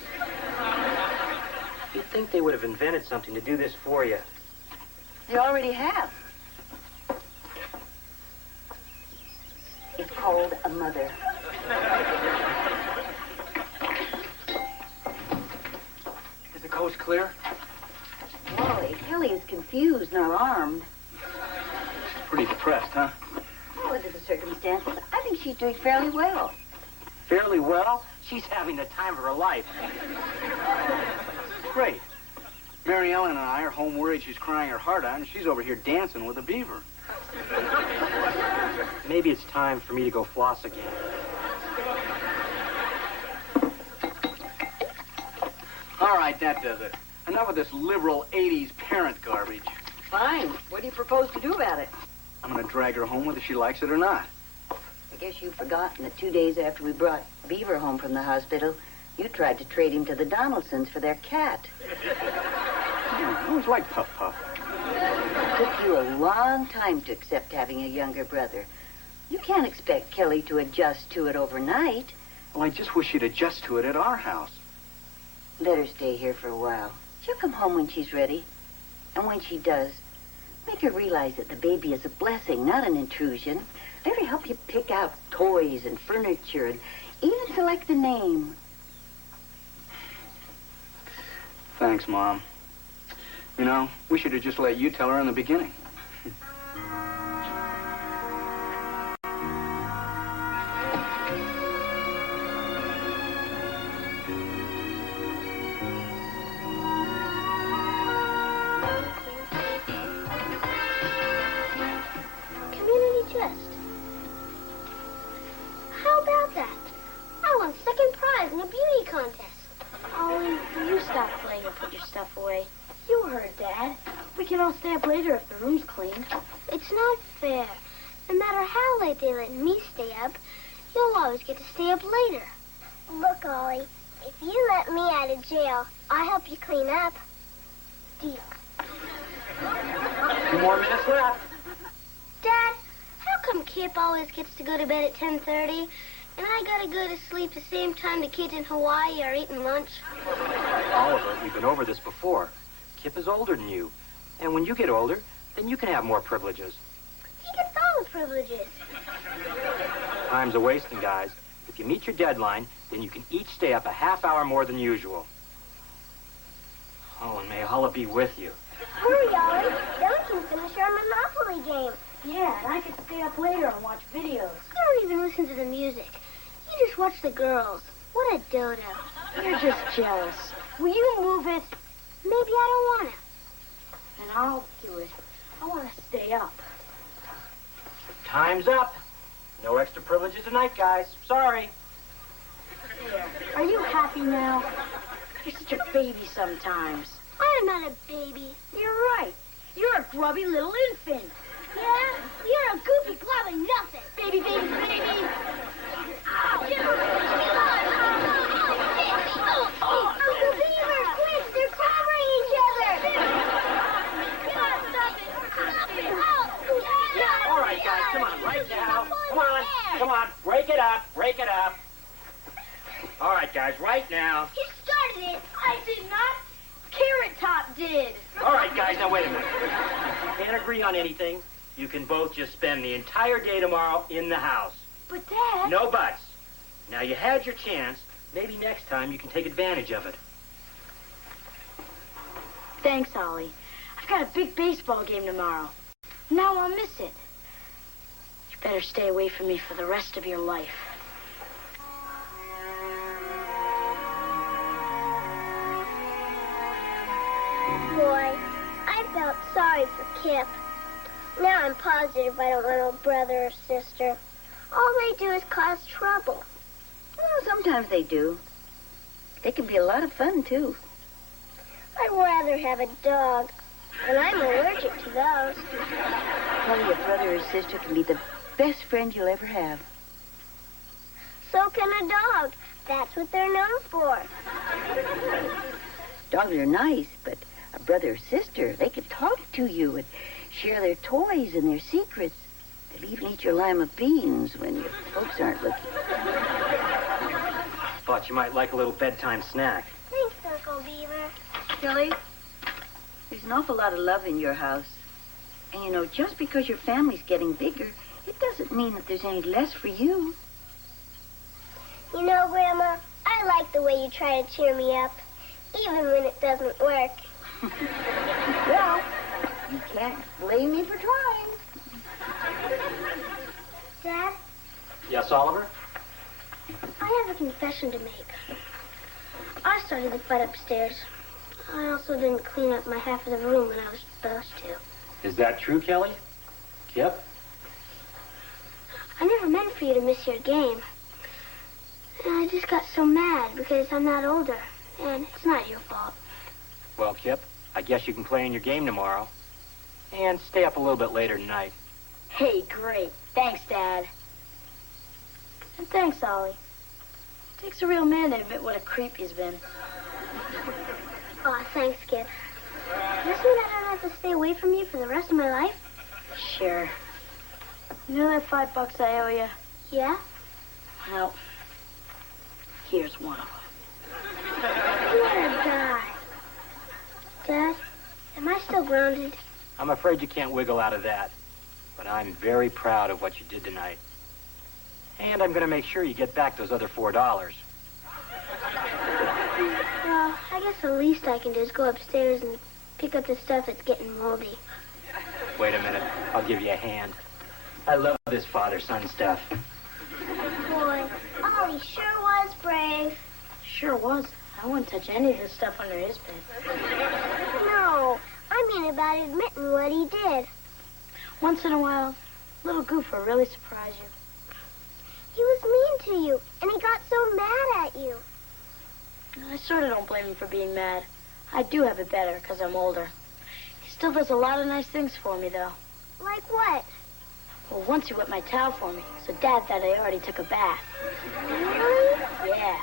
You'd think they would have invented something to do this for you. They already have. It's called a mother. Is the coast clear? Wally, Kelly is confused and alarmed. Pretty depressed, huh? Oh, under the circumstances, I think she's doing fairly well. Fairly well? She's having the time of her life. Great. Mary Ellen and I are home worried she's crying her heart out, and she's over here dancing with a beaver. Maybe it's time for me to go floss again. All right, that does it. Enough of this liberal 80s parent garbage. Fine. What do you propose to do about it? I'm going to drag her home whether she likes it or not. I guess you've forgotten that 2 days after we brought Beaver home from the hospital, you tried to trade him to the Donaldsons for their cat. I always liked Puff Puff. took you a long time to accept having a younger brother. You can't expect Kelly to adjust to it overnight. Well, I just wish she'd adjust to it at our house. Let her stay here for a while. She'll come home when she's ready. And when she does, make her realize that the baby is a blessing, not an intrusion. Let her help you pick out toys and furniture and even select a name. Thanks, Mom. You know, we should have just let you tell her in the beginning. Community chest. How about that? I won second prize in a beauty contest. Ollie, you stop playing and put your stuff away. You heard Dad. We can all stay up later if the room's clean. It's not fair. No matter how late they let me stay up, you'll always get to stay up later. Look, Ollie, if you let me out of jail, I'll help you clean up. Deal. 2 more minutes left. Dad, how come Kip always gets to go to bed at 10:30, and I gotta go to sleep the same time the kids in Hawaii are eating lunch? Oliver, we've been over this before. Kip is older than you. And when you get older, then you can have more privileges. He gets all the privileges. Time's a wasting, guys. If you meet your deadline, then you can each stay up a half hour more than usual. Oh, and may Allah be with you. Hurry, Ollie. Then we can finish our Monopoly game. Yeah, and I could stay up later and watch videos. You don't even listen to the music. You just watch the girls. What a dodo. You're just jealous. Will you move it? Maybe I don't want to. And I'll do it. I want to stay up. Time's up. No extra privileges tonight, guys. Sorry. There. Are you happy now? You're such a baby sometimes. I'm not a baby. You're right. You're a grubby little infant. Yeah? You're a goofy glob of nothing. Baby, baby, baby. Ow! Get on! Uncle Beaver, Chris, they're covering each other. Stop it. All right, guys, come on, right now. Come on, break it up, All right, guys, right now. You started it. I did not. Carrot Top did. All right, guys, now wait a minute. If you can't agree on anything, you can both just spend the entire day tomorrow in the house. But, Dad... No buts. Now, you had your chance. Maybe next time you can take advantage of it. Thanks, Ollie. I've got a big baseball game tomorrow. Now I'll miss it. You better stay away from me for the rest of your life. Boy, I felt sorry for Kip. Now I'm positive I don't want a brother or sister. All they do is cause trouble. Well, sometimes they do. They can be a lot of fun, too. I'd rather have a dog, and I'm allergic to those. Probably a brother or sister can be the best friend you'll ever have. So can a dog. That's what they're known for. Dogs are nice, but a brother or sister, they can talk to you and share their toys and their secrets. They'll even eat your lima beans when your folks aren't looking. Thought you might like a little bedtime snack. Thanks, Uncle Beaver. Kelly, there's an awful lot of love in your house. And you know, just because your family's getting bigger, it doesn't mean that there's any less for you. You know, Grandma, I like the way you try to cheer me up, even when it doesn't work. Well, you can't blame me for trying. Dad? Yes, Oliver? I have a confession to make. I started the fight upstairs. I also didn't clean up my half of the room when I was supposed to. Is that true, Kelly? Kip? I never meant for you to miss your game. And I just got so mad because I'm not older. And it's not your fault. Well, Kip, I guess you can play in your game tomorrow. And stay up a little bit later tonight. Hey, great. Thanks, Dad. And thanks, Ollie. It takes a real man to admit what a creep he's been. Aw, thanks, kid. Listen that on that have to stay away from you for the rest of my life? Sure. You know that $5 I owe you? Yeah? Well, here's one of them. What a guy. Dad, am I still grounded? I'm afraid you can't wiggle out of that. But I'm very proud of what you did tonight. And I'm going to make sure you get back those other $4. Well, I guess the least I can do is go upstairs and pick up the stuff that's getting moldy. Wait a minute. I'll give you a hand. I love this father-son stuff. Boy, Ollie sure was brave. Sure was. I wouldn't touch any of this stuff under his bed. No, I mean about admitting what he did. Once in a while, a little goof will really surprise you. He was mean to you, and he got so mad at you. I sort of don't blame him for being mad. I do have it better because I'm older. He still does a lot of nice things for me, though. Like what? Well, once he wet my towel for me, so Dad thought I already took a bath. Really? Yeah.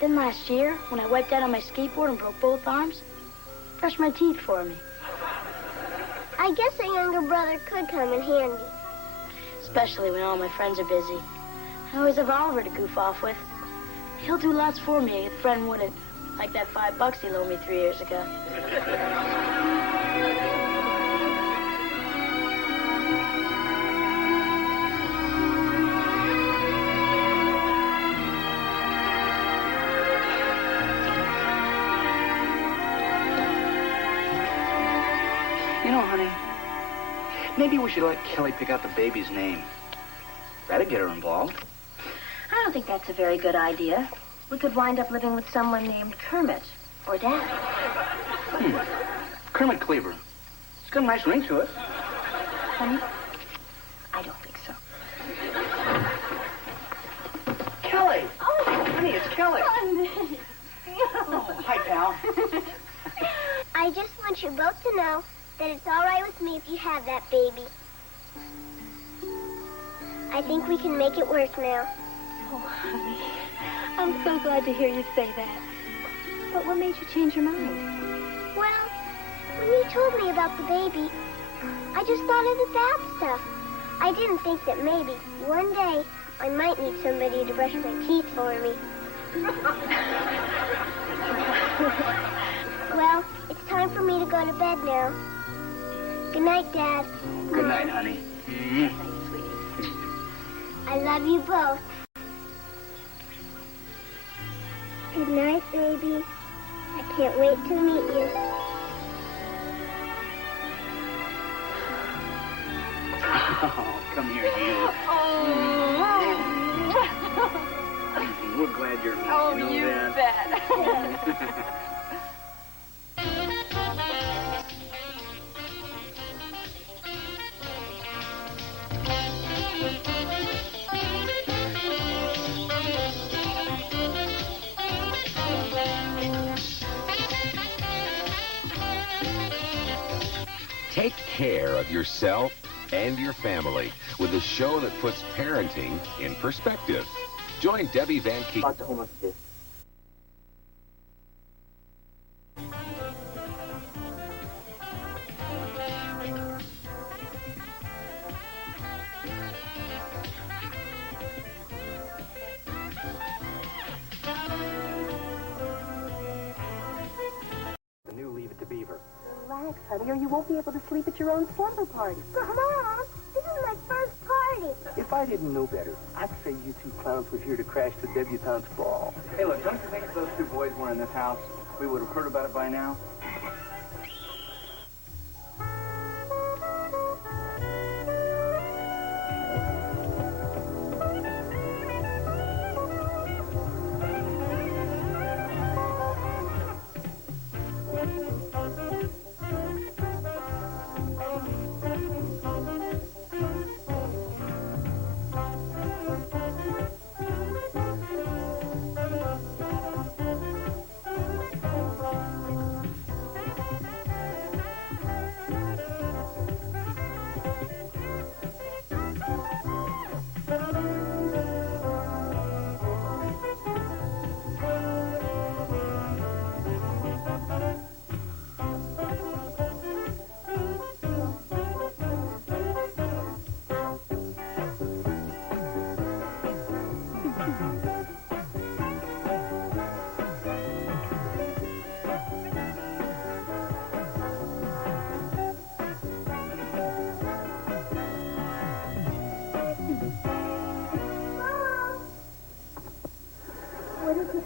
Then last year, when I wiped out on my skateboard and broke both arms, he brushed my teeth for me. I guess a younger brother could come in handy. Especially when all my friends are busy. I always have Oliver to goof off with. He'll do lots for me if a friend wouldn't. Like that $5 he loaned me 3 years ago. You know, honey, maybe we should let Kelly pick out the baby's name. That'd get her involved. I don't think that's a very good idea. We could wind up living with someone named Kermit or Dad. Kermit Cleaver. It's got a nice ring to it. Honey, I don't think so. Kelly! Oh, honey, it's Kelly. Honey. Oh, hi, pal. I just want you both to know that it's all right with me if you have that baby. I think we can make it work now. Oh, honey, I'm so glad to hear you say that. But what made you change your mind? Well, when you told me about the baby, I just thought of the bad stuff. I didn't think that maybe one day I might need somebody to brush my teeth for me. Well, it's time for me to go to bed now. Good night, Dad. Good night, honey. I love you both. Good night, baby. I can't wait to meet you. Oh, come here, you. We're glad you're here. Oh, you know you that. bet. Take care of yourself and your family with a show that puts parenting in perspective. Join Debbie Van Keek. The new Leave It to Beaver. Relax, honey, or you won't be able to sleep at your own slumber party. But, Mom, this is my first party. If I didn't know better, I'd say you two clowns were here to crash the debutante's ball. Hey, look, don't you think if those two boys were in this house, we would have heard about it by now?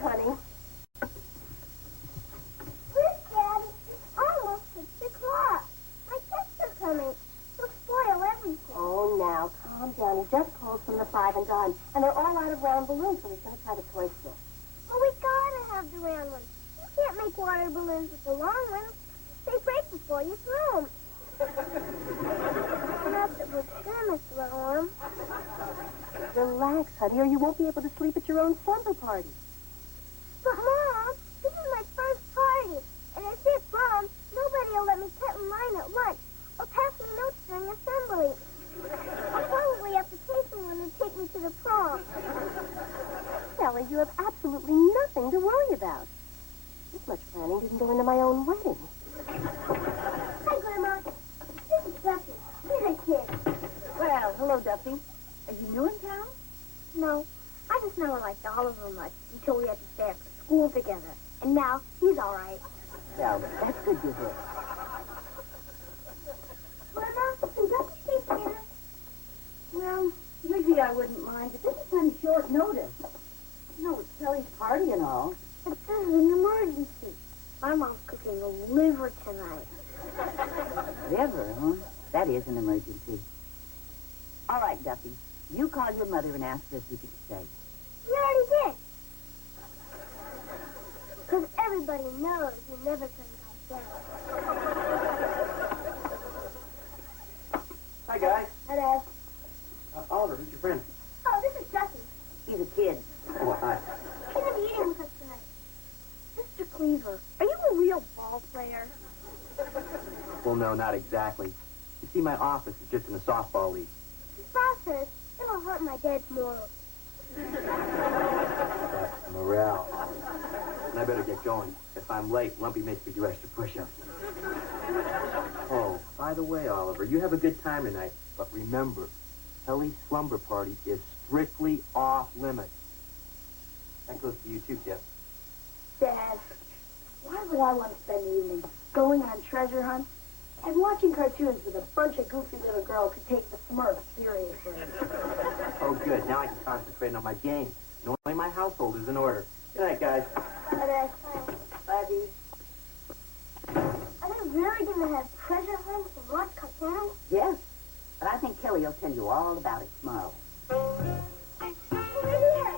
honey. Please, Daddy. It's almost 6 o'clock. My guests are coming. They'll spoil everything. Oh, now, calm down. He just called from the 5 and dime, and they're all out of round balloons, so he's going to try the toy store. Well, we gotta have the round ones. You can't make water balloons with the long ones. They break before you throw them. Not that we're gonna throw them. Relax, honey, or you won't be able to sleep at your own slumber party. But, Mom, this is my first party. And if it bombs, nobody will let me cut in line at lunch or pass me notes during assembly. I'll probably have to pay someone to take me to the prom. Sally, you have absolutely nothing to worry about. This much planning didn't go into my own wedding. Hi, Grandma. This is Duffy. He's a kid. Well, hello, Duffy. Are you new in town? No, I just never liked Oliver much until we had to stay after school together. And now he's all right. Well, that's good to hear. Grandma, can Duffy stay here? Well, maybe I wouldn't mind, but this is kind of short notice. You know, it's Kelly's party and all. But this is an emergency. My mom's cooking a liver tonight. Liver, huh? That is an emergency. All right, Duffy. You call your mother and ask her if you can stay. You already did. Because everybody knows you never turn out down. Hi, guys. Hi, Dad. Oliver, who's your friend? Oh, this is Duffy. He's a kid. Oh, hi. He's going to be eating with us tonight. Mr. Cleaver, are you a real ball player? Well, no, not exactly. You see, my office is just in a softball league. His boss says it'll hurt my dad's morals. That's morale. And I better get going. If I'm late, Lumpy makes me do extra push-ups. Oh, by the way, Oliver, you have a good time tonight. But remember, Kelly's slumber party is strictly off-limits. That goes to you, too, Jeff. Dad, why would I want to spend the evening going on treasure hunts and watching cartoons with a bunch of goofy little girls who take the Smurfs seriously? Oh, good. Now I can concentrate on my game. Knowing my household is in order. Good night, guys. Hi, Dad. Bye, Dee. Are they really going to have treasure hunts and watch cartoons? Yes, but I think Kelly will tell you all about it tomorrow. Over here.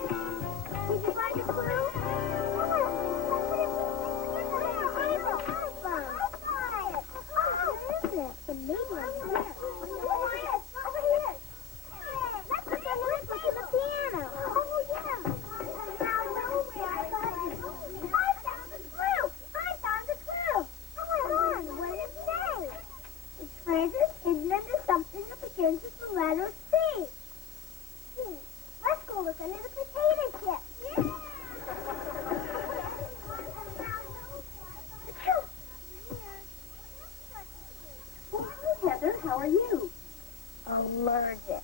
Did you find a clue? Something that begins with the letter C. Let's go look under the potato chip. Hi, Heather, how are you? Allergic.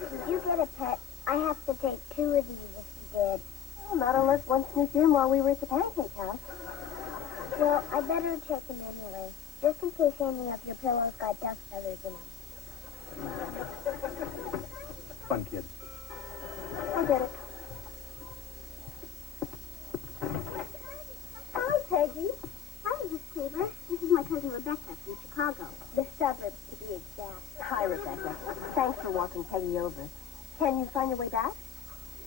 Did you get a pet? I have to take 2 of these if you did. Well, not unless one sneaked in while we were at the pancake house. Well, I better check them anyway, just in case any of your pillows got duck feathers in them. Fun kid. I get it. Hi, Peggy. Hi, Mrs. Cleaver. This is my cousin Rebecca from Chicago. The suburbs, to be exact. Hi, Rebecca. Thanks for walking Peggy over. Can you find your way back?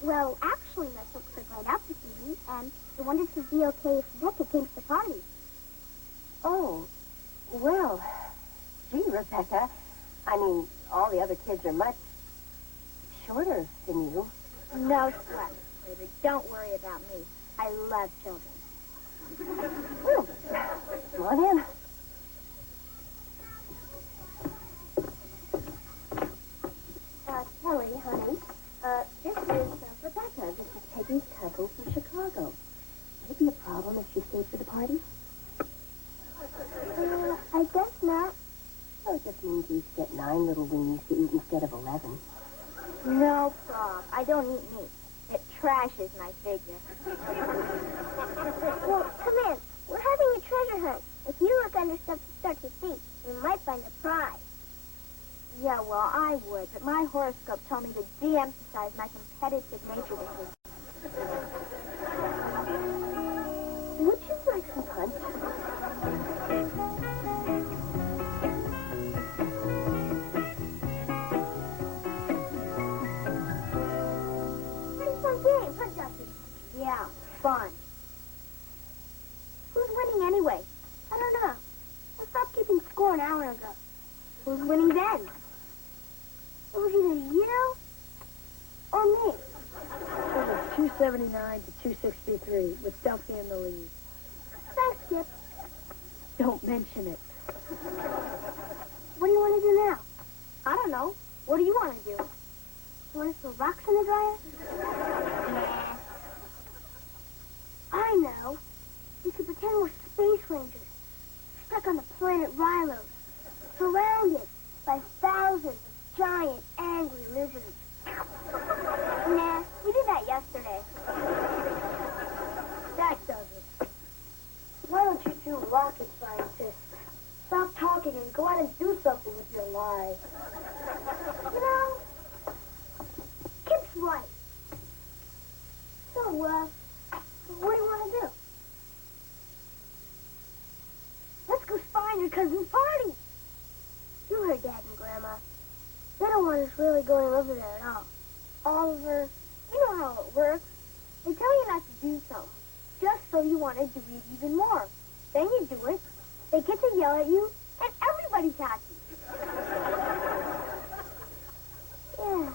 Well, actually, my folks are going out this evening, and I wondered if it would be okay if Rebecca came to the party. Oh, well, gee, Rebecca. I mean, all the other kids are much shorter than you. No sweat, Mrs. Cleaver. Don't worry about me. I love children. Well, come on in. Kelly, honey, this is Rebecca. This is Peggy's cousin from Chicago. Would it be a problem if she stayed for the party? I guess not. Well, it just means you get 9 little weenies to eat instead of 11. No problem. I don't eat meat. It trashes my figure. Well, come in. We're having a treasure hunt. If you look under stuff to start to see, you might find a prize. Yeah, well, I would, but my horoscope told me to de-emphasize my competitive nature this week. was winning then. It was either you or me. It was 279 to 263 with Duffy in the lead. Thanks, Skip. Don't mention it. What do you want to do now? I don't know. What do you want to do? You want to throw rocks in the dryer? Nah. I know. We could pretend we're space rangers, stuck on the planet Rilo, surrounded by thousands of giant, angry lizards. Nah, we did that yesterday. That does it. Why don't you two rocket scientists stop talking and go out and do something with your lives? You know, Kip's right. So, what do you want to do? Let's go spy your cousin's party. You heard Dad and Grandma. They don't want us really going over there at all. Oliver, you know how it works. They tell you not to do something, just so you want to do it even more. Then you do it, they get to yell at you, and everybody's happy. Yeah.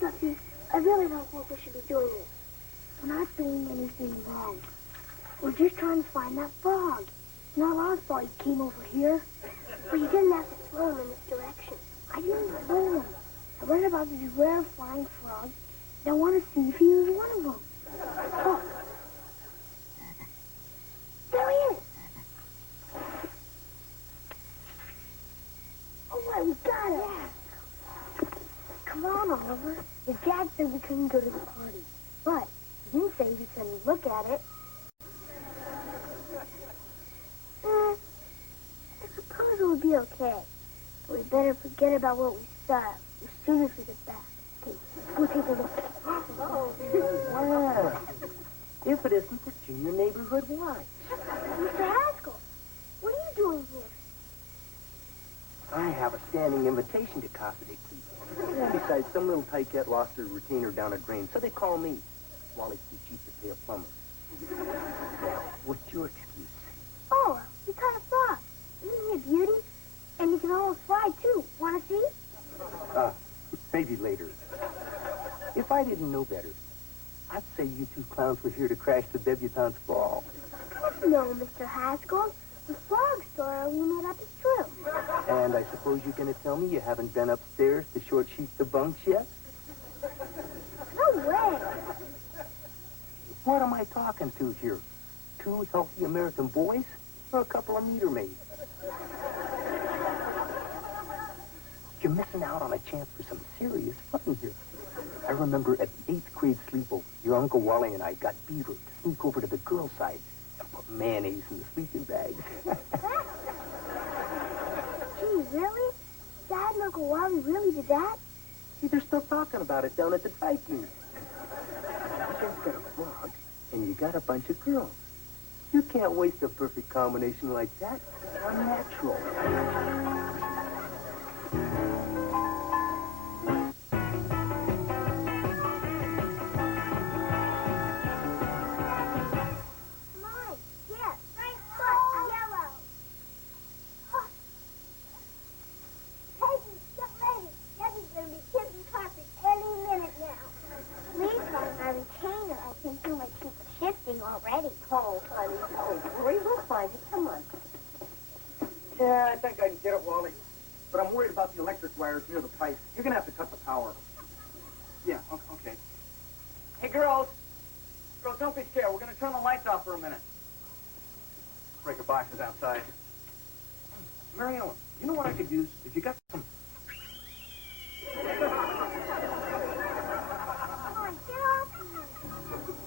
Duffy, I really don't think we should be doing this. We're not doing anything wrong. We're just trying to find that frog. It's not our fault he came over here. But you didn't have to throw him in this direction. I didn't throw him. I read about this rare flying frog, and I want to see if he was one of them. Look. There he is. Oh, my, we got him. Yeah. Come on, Oliver. His dad said we couldn't go to the party, but he didn't say we couldn't look at it. I suppose it would be okay. But we better forget about what we saw as soon as we get back. Okay, go take a look. Oh, wow. If it isn't the Junior Neighborhood Watch. Mr. Haskell, what are you doing here? I have a standing invitation to Casa de Keith. And besides, some little tyke lost her retainer down a drain, so they call me. Wally's too cheap to pay a plumber. Now, what's your excuse? Oh, we caught a frog. Isn't he a beauty? And he can almost fly, too. Want to see? Maybe later. If I didn't know better, I'd say you two clowns were here to crash the debutante's ball. No, Mr. Haskell. The frog story we made up is true. And I suppose you're going to tell me you haven't been upstairs to short sheet the bunks yet? No way. What am I talking to here? Two healthy American boys or a couple of meter maids? You're missing out on a chance for some serious fun here. I remember at the 8th grade sleepover, your Uncle Wally and I got Beaver to sneak over to the girls' side and put mayonnaise in the sleeping bags. Gee, really? Dad and Uncle Wally really did that? See, they're still talking about it down at the dry-cleaner. You just got a frog, and you got a bunch of girls. You can't waste a perfect combination like that. It's unnatural. Mine, yes, right foot, yellow. Oh. Peggy, get ready. Debbie's going to be kissing carpet any minute now. Please, my retainer. I think you might keep shifting already. Oh, honey. Oh, great. We'll find it. Come on. Yeah, I think I can get it, Wally. But I'm worried about the electric wires near the pipe. You're going to have to cut the power. Yeah, okay. Hey, girls. Girls, don't be scared. We're going to turn the lights off for a minute. Breaker box is outside. Mary Ellen, you know what I could use? If you got some...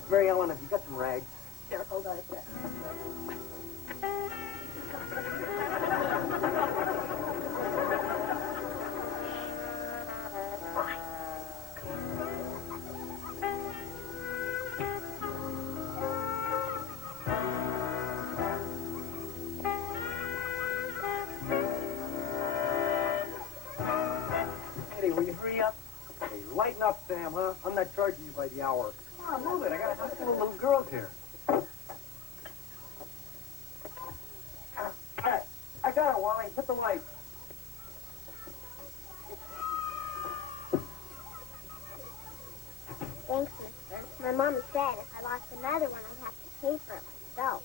Mary Ellen, have you got some rags? Here, hold on a sec. Eddie, will you hurry up? Hey, lighten up, Sam, huh? I'm not charging you by the hour. Come on, move it. I got a handful of little girls here. All right. I got it, Wally. Hit the light. Thanks, mister. My mom said if I lost another one, I'd have to pay for it myself.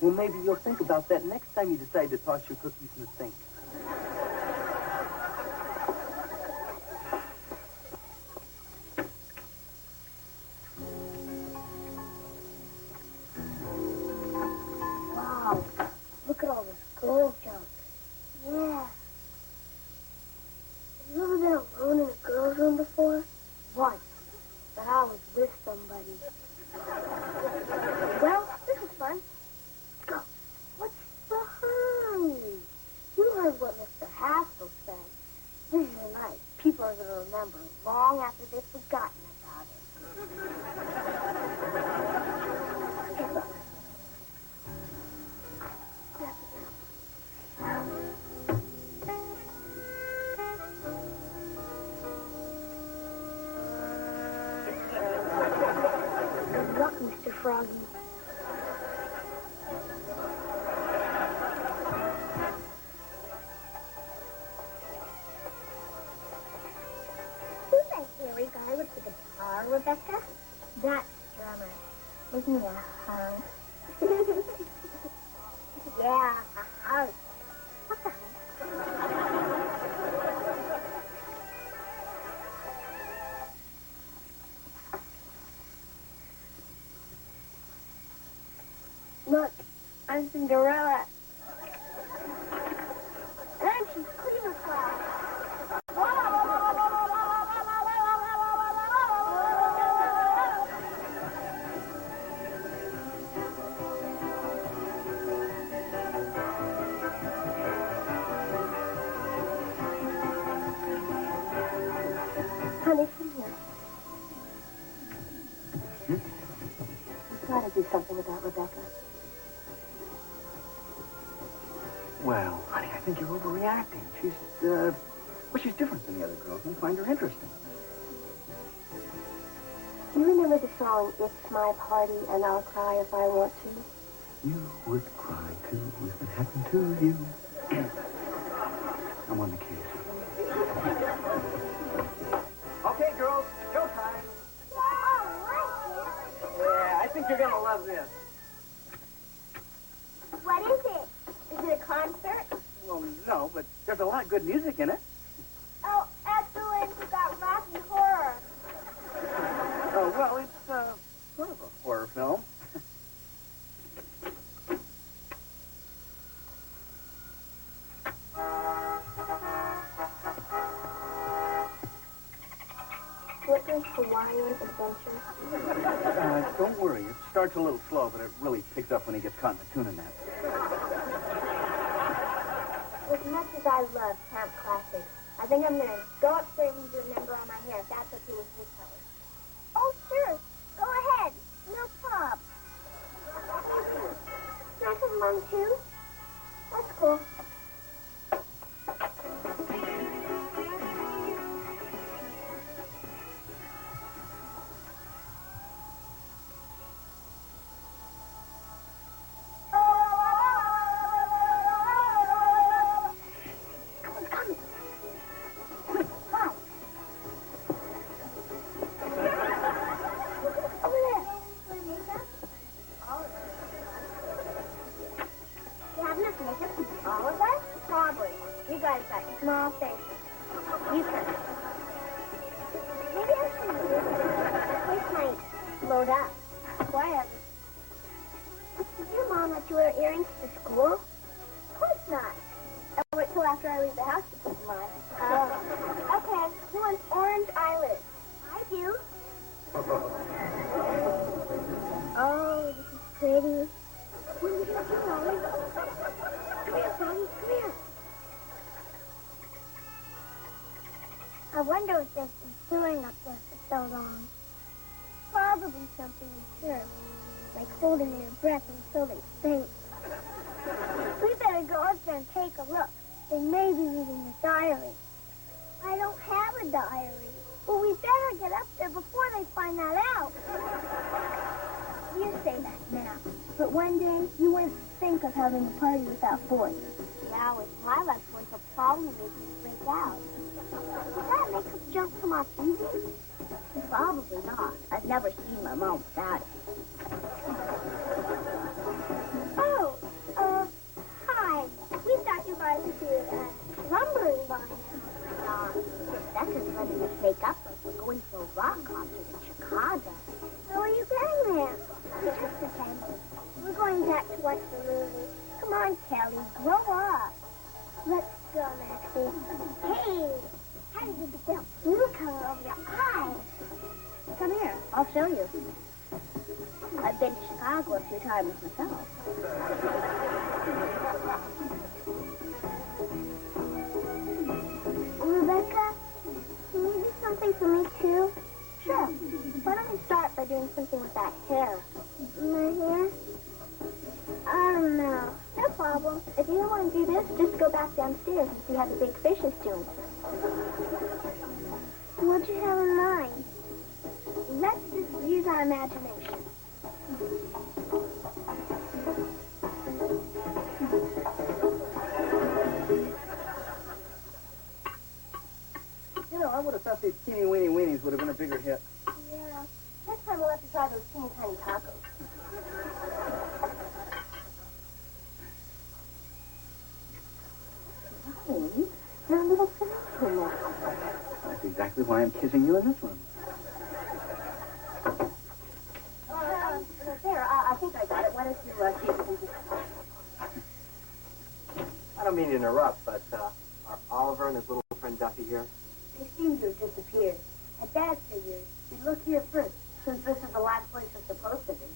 Well, maybe you'll think about that next time you decide to toss your cookies in the sink. Wow, look at all this gold junk. Yeah. Have you ever been alone in a girl's room before? Once, but I was with somebody. Well, this is fun. Let's go. What's behind me? You heard what Mr. Haskell said. This is a night people are going to remember long after they've forgotten about it. Hey, look. Good luck, Mr. Froggy. Who's that hairy guy with the guitar, Rebecca? That's the drummer. Isn't he a hunk? Yeah, a hunk. What's a hunk? Look, I'm Cinderella. And she's Cleaver Flag. Honey, come here. You've got to do something about Rebecca. Well, honey, I think you're overreacting. She's different than the other girls, and I find her interesting. Do you remember the song, It's My Party and I'll Cry If I Want to? You would cry, too, if it happened to you. I'm on the case. Okay, girls, showtime. Yeah, I think you're going to love this. What is it? Is it a concert? Well, no, but there's a lot of good music in it. Oh, excellent. You got Rocky Horror. Oh, well, it's sort of a horror film. Flicker's Hawaiian Adventure. Don't worry. It starts a little slow, but it really picks up when he gets caught in the tuna net. As much as I love camp classics, I think I'm going to go upstairs and do a number on my hair, if that's okay with you, Kelly. Oh, sure. Go ahead. No problem. Can I come along, too? That's cool. Small faces. You can. Maybe I should do this. The place might load up. Whatever. Did your mom let you wear earrings to school? Of course not. I'll wait till after I leave the house to put them on. Oh. Okay. Who wants orange eyelids? I do. Oh, this is pretty. What are you going to do, Molly? Come here, Molly. Come here. I wonder what they've been doing up there for so long. Probably something absurd, like holding their breath until they faint. We better go up there and take a look. They may be reading a diary. I don't have a diary. Well, we there before they find that out. You say that now. But one day, you wouldn't think of having a party without boys. Now, with my luck, boys will probably make me break out. Does that makeup junk come off easy? Probably not. I've never seen my mom without it. Oh, hi. We thought you guys would be lumbering by now. Rebecca's letting us make up like we're going to a rock concert in Chicago. How are you getting there? We just pretended. We're going back to watch the movie. Come on, Kelly, grow up. Let's go, Maxie. Hey, how did you get that blue color over your eyes? Come here, I'll show you. I've been to Chicago a few times myself. Rebecca, can you do something for me, too? Sure. Why don't we start by doing something with that hair? My hair? I don't know. No problem. If you don't want to do this, just go back downstairs and see how the big fish is doing. What'd you have in mind? Let's just use our imagination. You know, I would have thought these teeny weeny weenies would have been a bigger hit. Yeah. Next time we'll have to try those teeny tiny tacos. Hey, you're a little cynical now. That's exactly why I'm kissing you in this room. There, I think I got it. Why don't you take it into... I don't mean to interrupt, but are Oliver and his little friend Duffy here? They seem to have disappeared. My dad figured we'd look here first, since this is the last place we're supposed to be.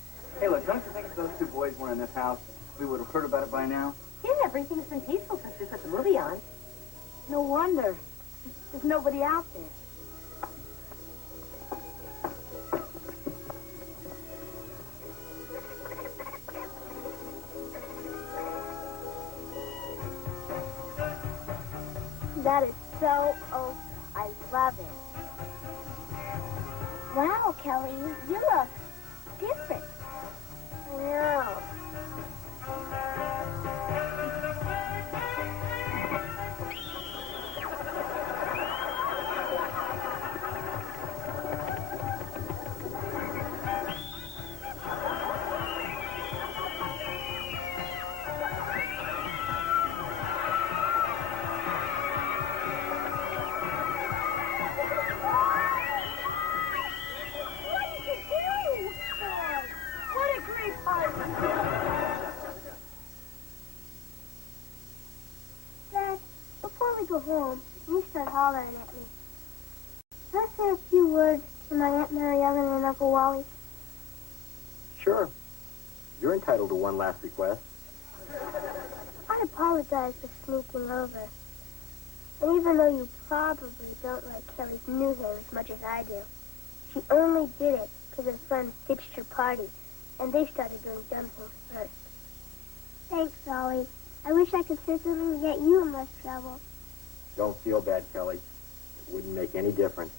Hey, look, don't you think if those two boys were in this house, we would have heard about it by now? Yeah, everything's been peaceful since we put the movie on. No wonder. There's nobody out there. That is so old. I love it. Wow, Kelly, you look different. I know. Dad, before we go home, you start hollering at me. Can I say a few words to my Aunt Mary Ellen and Uncle Wally? Sure. You're entitled to one last request. I apologize for sneaking over. And even though you probably don't like Kelly's new hair as much as I do, she only did it because her friends ditched her party, and they started doing dumb things first. Thanks, Ollie. I wish I could say something to get you in less trouble. Don't feel bad, Kelly. It wouldn't make any difference.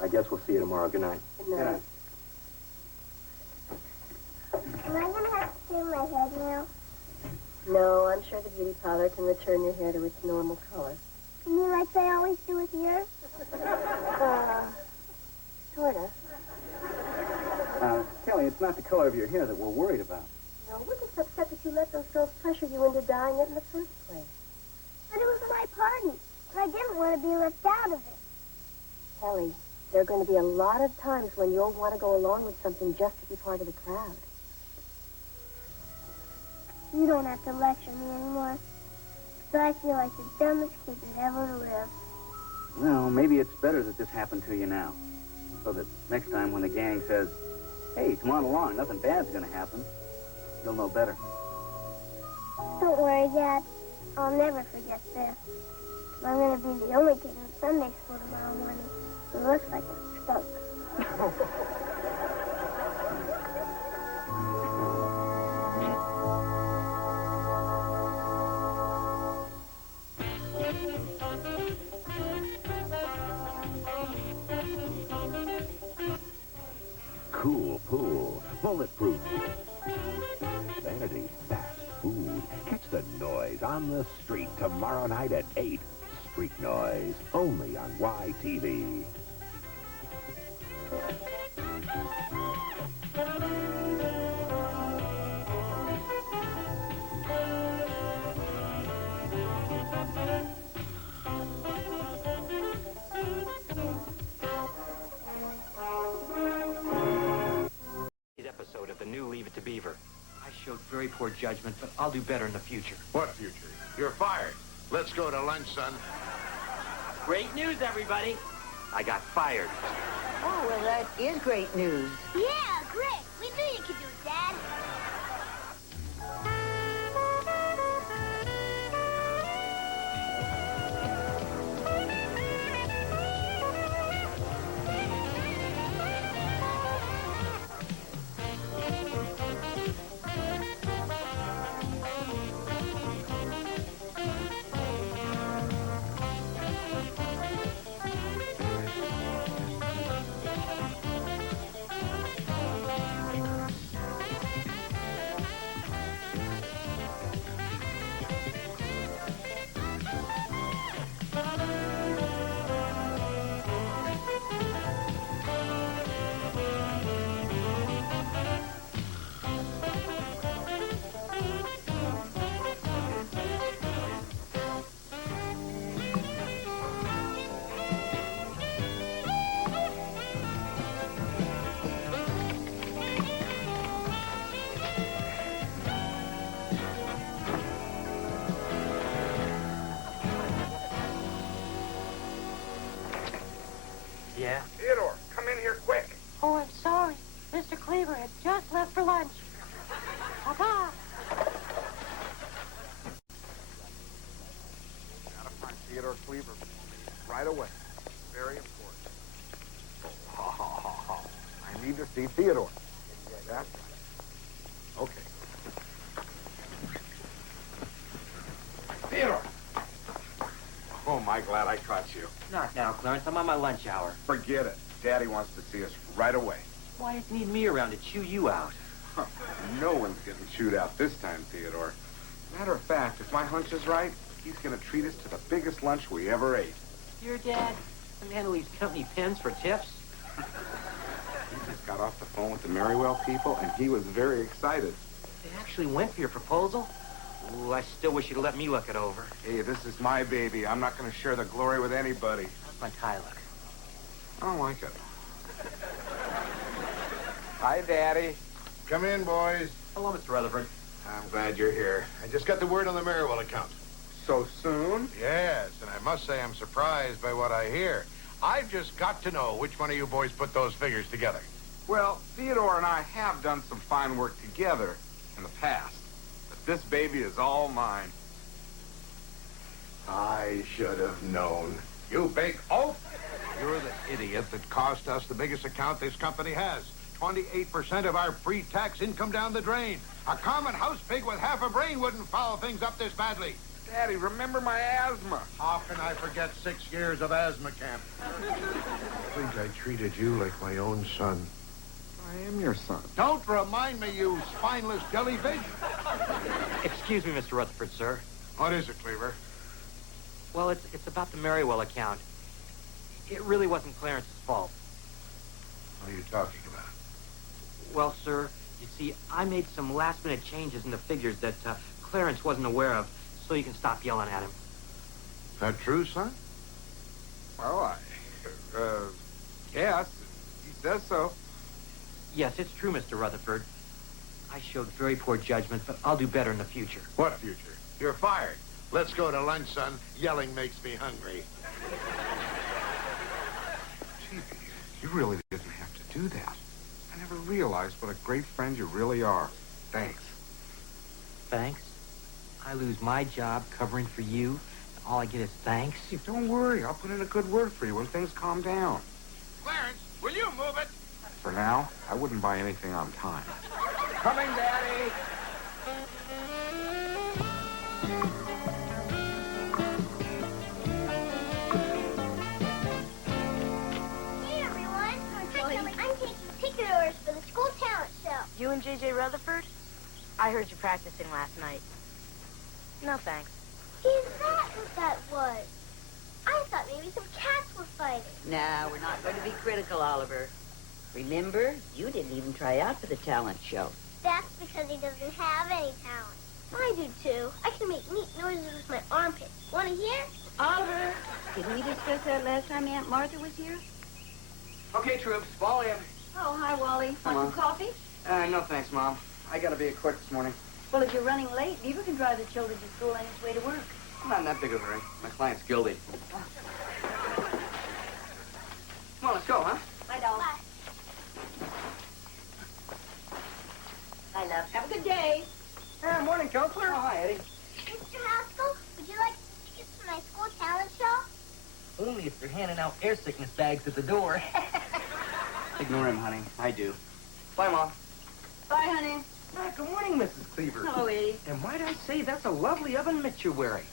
I guess we'll see you tomorrow. Good night. Good night. Am I going to have to shave my head now? No, I'm sure the beauty parlor can return your hair to its normal color. You mean like they always do with yours? Sort of. Kelly, it's not the color of your hair that we're worried about. No, we're just upset that you let those girls pressure you into dyeing it in the first place. But it was my party, and I didn't want to be left out of it. Kelly, there are going to be a lot of times when you'll want to go along with something just to be part of the crowd. You don't have to lecture me anymore. But I feel like the dumbest kid that ever lived. Well, maybe it's better that this happened to you now. So that next time when the gang says, hey, come on along, nothing bad's going to happen, you'll know better. Don't worry, Dad. I'll never forget this. I'm going to be the only kid in Sunday school tomorrow morning who looks like a skunk. bulletproof. Vanity fast food. Catch the noise on the street tomorrow night at 8. Street Noise, only on YTV. Episode of the new Leave It to Beaver. I showed very poor judgment, but I'll do better in the future. What future? You're fired. Let's go to lunch, son. Great news, everybody. I got fired. Oh, well, that is great news. Yeah, great. We knew you could do it, Dad. Yeah? Theodore, come in here quick. Oh, I'm sorry. Mr. Cleaver had just left for lunch. Ta-ta! Gotta find Theodore Cleaver right away. Very important. Oh, ha, ha, ha, ha. I need to see Theodore. That's right. Okay. Theodore! Oh, am I glad I caught you. Not now, Clarence. I'm on my lunch hour. Forget it. Daddy wants to see us right away. Why does he need me around to chew you out? Huh. No one's getting chewed out this time, Theodore. Matter of fact, if my hunch is right, he's going to treat us to the biggest lunch we ever ate. Your dad? The man who leaves company pens for tips? He just got off the phone with the Merriwell people, and he was very excited. They actually went for your proposal? Ooh, I still wish you'd let me look it over. Hey, this is my baby. I'm not going to share the glory with anybody. How's my tie look? I don't like it. Hi, Daddy. Come in, boys. Hello, Mr. Rutherford. I'm glad you're here. I just got the word on the Merriwell account. So soon? Yes, and I must say I'm surprised by what I hear. I've just got to know which one of you boys put those figures together. Well, Theodore and I have done some fine work together in the past. But this baby is all mine. I should have known. You big oaf! You're the idiot that cost us the biggest account this company has. 28% of our pre-tax income down the drain. A common house pig with half a brain wouldn't foul things up this badly. Daddy, remember my asthma. How can I forget 6 years of asthma camp? I think I treated you like my own son. I am your son. Don't remind me, you spineless jellyfish. Excuse me, Mr. Rutherford, sir. What is it, Cleaver? Well, it's about the Merriwell account. It really wasn't Clarence's fault. What are you talking about? Well, sir, you see, I made some last-minute changes in the figures that Clarence wasn't aware of, so you can stop yelling at him. That true, son? Well, yes. He says so. Yes, it's true, Mr. Rutherford. I showed very poor judgment, but I'll do better in the future. What future? You're fired. Let's go to lunch, son. Yelling makes me hungry. Gee, you really didn't have to do that. I never realized what a great friend you really are. Thanks. Thanks? I lose my job covering for you, and all I get is thanks? Hey, don't worry. I'll put in a good word for you when things calm down. Clarence, will you move it? For now, I wouldn't buy anything on time. Coming, Daddy. Hey, everyone. I'm taking ticket orders for the school talent show. You and J.J. Rutherford? I heard you practicing last night. No, thanks. Is that what that was? I thought maybe some cats were fighting. Nah, we're not going to be critical, Oliver. Remember, you didn't even try out for the talent show. That's because he doesn't have any talent. I do, too. I can make neat noises with my armpits. Want to hear? Oliver, didn't we discuss that last time Aunt Martha was here? Okay, troops, fall in. Oh, hi, Wally. Want some coffee? No thanks, Mom. I gotta be at court this morning. Well, if you're running late, Beaver can drive the children to school on his way to work. I'm not in that big of a hurry. My client's guilty. Come on, let's go, huh? Bye, doll. Bye. Bye, love. Have a good day. Morning, Counselor. Oh, hi, Eddie. Mr. Haskell, would you like tickets to my school talent show? Only if they're handing out air sickness bags at the door. Ignore him, honey. I do. Bye, Mom. Bye, honey. Good morning, Mrs. Cleaver. Hello, Eddie. And might I say, that's a lovely oven mitt you're wearing.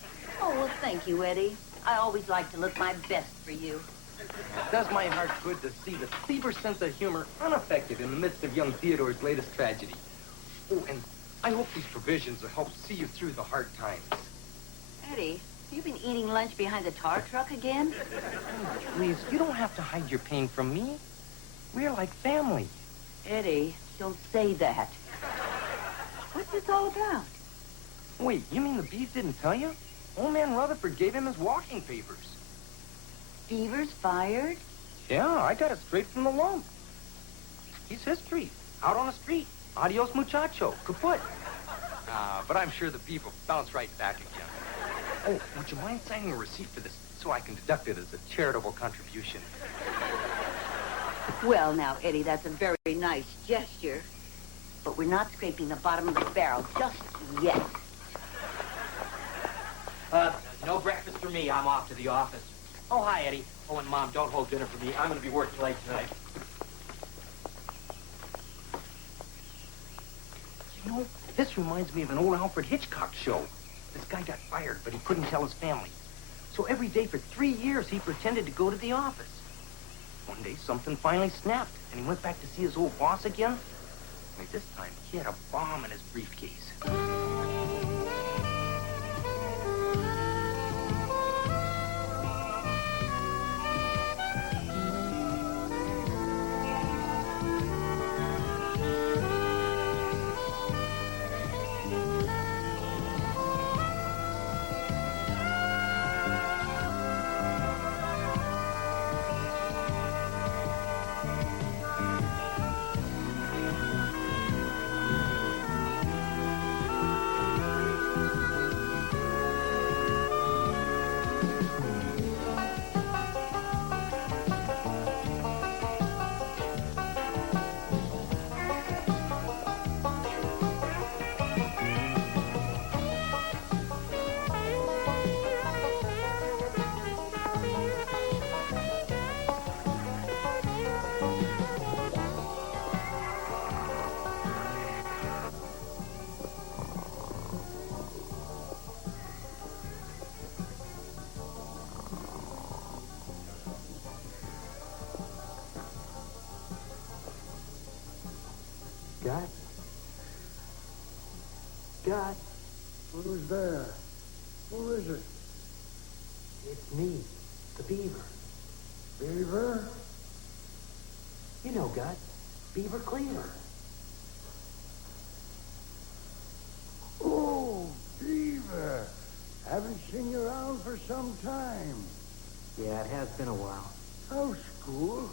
Oh, well, thank you, Eddie. I always like to look my best for you. It does my heart good to see the Cleaver sense of humor unaffected in the midst of young Theodore's latest tragedy. Oh, and I hope these provisions will help see you through the hard times. Eddie, you been eating lunch behind the tar truck again? Oh, please, you don't have to hide your pain from me. We're like family. Eddie, don't say that. What's this all about? Wait, you mean the Beef didn't tell you? Old man Rutherford gave him his walking papers. Beaver's fired? Yeah, I got it straight from the lump. He's history. Out on the street. Adios, muchacho. Kaput. But I'm sure the Beef will bounce right back again. Oh, would you mind signing a receipt for this so I can deduct it as a charitable contribution? Well, now, Eddie, that's a very nice gesture. But we're not scraping the bottom of the barrel just yet. No breakfast for me. I'm off to the office. Oh, hi, Eddie. Oh, and Mom, don't hold dinner for me. I'm going to be working late tonight. You know, this reminds me of an old Alfred Hitchcock show. This guy got fired, but he couldn't tell his family. So every day for 3 years, he pretended to go to the office. One day, something finally snapped, and he went back to see his old boss again. Only this time, he had a bomb in his briefcase. God? Who's there? Who is it? It's me, the Beaver. Beaver? You know, God. Beaver Cleaver. Oh, Beaver. Haven't seen you around for some time. Yeah, it has been a while. How's school?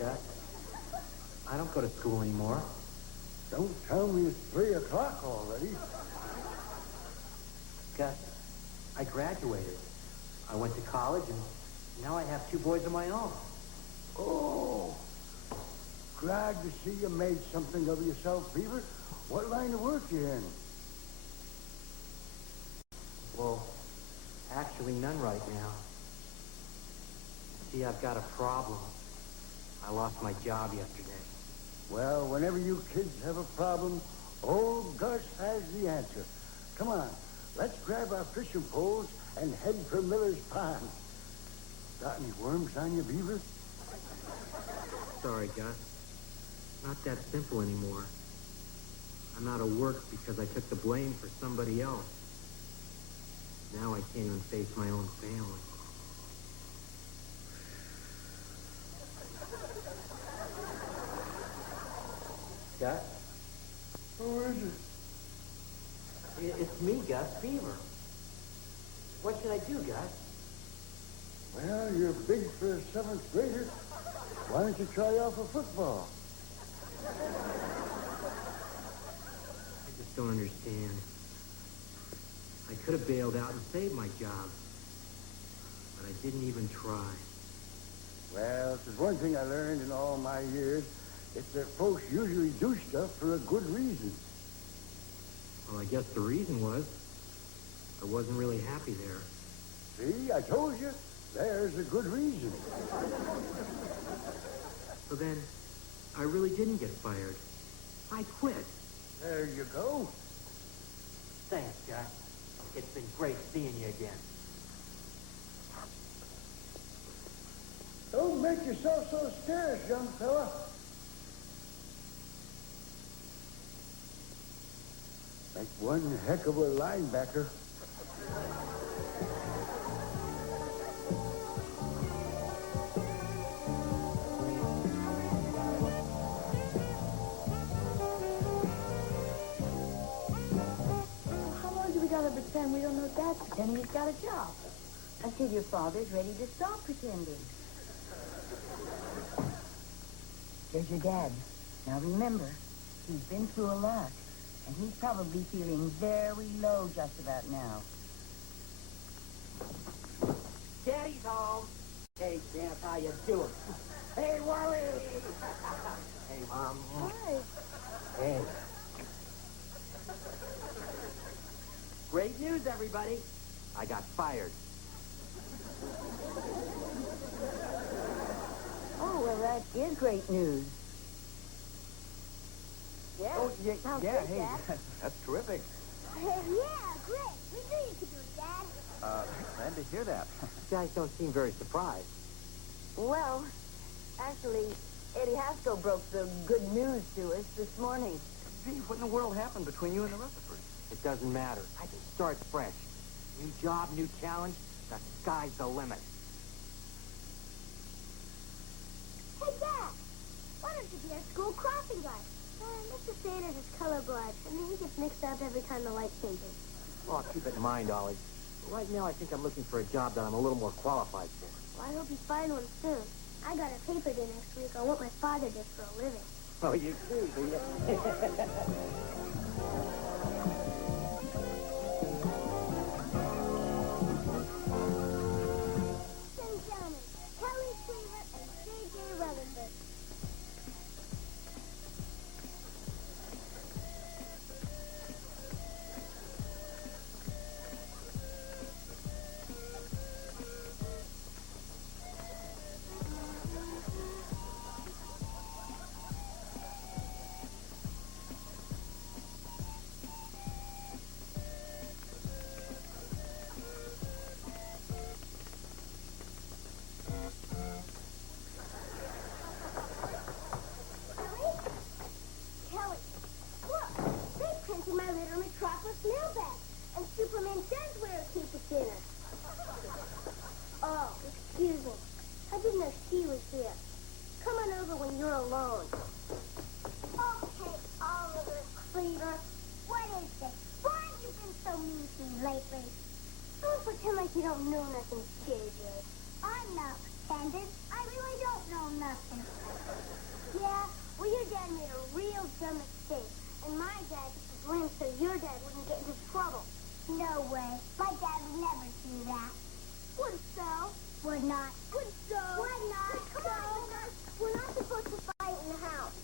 God, I don't go to school anymore. Don't tell me it's 3 o'clock already. Gus, I graduated. I went to college, and now I have 2 boys of my own. Oh, glad to see you made something of yourself, Beaver. What line of work you in? Well, actually none right now. See, I've got a problem. I lost my job yesterday. Well, whenever you kids have a problem, old Gus has the answer. Come on, let's grab our fishing poles and head for Miller's Pond. Got any worms on you, Beaver? Sorry, Gus. not that simple anymore. I'm out of work because I took the blame for somebody else. Now I can't even face my own family. Gus? Who is it? It's me, Gus, Beaver. What should I do, Gus? Well, you're big for a 7th grader. Why don't you try out for football? I just don't understand. I could have bailed out and saved my job, but I didn't even try. Well, if there's one thing I learned in all my years, it's that folks usually do stuff for a good reason. Well, I guess the reason was I wasn't really happy there. See, I told you, there's a good reason. So then, I really didn't get fired. I quit. There you go. Thanks, Gus. It's been great seeing you again. Don't make yourself so scarce, young fella. Like one heck of a linebacker. How long do we gotta pretend we don't know Dad's pretending he's got a job? Until your father's ready to stop pretending. There's your dad. Now remember, he's been through a lot, and he's probably feeling very low just about now. Daddy's home. Hey, Champ, how you doing? Hey, Wally! Hey, Mom. Hi. Hey. Great news, everybody. I got fired. Oh, well, that is great news. Yeah. Oh, yeah, Sounds yeah, good, hey, Dad. that's terrific. Yeah, great. We knew you could do it, Dad. Glad to hear that. You guys don't seem very surprised. Well, actually, Eddie Haskell broke the good news to us this morning. Gee, what in the world happened between you and the Rutherfords? It doesn't matter. I can start fresh. New job, new challenge. The sky's the limit. Hey, Dad, why don't you be our school crossing guard? Mr. Sanders is colorblind, and he gets mixed up every time the light changes. Well, I'll keep it in mind, Ollie. Right now, I think I'm looking for a job that I'm a little more qualified for. Well, I hope you find one soon. I got a paper due next week on what my father did for a living. Oh, you too, do you? Ladies and gentlemen, Kelly Cleaver and J.J. Rutherford. Kelly, look, they printed my Little Metropolis mailbag, and Superman does wear a cape at dinner. Oh, excuse me. I didn't know she was here. Come on over when you're alone. Okay, Oliver Cleaver. What is this? Why have you been so mean to me lately? Don't pretend like you don't know nothing, JJ. I'm not pretending. I really don't know nothing. Yeah, well, your dad made a real dumb mistake. And my dad just blamed so your dad wouldn't get into trouble. No way. My dad would never do that. Would so? Would not. Would so? Would not. Come on, we're not supposed to fight in the house.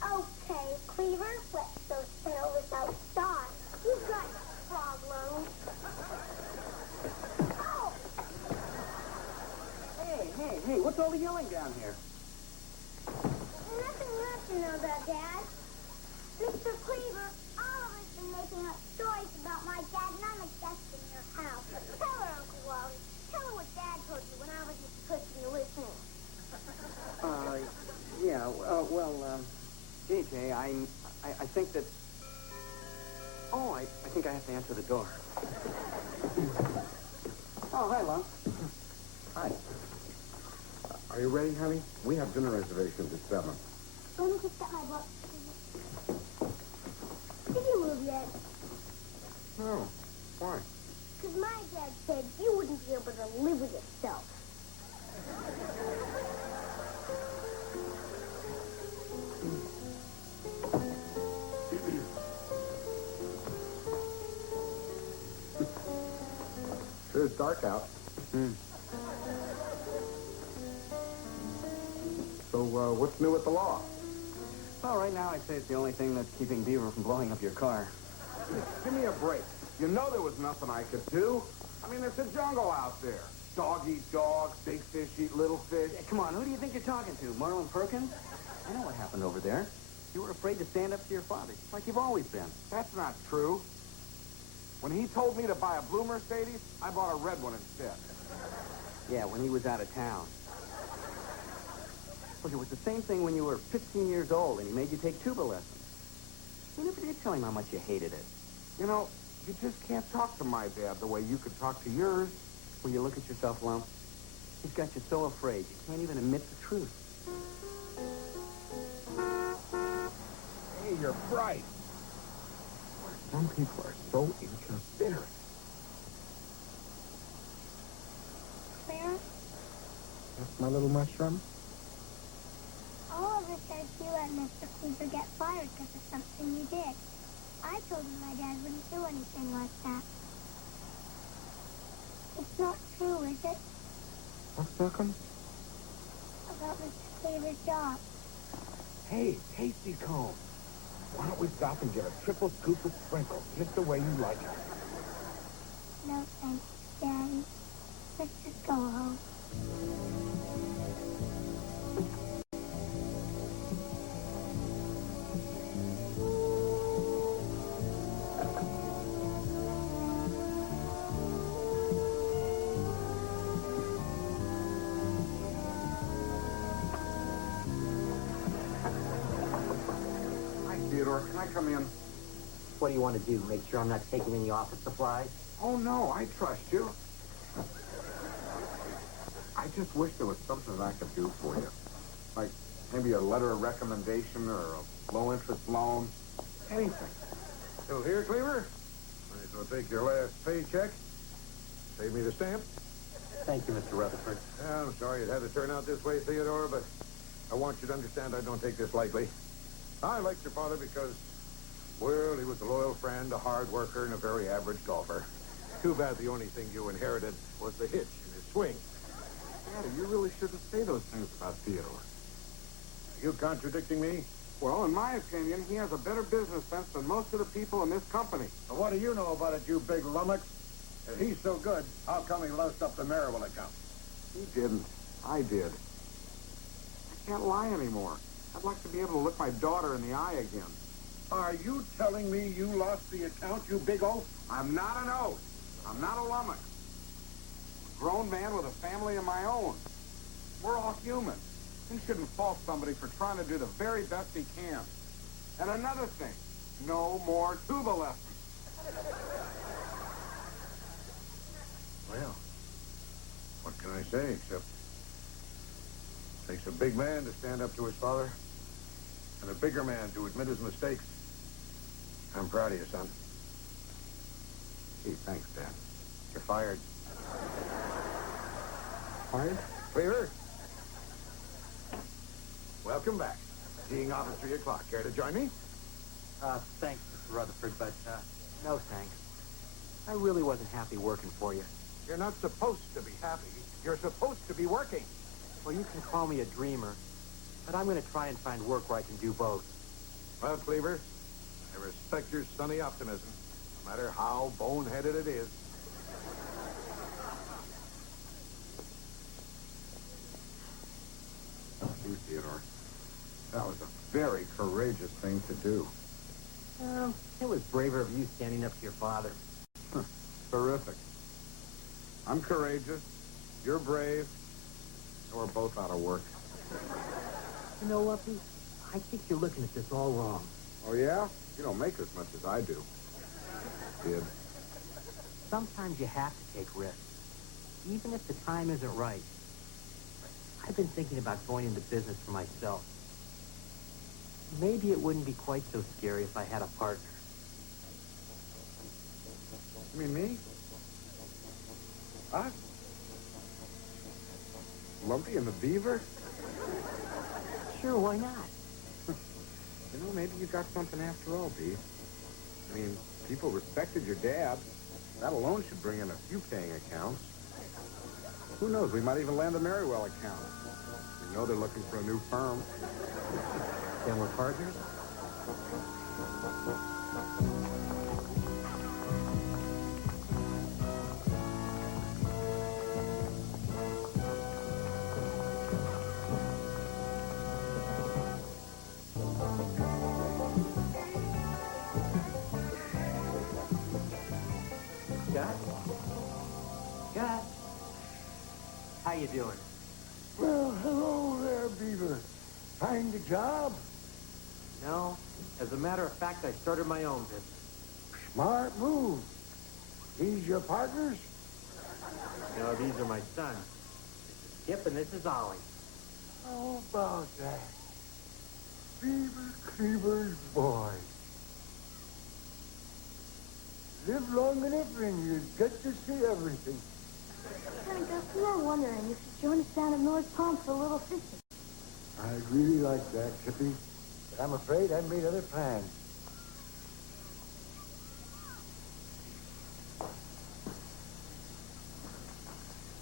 Okay, Cleaver, let's go settle this outside. You've got problems. Oh! Hey, what's all the yelling down here? Nothing left to know about, Dad. Mr. Cleaver, Oliver's been making up stories about my dad, and I'm a guest in your house. Tell her, Uncle Wally. Tell her what Dad told you when I wasn't supposed to be listening. I think that... Oh, I think I have to answer the door. Oh, hi, Lon. Hi. Are you ready, honey? We have dinner reservations at 7. Let me just get my book. Did you move yet? No. Why? Because my dad said you wouldn't be able to live with yourself. Sure is dark out. So, what's new with the law? Well, right now I'd say it's the only thing that's keeping Beaver from blowing up your car. Give me a break. You know there was nothing I could do. I mean, it's a jungle out there. Dog eat dog, big fish eat little fish. Yeah, come on, who do you think you're talking to? Marlon Perkins? I know what happened over there. You were afraid to stand up to your father, like you've always been. That's not true. When he told me to buy a blue Mercedes, I bought a red one instead. Yeah, when he was out of town. Look, it was the same thing when you were 15 years old and he made you take tuba lessons. You never did tell him how much you hated it. You know, you just can't talk to my dad the way you could talk to yours. Will you look at yourself, Lump? He's got you so afraid you can't even admit the truth. Hey, you're bright. Some people are so inconsiderate. Clara? That's my little mushroom? Oliver says you let Mr. Cleaver get fired because of something you did. I told him my dad wouldn't do anything like that. It's not true, is it? What's Sitcom? About Mr. Cleaver's job. Hey, tasty cone. Why don't we stop and get a triple scoop of sprinkles, just the way you like it? No thanks, Daddy. Let's just go home. Theodore, can I come in? What do you want to do? Make sure I'm not taking any office supplies? Oh, no, I trust you. I just wish there was something that I could do for you. Like maybe a letter of recommendation or a low-interest loan. Anything. Still here, Cleaver? Might as well take your last paycheck. Save me the stamp. Thank you, Mr. Rutherford. Yeah, I'm sorry it had to turn out this way, Theodore, but I want you to understand I don't take this lightly. I liked your father because, well, he was a loyal friend, a hard worker, and a very average golfer. Too bad the only thing you inherited was the hitch in his swing. Daddy, you really shouldn't say those things about Theodore. Are you contradicting me? Well, in my opinion, he has a better business sense than most of the people in this company. Well, what do you know about it, you big lummox? If he's so good, how come he loused up the Maryville account? He didn't. I did. I can't lie anymore. I'd like to be able to look my daughter in the eye again. Are you telling me you lost the account, you big oaf? I'm not an oaf. I'm not a lummox. I'm a grown man with a family of my own. We're all human. You shouldn't fault somebody for trying to do the very best he can. And another thing, no more tuba lessons. Well, what can I say except it takes a big man to stand up to his father and a bigger man to admit his mistakes. I'm proud of you, son. Gee, thanks, Dad. You're fired. Fired? Beaver? Welcome back. Teeing off at 3 o'clock. Care to join me? Thanks, Mr. Rutherford, but, no thanks. I really wasn't happy working for you. You're not supposed to be happy. You're supposed to be working. Well, you can call me a dreamer, but I'm going to try and find work where I can do both. Well, Cleaver, I respect your sunny optimism, no matter how boneheaded it is. Gee, Theodore, that was a very courageous thing to do. It was braver of you standing up to your father. Terrific. I'm courageous. You're brave. And we're both out of work. You know, Lumpy, I think you're looking at this all wrong. Oh, yeah? You don't make as much as I do. Kid. Sometimes you have to take risks, even if the time isn't right. I've been thinking about going into business for myself. Maybe it wouldn't be quite so scary if I had a partner. You mean me? Us? Lumpy and the Beaver? Sure, why not? You know, maybe you got something after all, B. I mean, people respected your dad. That alone should bring in a few paying accounts. Who knows, we might even land a Merriwell account. You know they're looking for a new firm. Then we're partners? Scott? How you doing? Well, hello there, Beaver. Find a job? No. As a matter of fact, I started my own business. Smart move. These your partners? No, these are my sons. This is Skip and this is Ollie. How about that? Beaver Cleaver's boy. Live long enough and you get to see everything. Frank, we were wondering if you'd join us down at North Pond for a little fishing. I'd really like that, Chippy, but I'm afraid I made other plans.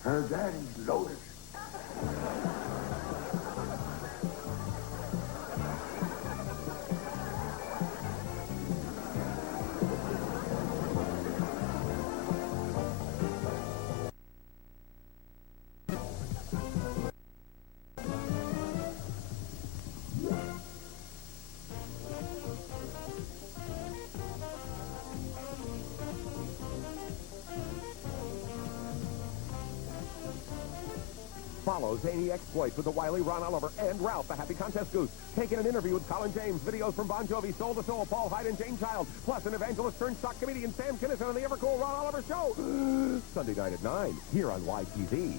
Her daddy's loaded. Follow zany exploits with the wily Ron Oliver and Ralph, the happy contest goose. Taking an interview with Colin James, videos from Bon Jovi, Soul to Soul, Paul Hyde, and Jane Child, plus an evangelist turned stock comedian, Sam Kinison, on the ever-cool Ron Oliver Show. Sunday night at 9, here on YTV.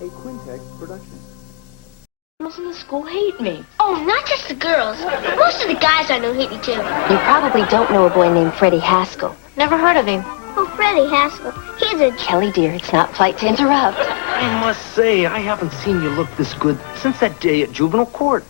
A Quintex production. Girls in the school hate me. Oh, not just the girls. Most of the guys I know hate me, too. You probably don't know a boy named Freddie Haskell. Never heard of him. Oh, Freddie Haskell. He's a... Kelly, dear, it's not polite to interrupt. I must say, I haven't seen you look this good since that day at juvenile court.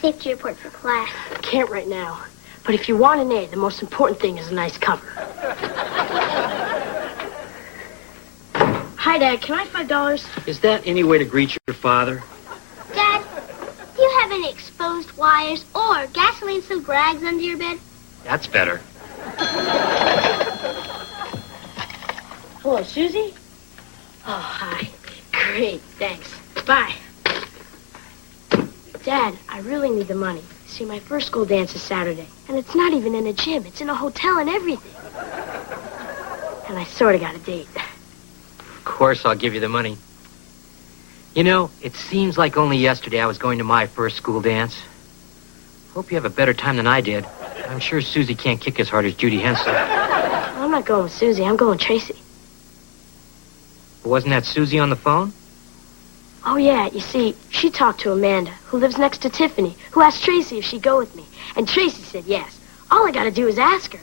Safety report for class. Can't right now. But if you want an A, the most important thing is a nice cover. Hi, Dad. Can I have $5? Is that any way to greet your father? Dad, do you have any exposed wires or gasoline-soaked rags under your bed? That's better. Hello, Susie? Oh, hi. Great. Thanks. Bye. Dad, I really need the money. See, my first school dance is Saturday. And it's not even in a gym. It's in a hotel and everything. And I sort of got a date. Of course, I'll give you the money. You know, it seems like only yesterday I was going to my first school dance. Hope you have a better time than I did. I'm sure Susie can't kick as hard as Judy Hensler. I'm not going with Susie. I'm going with Tracy. Wasn't that Susie on the phone? Oh, yeah. You see, she talked to Amanda, who lives next to Tiffany, who asked Tracy if she'd go with me. And Tracy said yes. All I gotta do is ask her.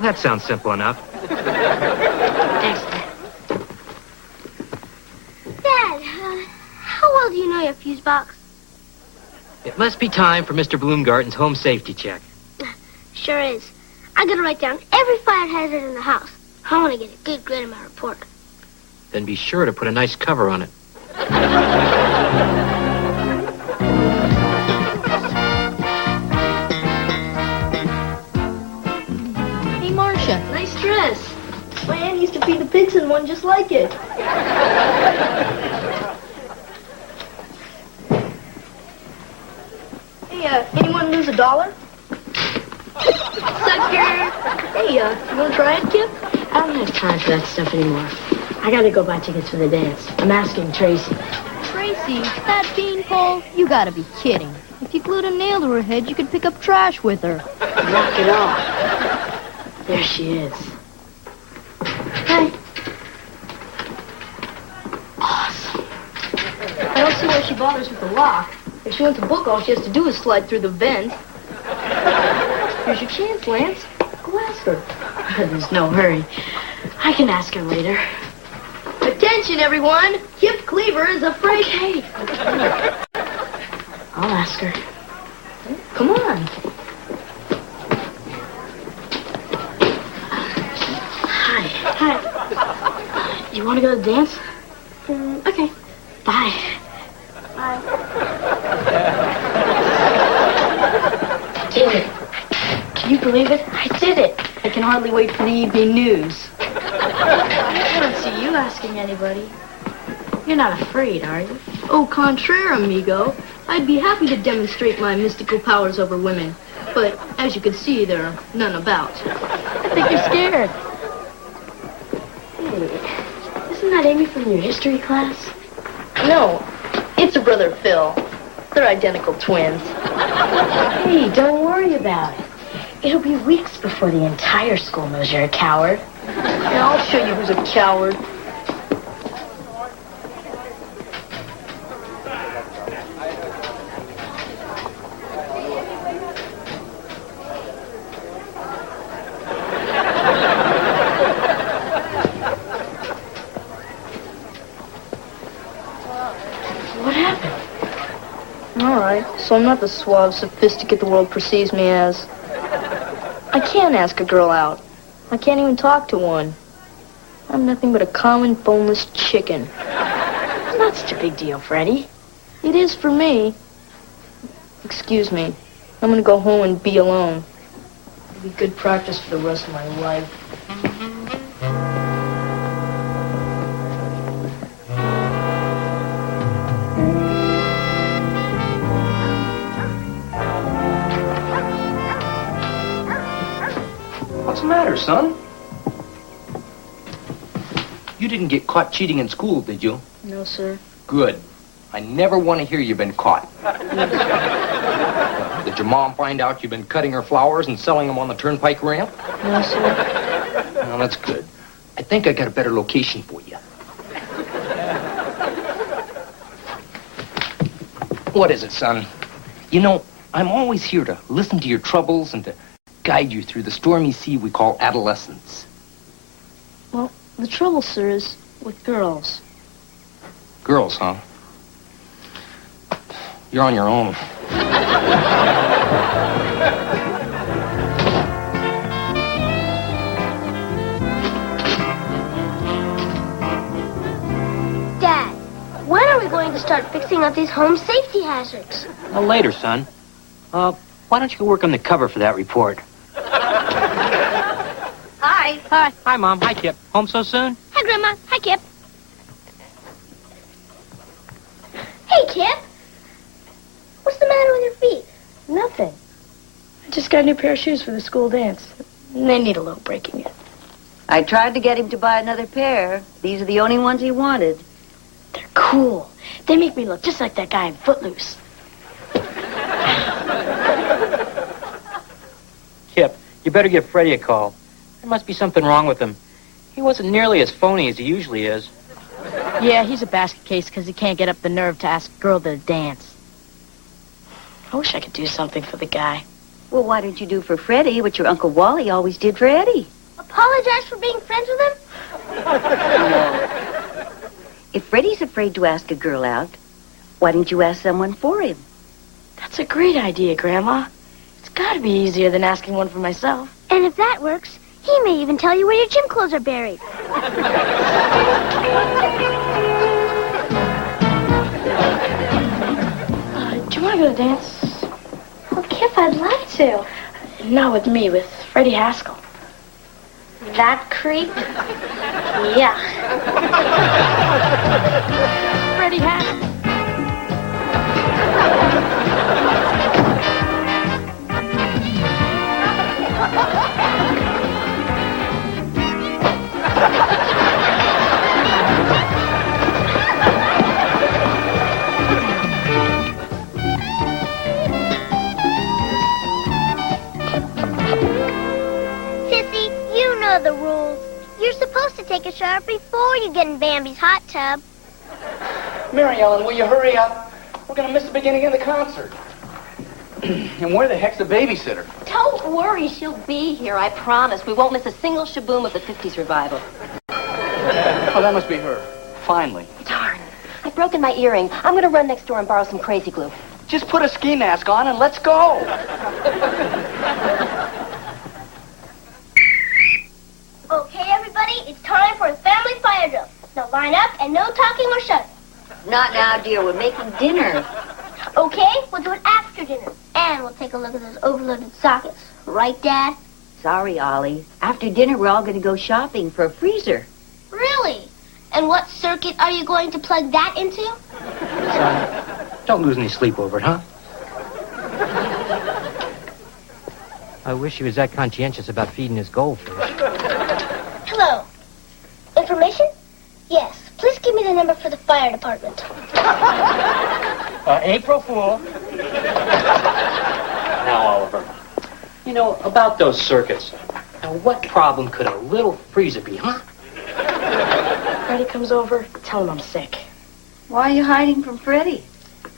That sounds simple enough. Thanks, Dad. Dad, how well do you know your fuse box? It must be time for Mr. Bloomgarten's home safety check. Sure is. I gotta write down every fire hazard in the house. I want to get a good grade in my report. Then be sure to put a nice cover on it. Hey, Marcia. Nice dress. My aunt used to feed the pigs in one just like it. Hey, anyone lose $1? Sucker! Hey, you wanna try it, Kip? I don't have time for that stuff anymore. I gotta go buy tickets for the dance. I'm asking Tracy. Tracy, that beanpole? You gotta be kidding. If you glued a nail to her head, you could pick up trash with her. Knock it off. There she is. Hi. Awesome. I don't see why she bothers with the lock. If she wants a book, all she has to do is slide through the vent. Here's your chance, Lance. Go ask her. There's no hurry. I can ask her later. Attention, everyone! Kip Cleaver is afraid. Okay. I'll ask her. Come on. Hi. Hi. You want to go to the dance? Okay. Bye. Bye. Did it. Can you believe it? I did it. I can hardly wait for the evening news. I don't see you asking anybody. You're not afraid, are you? Au contraire, amigo. I'd be happy to demonstrate my mystical powers over women. But, as you can see, there are none about. I think you're scared. Hey, isn't that Amy from your history class? No, it's her brother Phil. They're identical twins. Hey, don't worry about it. It'll be weeks before the entire school knows you're a coward. Yeah, I'll show you who's a coward. What happened? All right, so I'm not the suave sophisticate the world perceives me as. I can't ask a girl out. I can't even talk to one. I'm nothing but a common boneless chicken. It's not such a big deal, Freddie. It is for me. Excuse me. I'm gonna go home and be alone. It'll be good practice for the rest of my life. What's the matter, son? You didn't get caught cheating in school, did you? No, sir. Good. I never want to hear you've been caught. Did your mom find out you've been cutting her flowers and selling them on the turnpike ramp? No, sir. Well, that's good. I think I got a better location for you. What is it, son? You know, I'm always here to listen to your troubles and to guide you through the stormy sea we call adolescence. Well, the trouble, sir, is with girls. Girls, huh? You're on your own. Dad, when are we going to start fixing up these home safety hazards? Well, later, son. Why don't you go work on the cover for that report? Hi. Hi. Hi, Mom. Hi, Kip. Home so soon? Hi, Grandma. Hi, Kip. Hey, Kip. What's the matter with your feet? Nothing. I just got a new pair of shoes for the school dance. And they need a little breaking in. I tried to get him to buy another pair. These are the only ones he wanted. They're cool. They make me look just like that guy in Footloose. Kip, you better give Freddie a call. There must be something wrong with him. He wasn't nearly as phony as he usually is. Yeah, he's a basket case because he can't get up the nerve to ask a girl to dance. I wish I could do something for the guy. Well, why don't you do for Freddie what your Uncle Wally always did for Eddie? Apologize for being friends with him? No. If Freddie's afraid to ask a girl out, why don't you ask someone for him? That's a great idea, Grandma. It's got to be easier than asking one for myself. And if that works, he may even tell you where your gym clothes are buried. Do you want to go to dance? Oh, Kip, I'd love to. Not with me, with Freddie Haskell. That creep? Yeah. Freddie Haskell. Sissy, you know the rules. You're supposed to take a shower before you get in Bambi's hot tub. Mary Ellen, will you hurry up? We're going to miss the beginning of the concert. And where the heck's the babysitter? Don't worry, she'll be here, I promise. We won't miss a single shaboom of the 50s revival. Oh, that must be her. Finally. Darn. I've broken my earring. I'm going to run next door and borrow some crazy glue. Just put a ski mask on and let's go. Okay, everybody, it's time for a family fire drill. Now line up and no talking or shouting. Not now, dear. We're making dinner. Okay, we'll do it after dinner. And we'll take a look at those overloaded sockets. Right, Dad? Sorry, Ollie. After dinner, we're all going to go shopping for a freezer. Really? And what circuit are you going to plug that into? Son, don't lose any sleep over it, huh? I wish he was that conscientious about feeding his goldfish. Hello. Information? Yes. Please give me the number for the fire department. April Fool. Now, Oliver, you know, about those circuits. Now, what problem could a little freezer be, huh? Freddie comes over, tell him I'm sick. Why are you hiding from Freddie?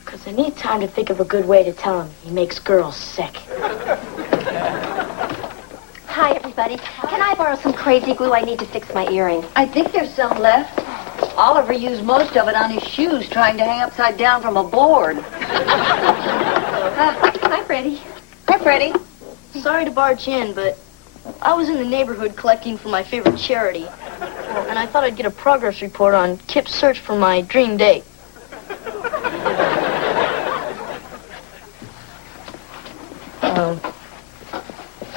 Because I need time to think of a good way to tell him he makes girls sick. Hi, everybody. Can I borrow some crazy glue? I need to fix my earring. I think there's some left. Oliver used most of it on his shoes trying to hang upside down from a board. Hi, Freddie. Hi, Freddie. Sorry to barge in, but I was in the neighborhood collecting for my favorite charity. And I thought I'd get a progress report on Kip's search for my dream date.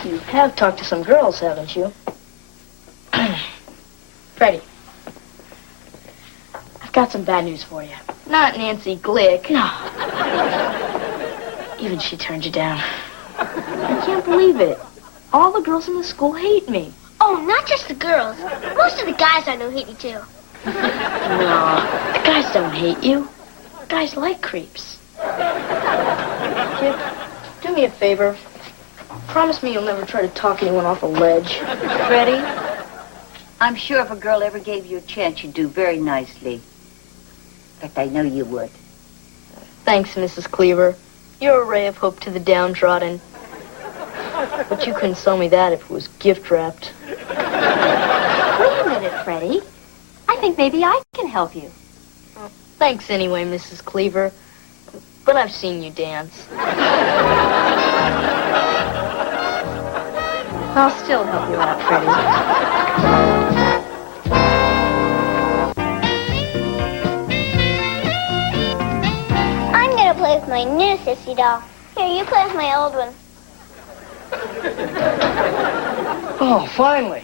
You have talked to some girls, haven't you? Freddie, I've got some bad news for you. Not Nancy Glick. No. Even she turned you down. I can't believe it. All the girls in the school hate me. Oh, not just the girls. Most of the guys I know hate you, too. No, the guys don't hate you. Guys like creeps. Kip, do me a favor. Promise me you'll never try to talk anyone off a ledge. Freddie, I'm sure if a girl ever gave you a chance, you'd do very nicely. In fact, I know you would. Thanks, Mrs. Cleaver. You're a ray of hope to the downtrodden. But you couldn't sell me that if it was gift-wrapped. Wait a minute, Freddie. I think maybe I can help you. Thanks anyway, Mrs. Cleaver. But I've seen you dance. I'll still help you out, Freddie. I'm going to play with my new sissy doll. Here, you play with my old one. Oh, finally.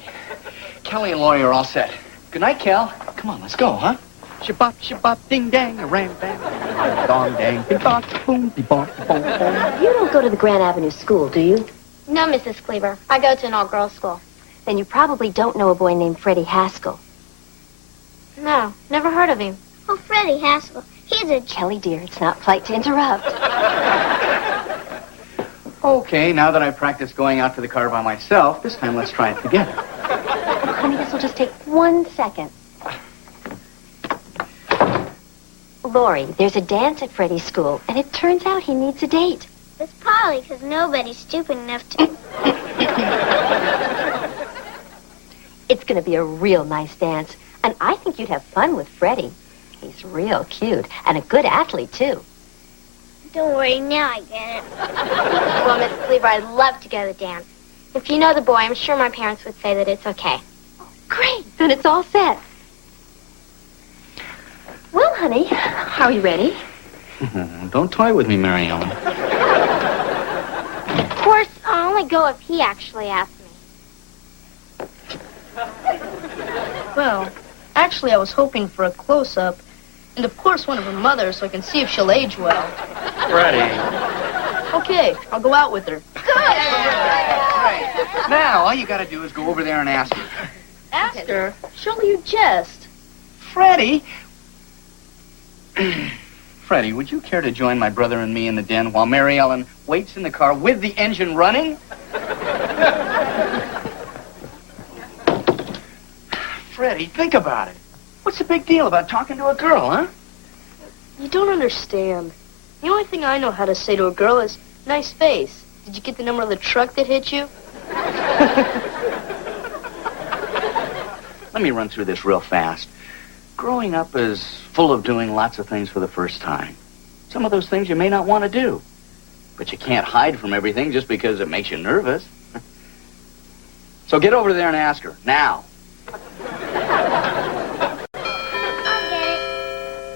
Kelly and Laurie are all set. Good night, Kel. Come on, let's go, huh? Shabop, shabop, ding, dang, a ram, bang. Dong, dang, ding, bong, boom, dee, bong, bong, bong. You don't go to the Grand Avenue School, do you? No, Mrs. Cleaver. I go to an all-girls school. Then you probably don't know a boy named Freddie Haskell. No, never heard of him. Oh, Freddie Haskell. He's a... Kelly, dear, it's not polite to interrupt. Okay, now that I've practiced going out to the car by myself, this time let's try it together. Oh, honey, this will just take 1 second. Lori, there's a dance at Freddie's school, and it turns out he needs a date. It's Polly, because nobody's stupid enough to... It's going to be a real nice dance, and I think you'd have fun with Freddie. He's real cute, and a good athlete, too. Don't worry, now I get it. Well, Miss Cleaver, I'd love to go to the dance. If you know the boy, I'm sure my parents would say that it's okay. Great, then it's all set. Well, honey, are you ready? Don't toy with me, Mary Ellen. Of course, I'll only go if he actually asks me. Well, actually, I was hoping for a close-up. And, of course, one of her mothers, so I can see if she'll age well. Freddie. Okay, I'll go out with her. Now, all you gotta do is go over there and ask her. Ask her? Surely you jest. Freddie! Freddie, would you care to join my brother and me in the den while Mary Ellen waits in the car with the engine running? Freddie, think about it. What's the big deal about talking to a girl, huh? You don't understand. The only thing I know how to say to a girl is, nice face. Did you get the number of the truck that hit you? Let me run through this real fast. Growing up is full of doing lots of things for the first time. Some of those things you may not want to do. But you can't hide from everything just because it makes you nervous. So get over there and ask her, now.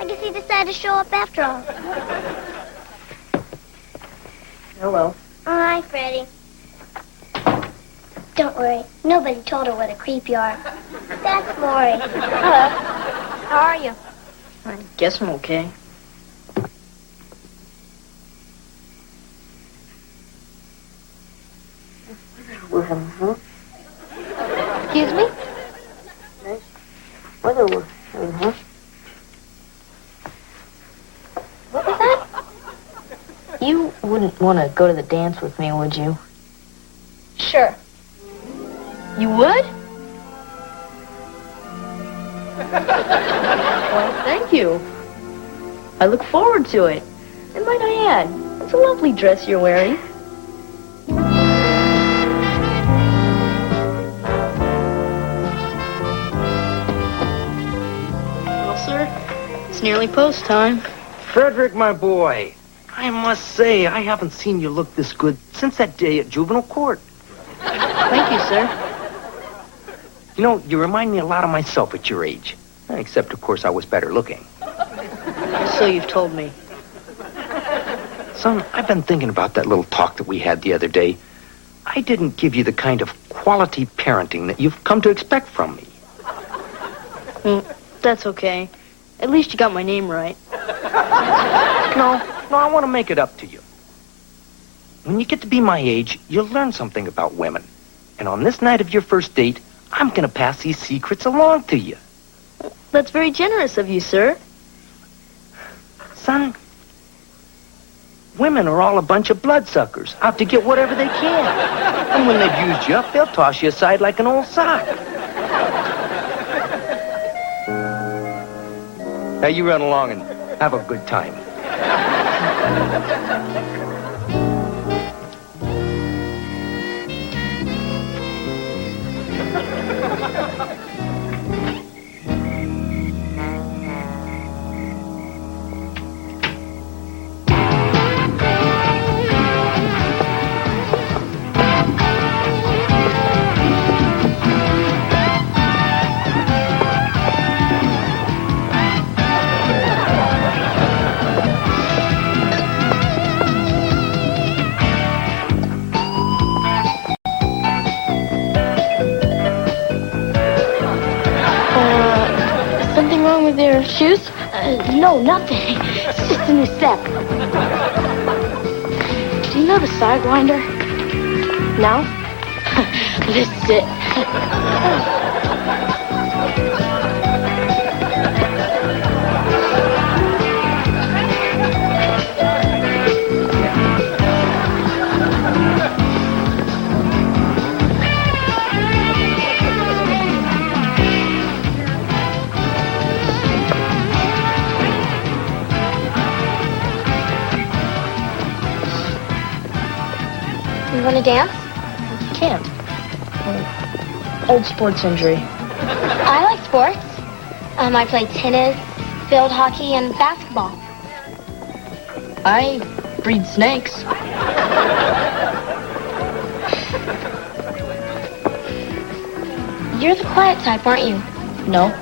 I guess he decided to show up after all. Hello. Hi, Freddie. Don't worry. Nobody told her what a creep you are. That's Lori. Hello. How are you? I guess I'm okay. Excuse me? Nice weather we're having, huh? What was that? You wouldn't want to go to the dance with me, would you? Sure. You would? Why, thank you. I look forward to it. And might I add, it's a lovely dress you're wearing. Well, sir, it's nearly post time. Frederick, my boy, I must say, I haven't seen you look this good since that day at juvenile court. Thank you, sir. You know, you remind me a lot of myself at your age. Except, of course, I was better looking. So you've told me. Son, I've been thinking about that little talk that we had the other day. I didn't give you the kind of quality parenting that you've come to expect from me. Well, that's okay. At least you got my name right. No, I want to make it up to you. When you get to be my age, you'll learn something about women. And on this night of your first date, I'm going to pass these secrets along to you. That's very generous of you, sir. Son, women are all a bunch of bloodsuckers, out to get whatever they can. And when they've used you up, they'll toss you aside like an old sock. Now you run along and have a good time. Something wrong with your shoes? No, nothing. It's just a new step. Do you know the Sidewinder? No? This is it. want to dance? Can't. Old sports injury. I like sports. I play tennis, field hockey, and basketball. I breed snakes. You're the quiet type, aren't you? No.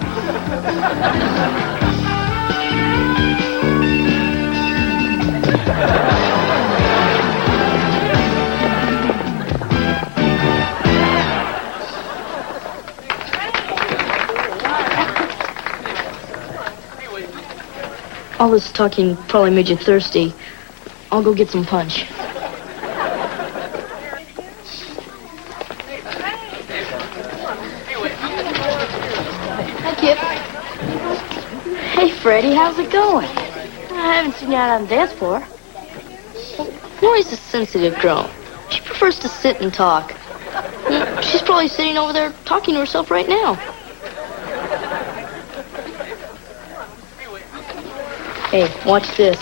All this talking probably made you thirsty. I'll go get some punch. Hi, Kip. Hey, Freddie, how's it going? I haven't seen you out on the dance floor. Lori's a sensitive girl. She prefers to sit and talk. She's probably sitting over there talking to herself right now. Hey, watch this.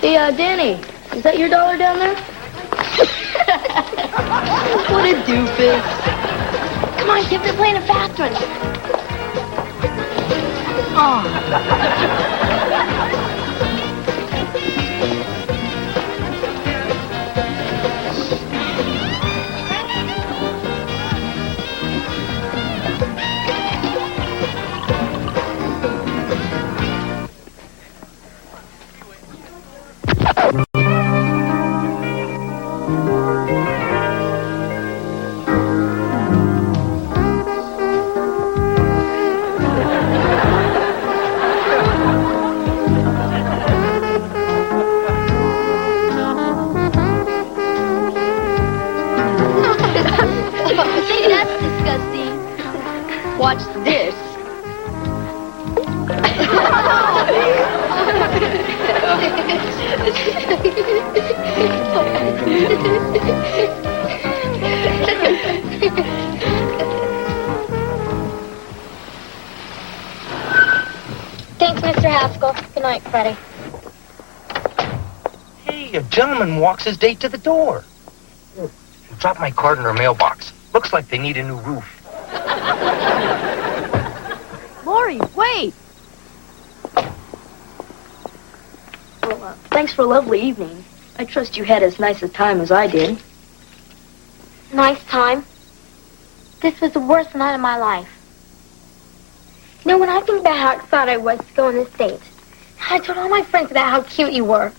Hey, Danny, is that your dollar down there? What a doofus. Come on, Kip, they're playing a fast one. That's disgusting. Watch this. Thanks, Mr. Haskell. Good night, Freddie. Hey, a gentleman walks his date to the door. Drop my card in her mailbox. Looks like they need a new roof. Lori, wait! Well, thanks for a lovely evening. I trust you had as nice a time as I did. Nice time. This was the worst night of my life. You know, when I think about how excited I was to go on this date, I told all my friends about how cute you were.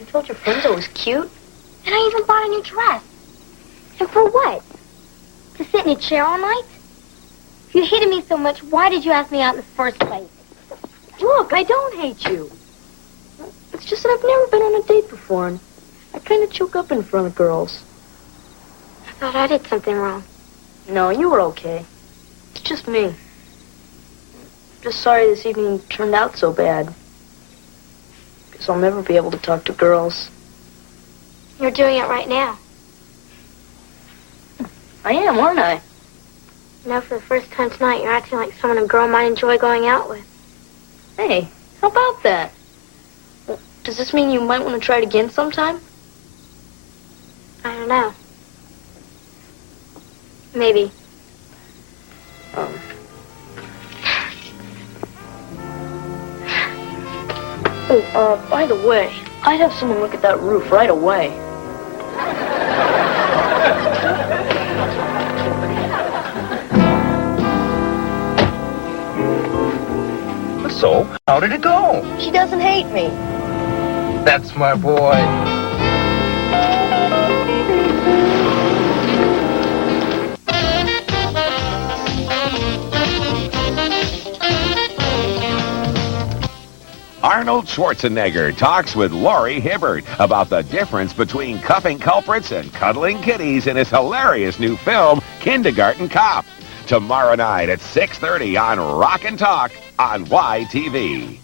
You told your friends I was cute? And I even bought a new dress. And for what? To sit in a chair all night? If you hated me so much, why did you ask me out in the first place? Look, I don't hate you. It's just that I've never been on a date before, and I kind of choke up in front of girls. I thought I did something wrong. No, you were okay. It's just me. Just sorry this evening turned out so bad. Guess I'll never be able to talk to girls. You're doing it right now. I am, aren't I? You know, for the first time tonight, you're acting like someone a girl might enjoy going out with. Hey, how about that? Well, does this mean you might want to try it again sometime? I don't know. Maybe. By the way, I'd have someone look at that roof right away. So, how did it go? She doesn't hate me. That's my boy. Arnold Schwarzenegger talks with Laurie Hibbert about the difference between cuffing culprits and cuddling kitties in his hilarious new film, Kindergarten Cop. Tomorrow night at 6:30 on Rock and Talk on YTV.